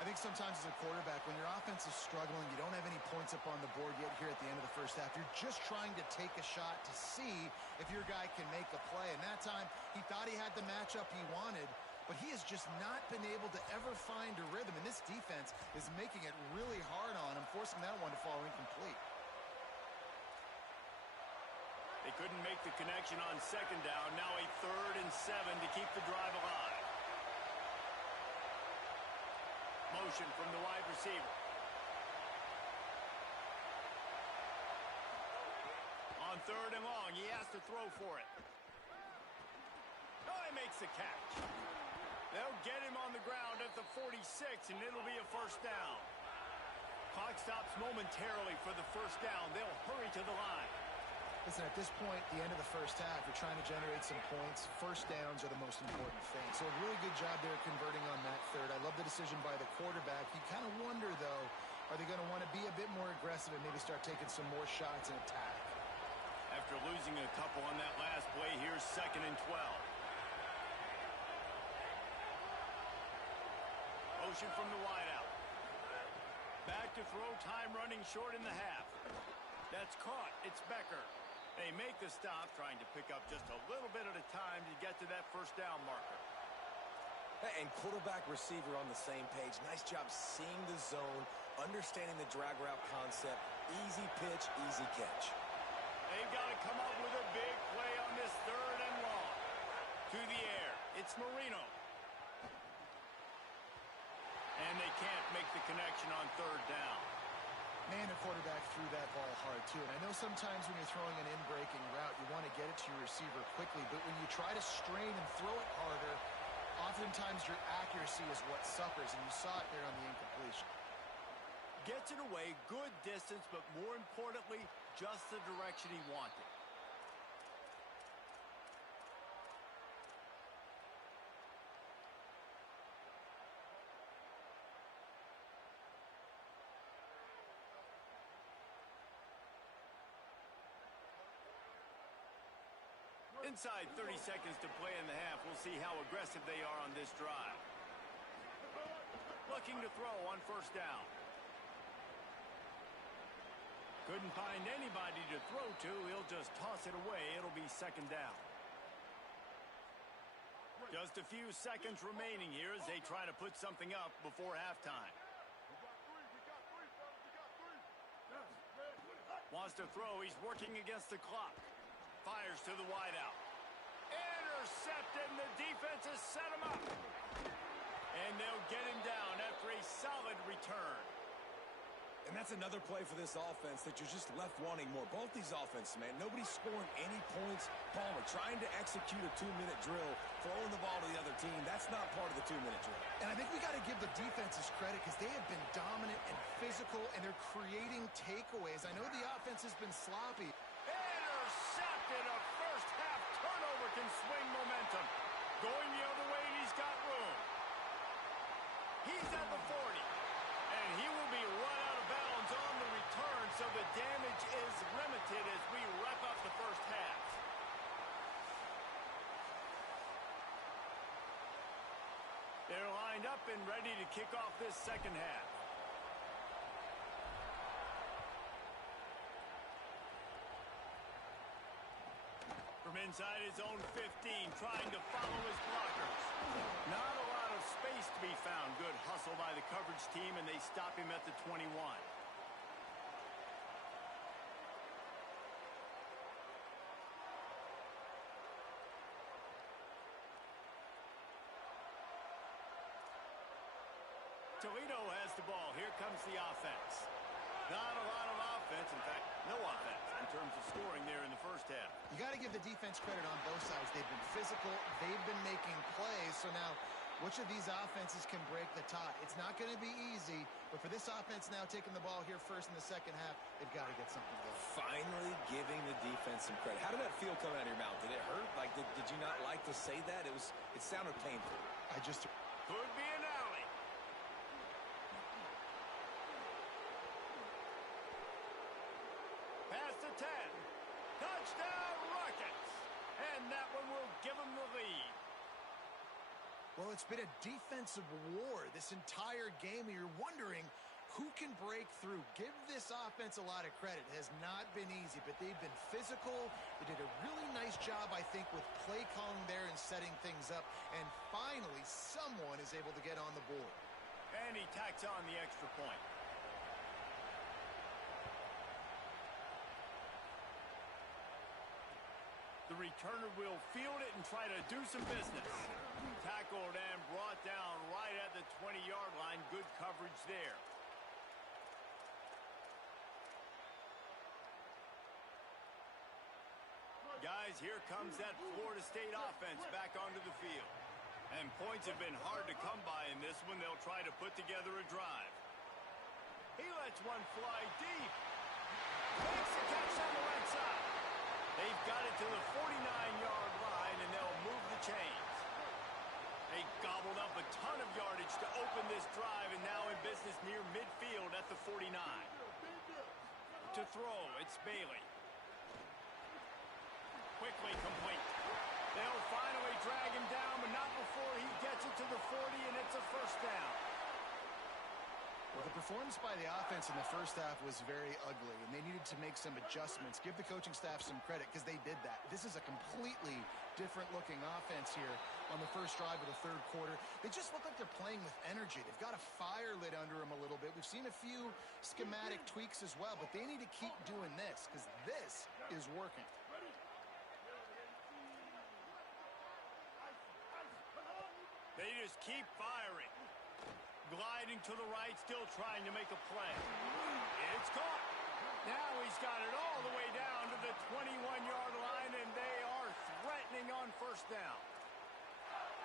I think sometimes as a quarterback, when your offense is struggling, you don't have any points up on the board yet here at the end of the 1st half. You're just trying to take a shot to see if your guy can make a play. And that time, he thought he had the matchup he wanted, but he has just not been able to ever find a rhythm. And this defense is making it really hard on him, forcing that one to fall incomplete. They couldn't make the connection on 2nd down. Now a 3rd and 7 to keep the drive alive. Motion from the wide receiver. On 3rd and long, he has to throw for it. Oh, he makes the catch. They'll get him on the ground at the 46, and it'll be a 1st down. Clock stops momentarily for the 1st down. They'll hurry to the line. Listen, at this point, the end of the 1st half, you're trying to generate some points. 1st downs are the most important thing. So a really good job there converting on that 3rd. I love the decision by the quarterback. You kind of wonder, though, are they going to want to be a bit more aggressive and maybe start taking some more shots and attack? After losing a couple on that last play, here's 2nd and 12. Motion from the wideout. Back to throw, time running short in the half. That's caught. It's Becker. They make the stop, trying to pick up just a little bit at a time to get to that 1st down marker. And quarterback receiver on the same page. Nice job seeing the zone, understanding the drag route concept. Easy pitch, easy catch. They've got to come up with a big play on this 3rd and long. To the air. It's Marino. And they can't make the connection on 3rd down. Man, the quarterback threw that ball hard, too. And I know sometimes when you're throwing an in-breaking route, you want to get it to your receiver quickly. But when you try to strain and throw it harder, oftentimes your accuracy is what suffers. And you saw it there on the incompletion. Gets it away, good distance, but more importantly, just the direction he wanted. Inside 30 seconds to play in the half. We'll see how aggressive they are on this drive. Looking to throw on 1st down. Couldn't find anybody to throw to. He'll just toss it away. It'll be 2nd down. Just a few seconds remaining here as they try to put something up before halftime. Wants to throw. He's working against the clock. Fires to the wideout. Intercepted, and the defense has set him up. And they'll get him down after a solid return. And that's another play for this offense that you're just left wanting more. Both these offenses, man, nobody's scoring any points. Palmer trying to execute a 2-minute drill, throwing the ball to the other team. That's not part of the 2-minute drill. And I think we got to give the defenses credit because they have been dominant and physical, and they're creating takeaways. I know the offense has been sloppy. Intercepted. A first-half turnover can swing momentum. Going the other way, and he's got room. He's at the 40, and he will be run out of bounds on the return, so the damage is limited as we wrap up the first half. They're lined up and ready to kick off this second half. From inside his own 15, trying to follow his blockers. Not a lot of space to be found. Good hustle by the coverage team, and they stop him at the 21. Toledo has the ball. Here comes the offense. Not a lot of offense. In fact, no offense in terms of scoring there in the first half. You got to give the defense credit on both sides. They've been physical. They've been making plays. So now, which of these offenses can break the tie? It's not going to be easy, but for this offense now taking the ball here first in the second half, they've got to get something going. Finally giving the defense some credit. How did that feel coming out of your mouth? Did it hurt? Like, did you not like to say that? It sounded painful. Could be an alley. Pass to 10. Touchdown Rockets. And that one will give them the lead. Well, it's been a defensive war this entire game, and you're wondering who can break through. Give this offense a lot of credit. It has not been easy, but they've been physical. They did a really nice job, I think, with play calling there and setting things up. And finally, someone is able to get on the board. And he tacks on the extra point. The returner will field it and try to do some business. Tackled and brought down right at the 20-yard line. Good coverage there. Guys, here comes that Florida State offense back onto the field. And points have been hard to come by in this one. They'll try to put together a drive. He lets one fly deep. Makes the catch on the right side. They've got it to the 49-yard line, and they'll move the chains. They gobbled up a ton of yardage to open this drive, and now in business near midfield at the 49. To throw, it's Bailey. Quickly complete. They'll finally drag him down, but not before he gets it to the 40, and it's a first down. Well, the performance by the offense in the first half was very ugly, and they needed to make some adjustments. Give the coaching staff some credit because they did that. This is a completely different-looking offense here on the first drive of the third quarter. They just look like they're playing with energy. They've got a fire lit under them a little bit. We've seen a few schematic tweaks as well, but they need to keep doing this because this is working. They just keep firing. Gliding to the right, still trying to make a play. It's caught. Now he's got it all the way down to the 21-yard line, and they are threatening on first down.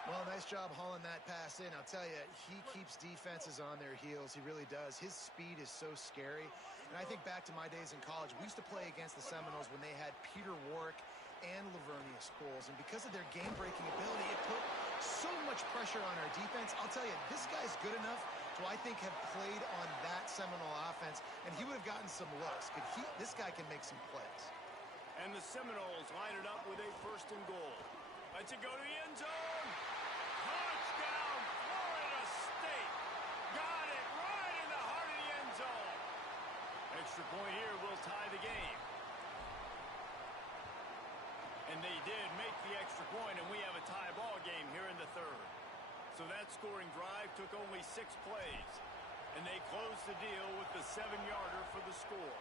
Well, nice job hauling that pass in. I'll tell you, he keeps defenses on their heels. He really does. His speed is so scary. And I think back to my days in college. We used to play against the Seminoles when they had Peter Warwick and Lavernius Coles. And because of their game-breaking ability, it put so much pressure on our defense. I'll tell you, this guy's good enough to, I think, have played on that Seminole offense, and he would have gotten some looks. This guy can make some plays. And the Seminoles line it up with a first and goal. Let's it go to the end zone. Touchdown, Florida State. Got it right in the heart of the end zone. Extra point here will tie the game. And they did make the extra point, and we have a tie ball game here in the third. So that scoring drive took only 6 plays, and they closed the deal with the 7-yarder for the score.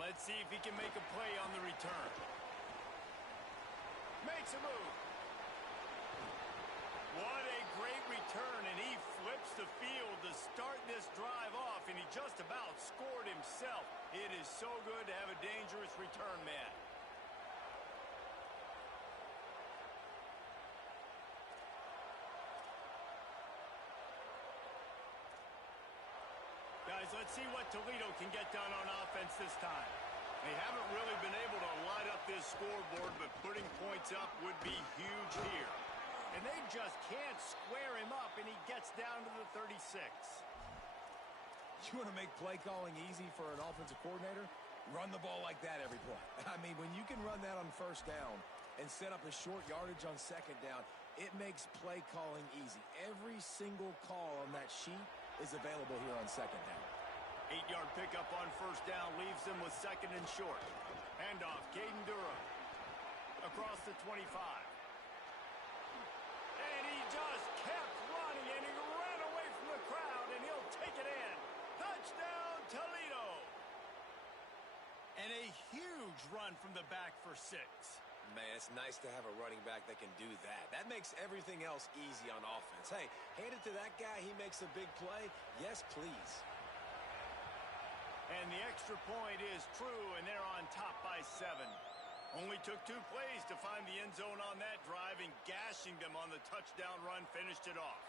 Let's see if he can make a play on the return. Makes a move. What a great return, and he flips the field to start this drive off, and he just about scored himself. It is so good to have a dangerous return man. Guys, let's see what Toledo can get done on offense this time. They haven't really been able to light up this scoreboard, but putting points up would be huge here. And they just can't square him up, and he gets down to the 36. You want to make play calling easy for an offensive coordinator? Run the ball like that every play. I mean, when you can run that on first down and set up a short yardage on second down, it makes play calling easy. Every single call on that sheet is available here on second down. 8-yard pickup on first down leaves them with second and short. Handoff, Caden Durham. Across the 25. And he just kept running, and he ran away from the crowd, and he'll take it in. Touchdown, Toledo! And a huge run from the back for 6. Man, it's nice to have a running back that can do that. That makes everything else easy on offense. Hey, hand it to that guy. He makes a big play. Yes, please. And the extra point is true, and they're on top by 7. Only took 2 plays to find the end zone on that drive, and gashing them on the touchdown run finished it off.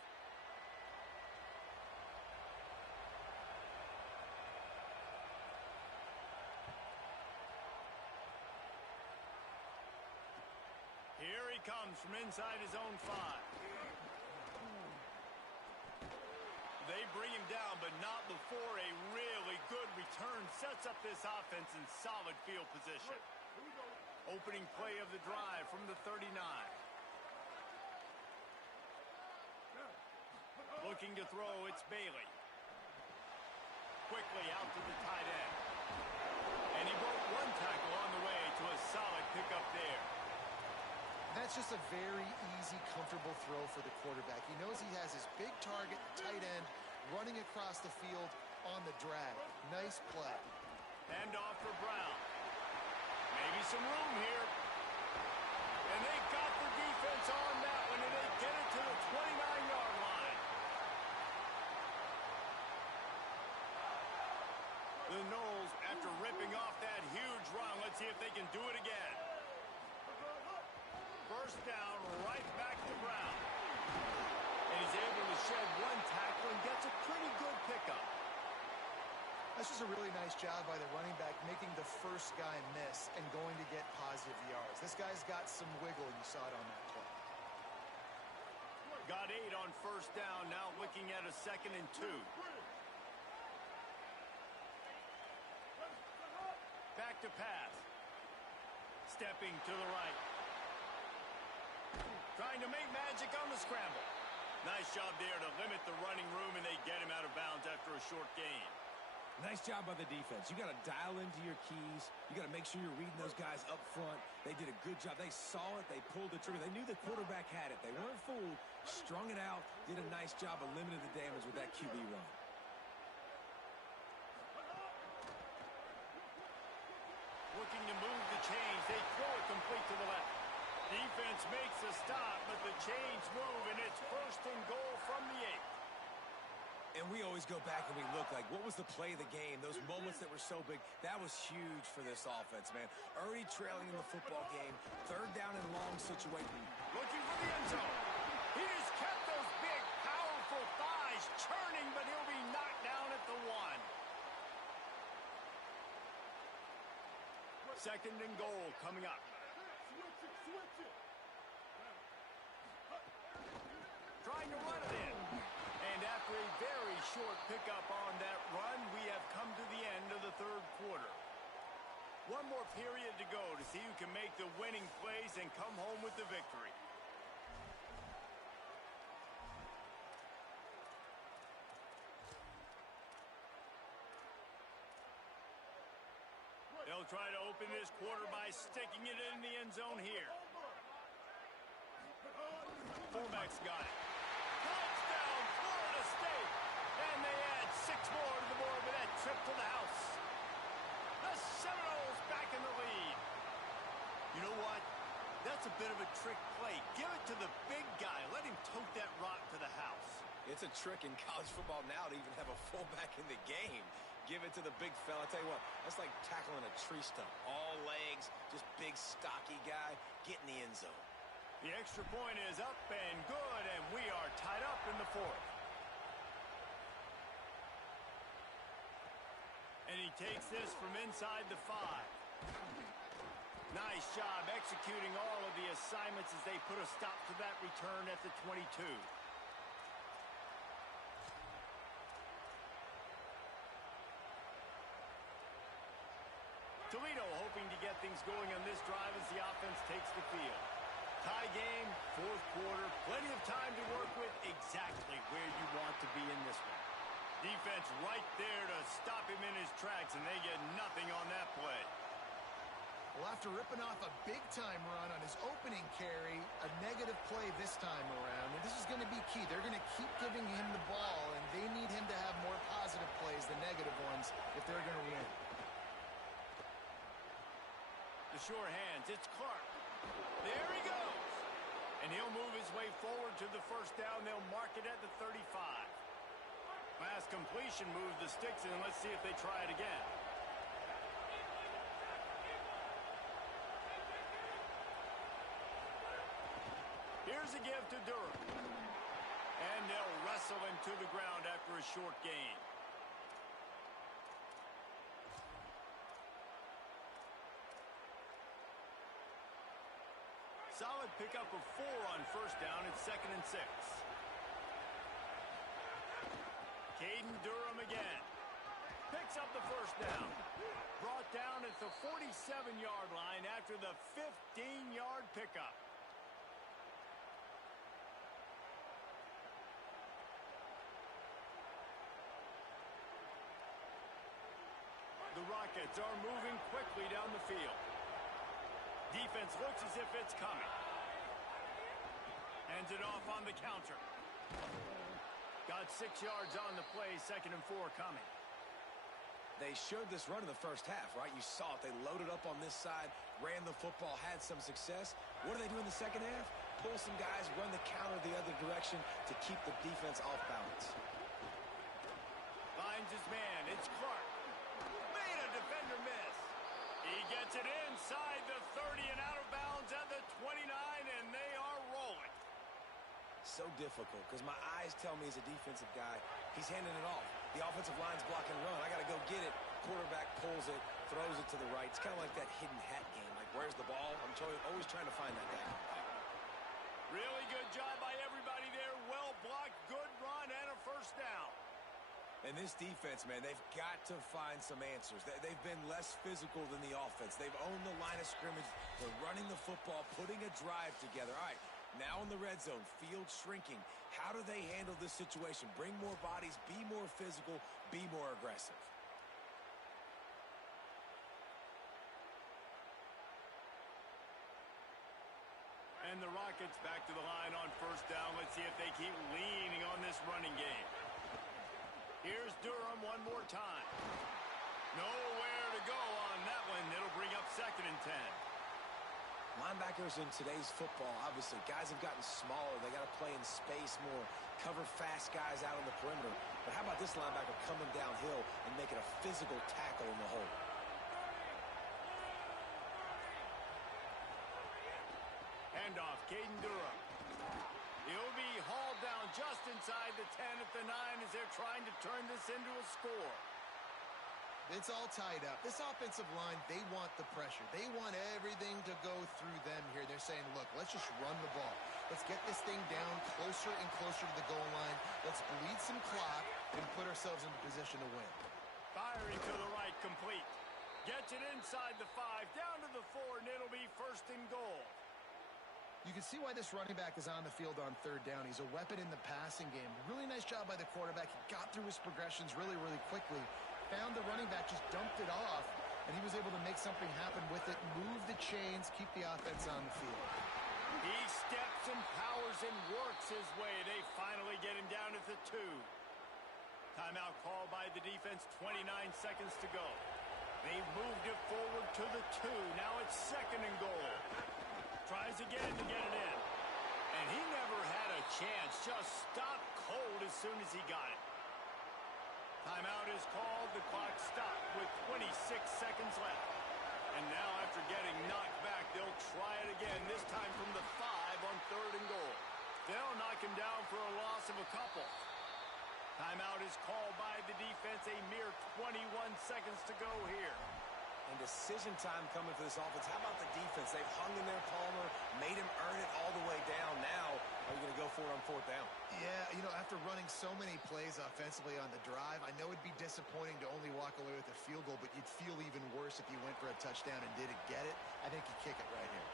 Here he comes from inside his own 5. They bring him down, but not before a really good return sets up this offense in solid field position. Opening play of the drive from the 39. Looking to throw, it's Bailey. Quickly out to the tight end. And he broke 1 tackle on the way to a solid pickup there. That's just a very easy, comfortable throw for the quarterback. He knows he has his big target, tight end, running across the field on the drag. Nice play. Hand off for Brown. Maybe some room here. And they got the defense on that one, and they get it to the 29-yard line. The Noles, after ripping off that huge run, let's see if they can do it again. First down, right back to Brown. And he's able to shed 1 tackle and gets a pretty good pickup. That's just a really nice job by the running back, making the first guy miss and going to get positive yards. This guy's got some wiggle, and you saw it on that play. Got 8 on first down, now looking at a 2nd and 2. Back to pass. Stepping to the right. Trying to make magic on the scramble. Nice job there to limit the running room, and they get him out of bounds after a short gain. Nice job by the defense. You got to dial into your keys. You got to make sure you're reading those guys up front. They did a good job. They saw it. They pulled the trigger. They knew the quarterback had it. They weren't fooled. Strung it out. Did a nice job of limiting the damage with that QB run. Looking to move the chains. They throw it complete to the left. Defense makes a stop, but the chains move, and it's 1st and goal from the 8. And we always go back and we look like, what was the play of the game? Those moments that were so big, that was huge for this offense, man. Already trailing in the football game, 3rd down and long situation. Looking for the end zone. He just kept those big, powerful thighs churning, but he'll be knocked down at the 1. 2nd and goal coming up. Switch it. Trying to run it in. And after a very short pickup on that run, we have come to the end of the 3rd quarter. 1 more period to go to see who can make the winning plays and come home with the victory. They'll try to open this quarter by sticking it in the end zone here. Fullback's got it. Touchdown, Florida State! And they add 6 more to the board with that trip to the house. The Seminoles back in the lead. You know what? That's That's a bit of a trick play. Give it to the big guy. Let him tote that rock to the house. It's a trick in college football now to even have a fullback in the game. Give it to the big fella. I tell you what, that's like tackling a tree stump. All legs, just big, stocky guy. Get in the end zone. The extra point is up and good, and we are tied up in the fourth. And he takes this from inside the 5. Nice job executing all of the assignments as they put a stop to that return at the 22. Toledo hoping to get things going on this drive as the offense takes the field. Tie game, fourth quarter, plenty of time to work with, exactly where you want to be in this one. Defense right there to stop him in his tracks, and they get nothing on that play. Well, after ripping off a big-time run on his opening carry, a negative play this time around, and this is going to be key. They're going to keep giving him the ball, and they need him to have more positive plays than negative ones if they're going to win. The sure hands, it's Clark. There he goes. And he'll move his way forward to the first down. They'll mark it at the 35. Pass completion moves the sticks in. Let's see if they try it again. Here's a give to Durham. And they'll wrestle him to the ground after a short gain. Solid pickup of 4 on first down. It's 2nd and 6. Caden Durham again. Picks up the first down. Brought down at the 47-yard line after the 15-yard pickup. The Rockets are moving quickly down the field. Defense looks as if it's coming. Hands it off on the counter. Got 6 yards on the play, 2nd and 4 coming. They showed this run in the first half, right? You saw it. They loaded up on this side, ran the football, had some success. What do they do in the second half? Pull some guys, run the counter the other direction to keep the defense off balance. Finds his man. It's Clark. Made a defender miss. He gets it inside the 30 and out of bounds at the 29, and they are rolling. So difficult because my eyes tell me as a defensive guy, he's handing it off. The offensive line's block and run. I got to go get it. Quarterback pulls it, throws it to the right. It's kind of like that hidden hat game. Like, where's the ball? I'm always trying to find that guy. Really good job by everybody there. Well blocked, good run, and a first down. And this defense, man, they've got to find some answers. They've been less physical than the offense. They've owned the line of scrimmage. They're running the football, putting a drive together. All right, now in the red zone, field shrinking. How do they handle this situation? Bring more bodies, be more physical, be more aggressive. And the Rockets back to the line on first down. Let's see if they keep leaning on this running game. Here's Durham one more time. Nowhere to go on that one. It'll bring up 2nd and 10. Linebackers in today's football, obviously, guys have gotten smaller. They got to play in space more, cover fast guys out on the perimeter. But how about this linebacker coming downhill and making a physical tackle in the hole? Handoff, Caden Durham. He'll be hauled down just inside the 10 at the 9 as they're trying to turn this into a score. It's all tied up. This offensive line, they want the pressure. They want everything to go through them here. They're saying, look, let's just run the ball. Let's get this thing down closer and closer to the goal line. Let's bleed some clock and put ourselves in position to win. Firing to the right, complete. Gets it inside the 5, down to the 4, and it'll be 1st and goal. You can see why this running back is on the field on 3rd down. He's a weapon in the passing game. Really nice job by the quarterback. He got through his progressions really, really quickly. Found the running back, just dumped it off, and he was able to make something happen with it, move the chains, keep the offense on the field. He steps and powers and works his way. They finally get him down at the 2. Timeout called by the defense, 29 seconds to go. They've moved it forward to the 2. Now it's 2nd and goal. Tries again to get it in. And he never had a chance. Just stopped cold as soon as he got it. Timeout is called. The clock stopped with 26 seconds left. And now after getting knocked back, they'll try it again, this time from the 5 on 3rd and goal. They'll knock him down for a loss of a couple. Timeout is called by the defense. A mere 21 seconds to go here. And decision time coming for this offense. How about the defense? They've hung in there, Palmer, made him earn it all the way down. Now, are you going to go for it on 4th down? Yeah, after running so many plays offensively on the drive, I know it'd be disappointing to only walk away with a field goal, but you'd feel even worse if you went for a touchdown and didn't get it. I think you kick it right here.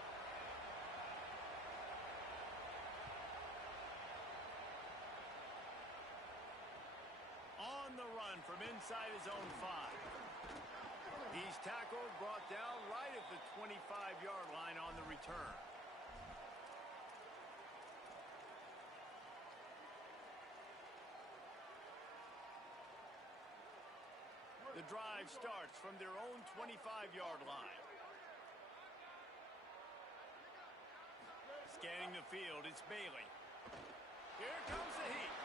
On the run from inside his own 5. He's tackled, brought down right at the 25-yard line on the return. The drive starts from their own 25-yard line. Scanning the field, it's Bailey. Here comes the heat.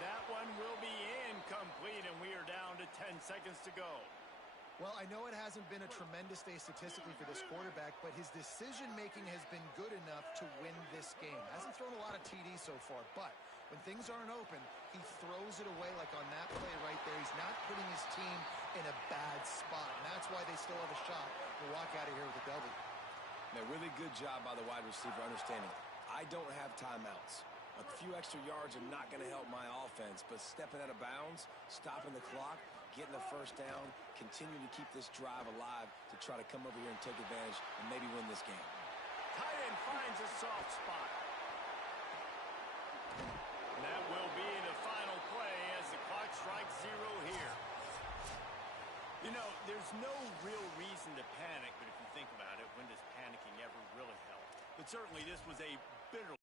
That one will be incomplete, and we are down to 10 seconds to go. Well, I know it hasn't been a tremendous day statistically for this quarterback, but his decision-making has been good enough to win this game. Hasn't thrown a lot of TDs so far, but when things aren't open, he throws it away like on that play right there. He's not putting his team in a bad spot, and that's why they still have a shot to walk out of here with a W. A really good job by the wide receiver understanding. I don't have timeouts. A few extra yards are not going to help my offense, but stepping out of bounds, stopping the clock, getting the 1st down, continue to keep this drive alive to try to come over here and take advantage and maybe win this game. Tight end finds a soft spot. And that will be the final play as the clock strikes 0 here. There's no real reason to panic, but if you think about it, when does panicking ever really help? But certainly this was a bitter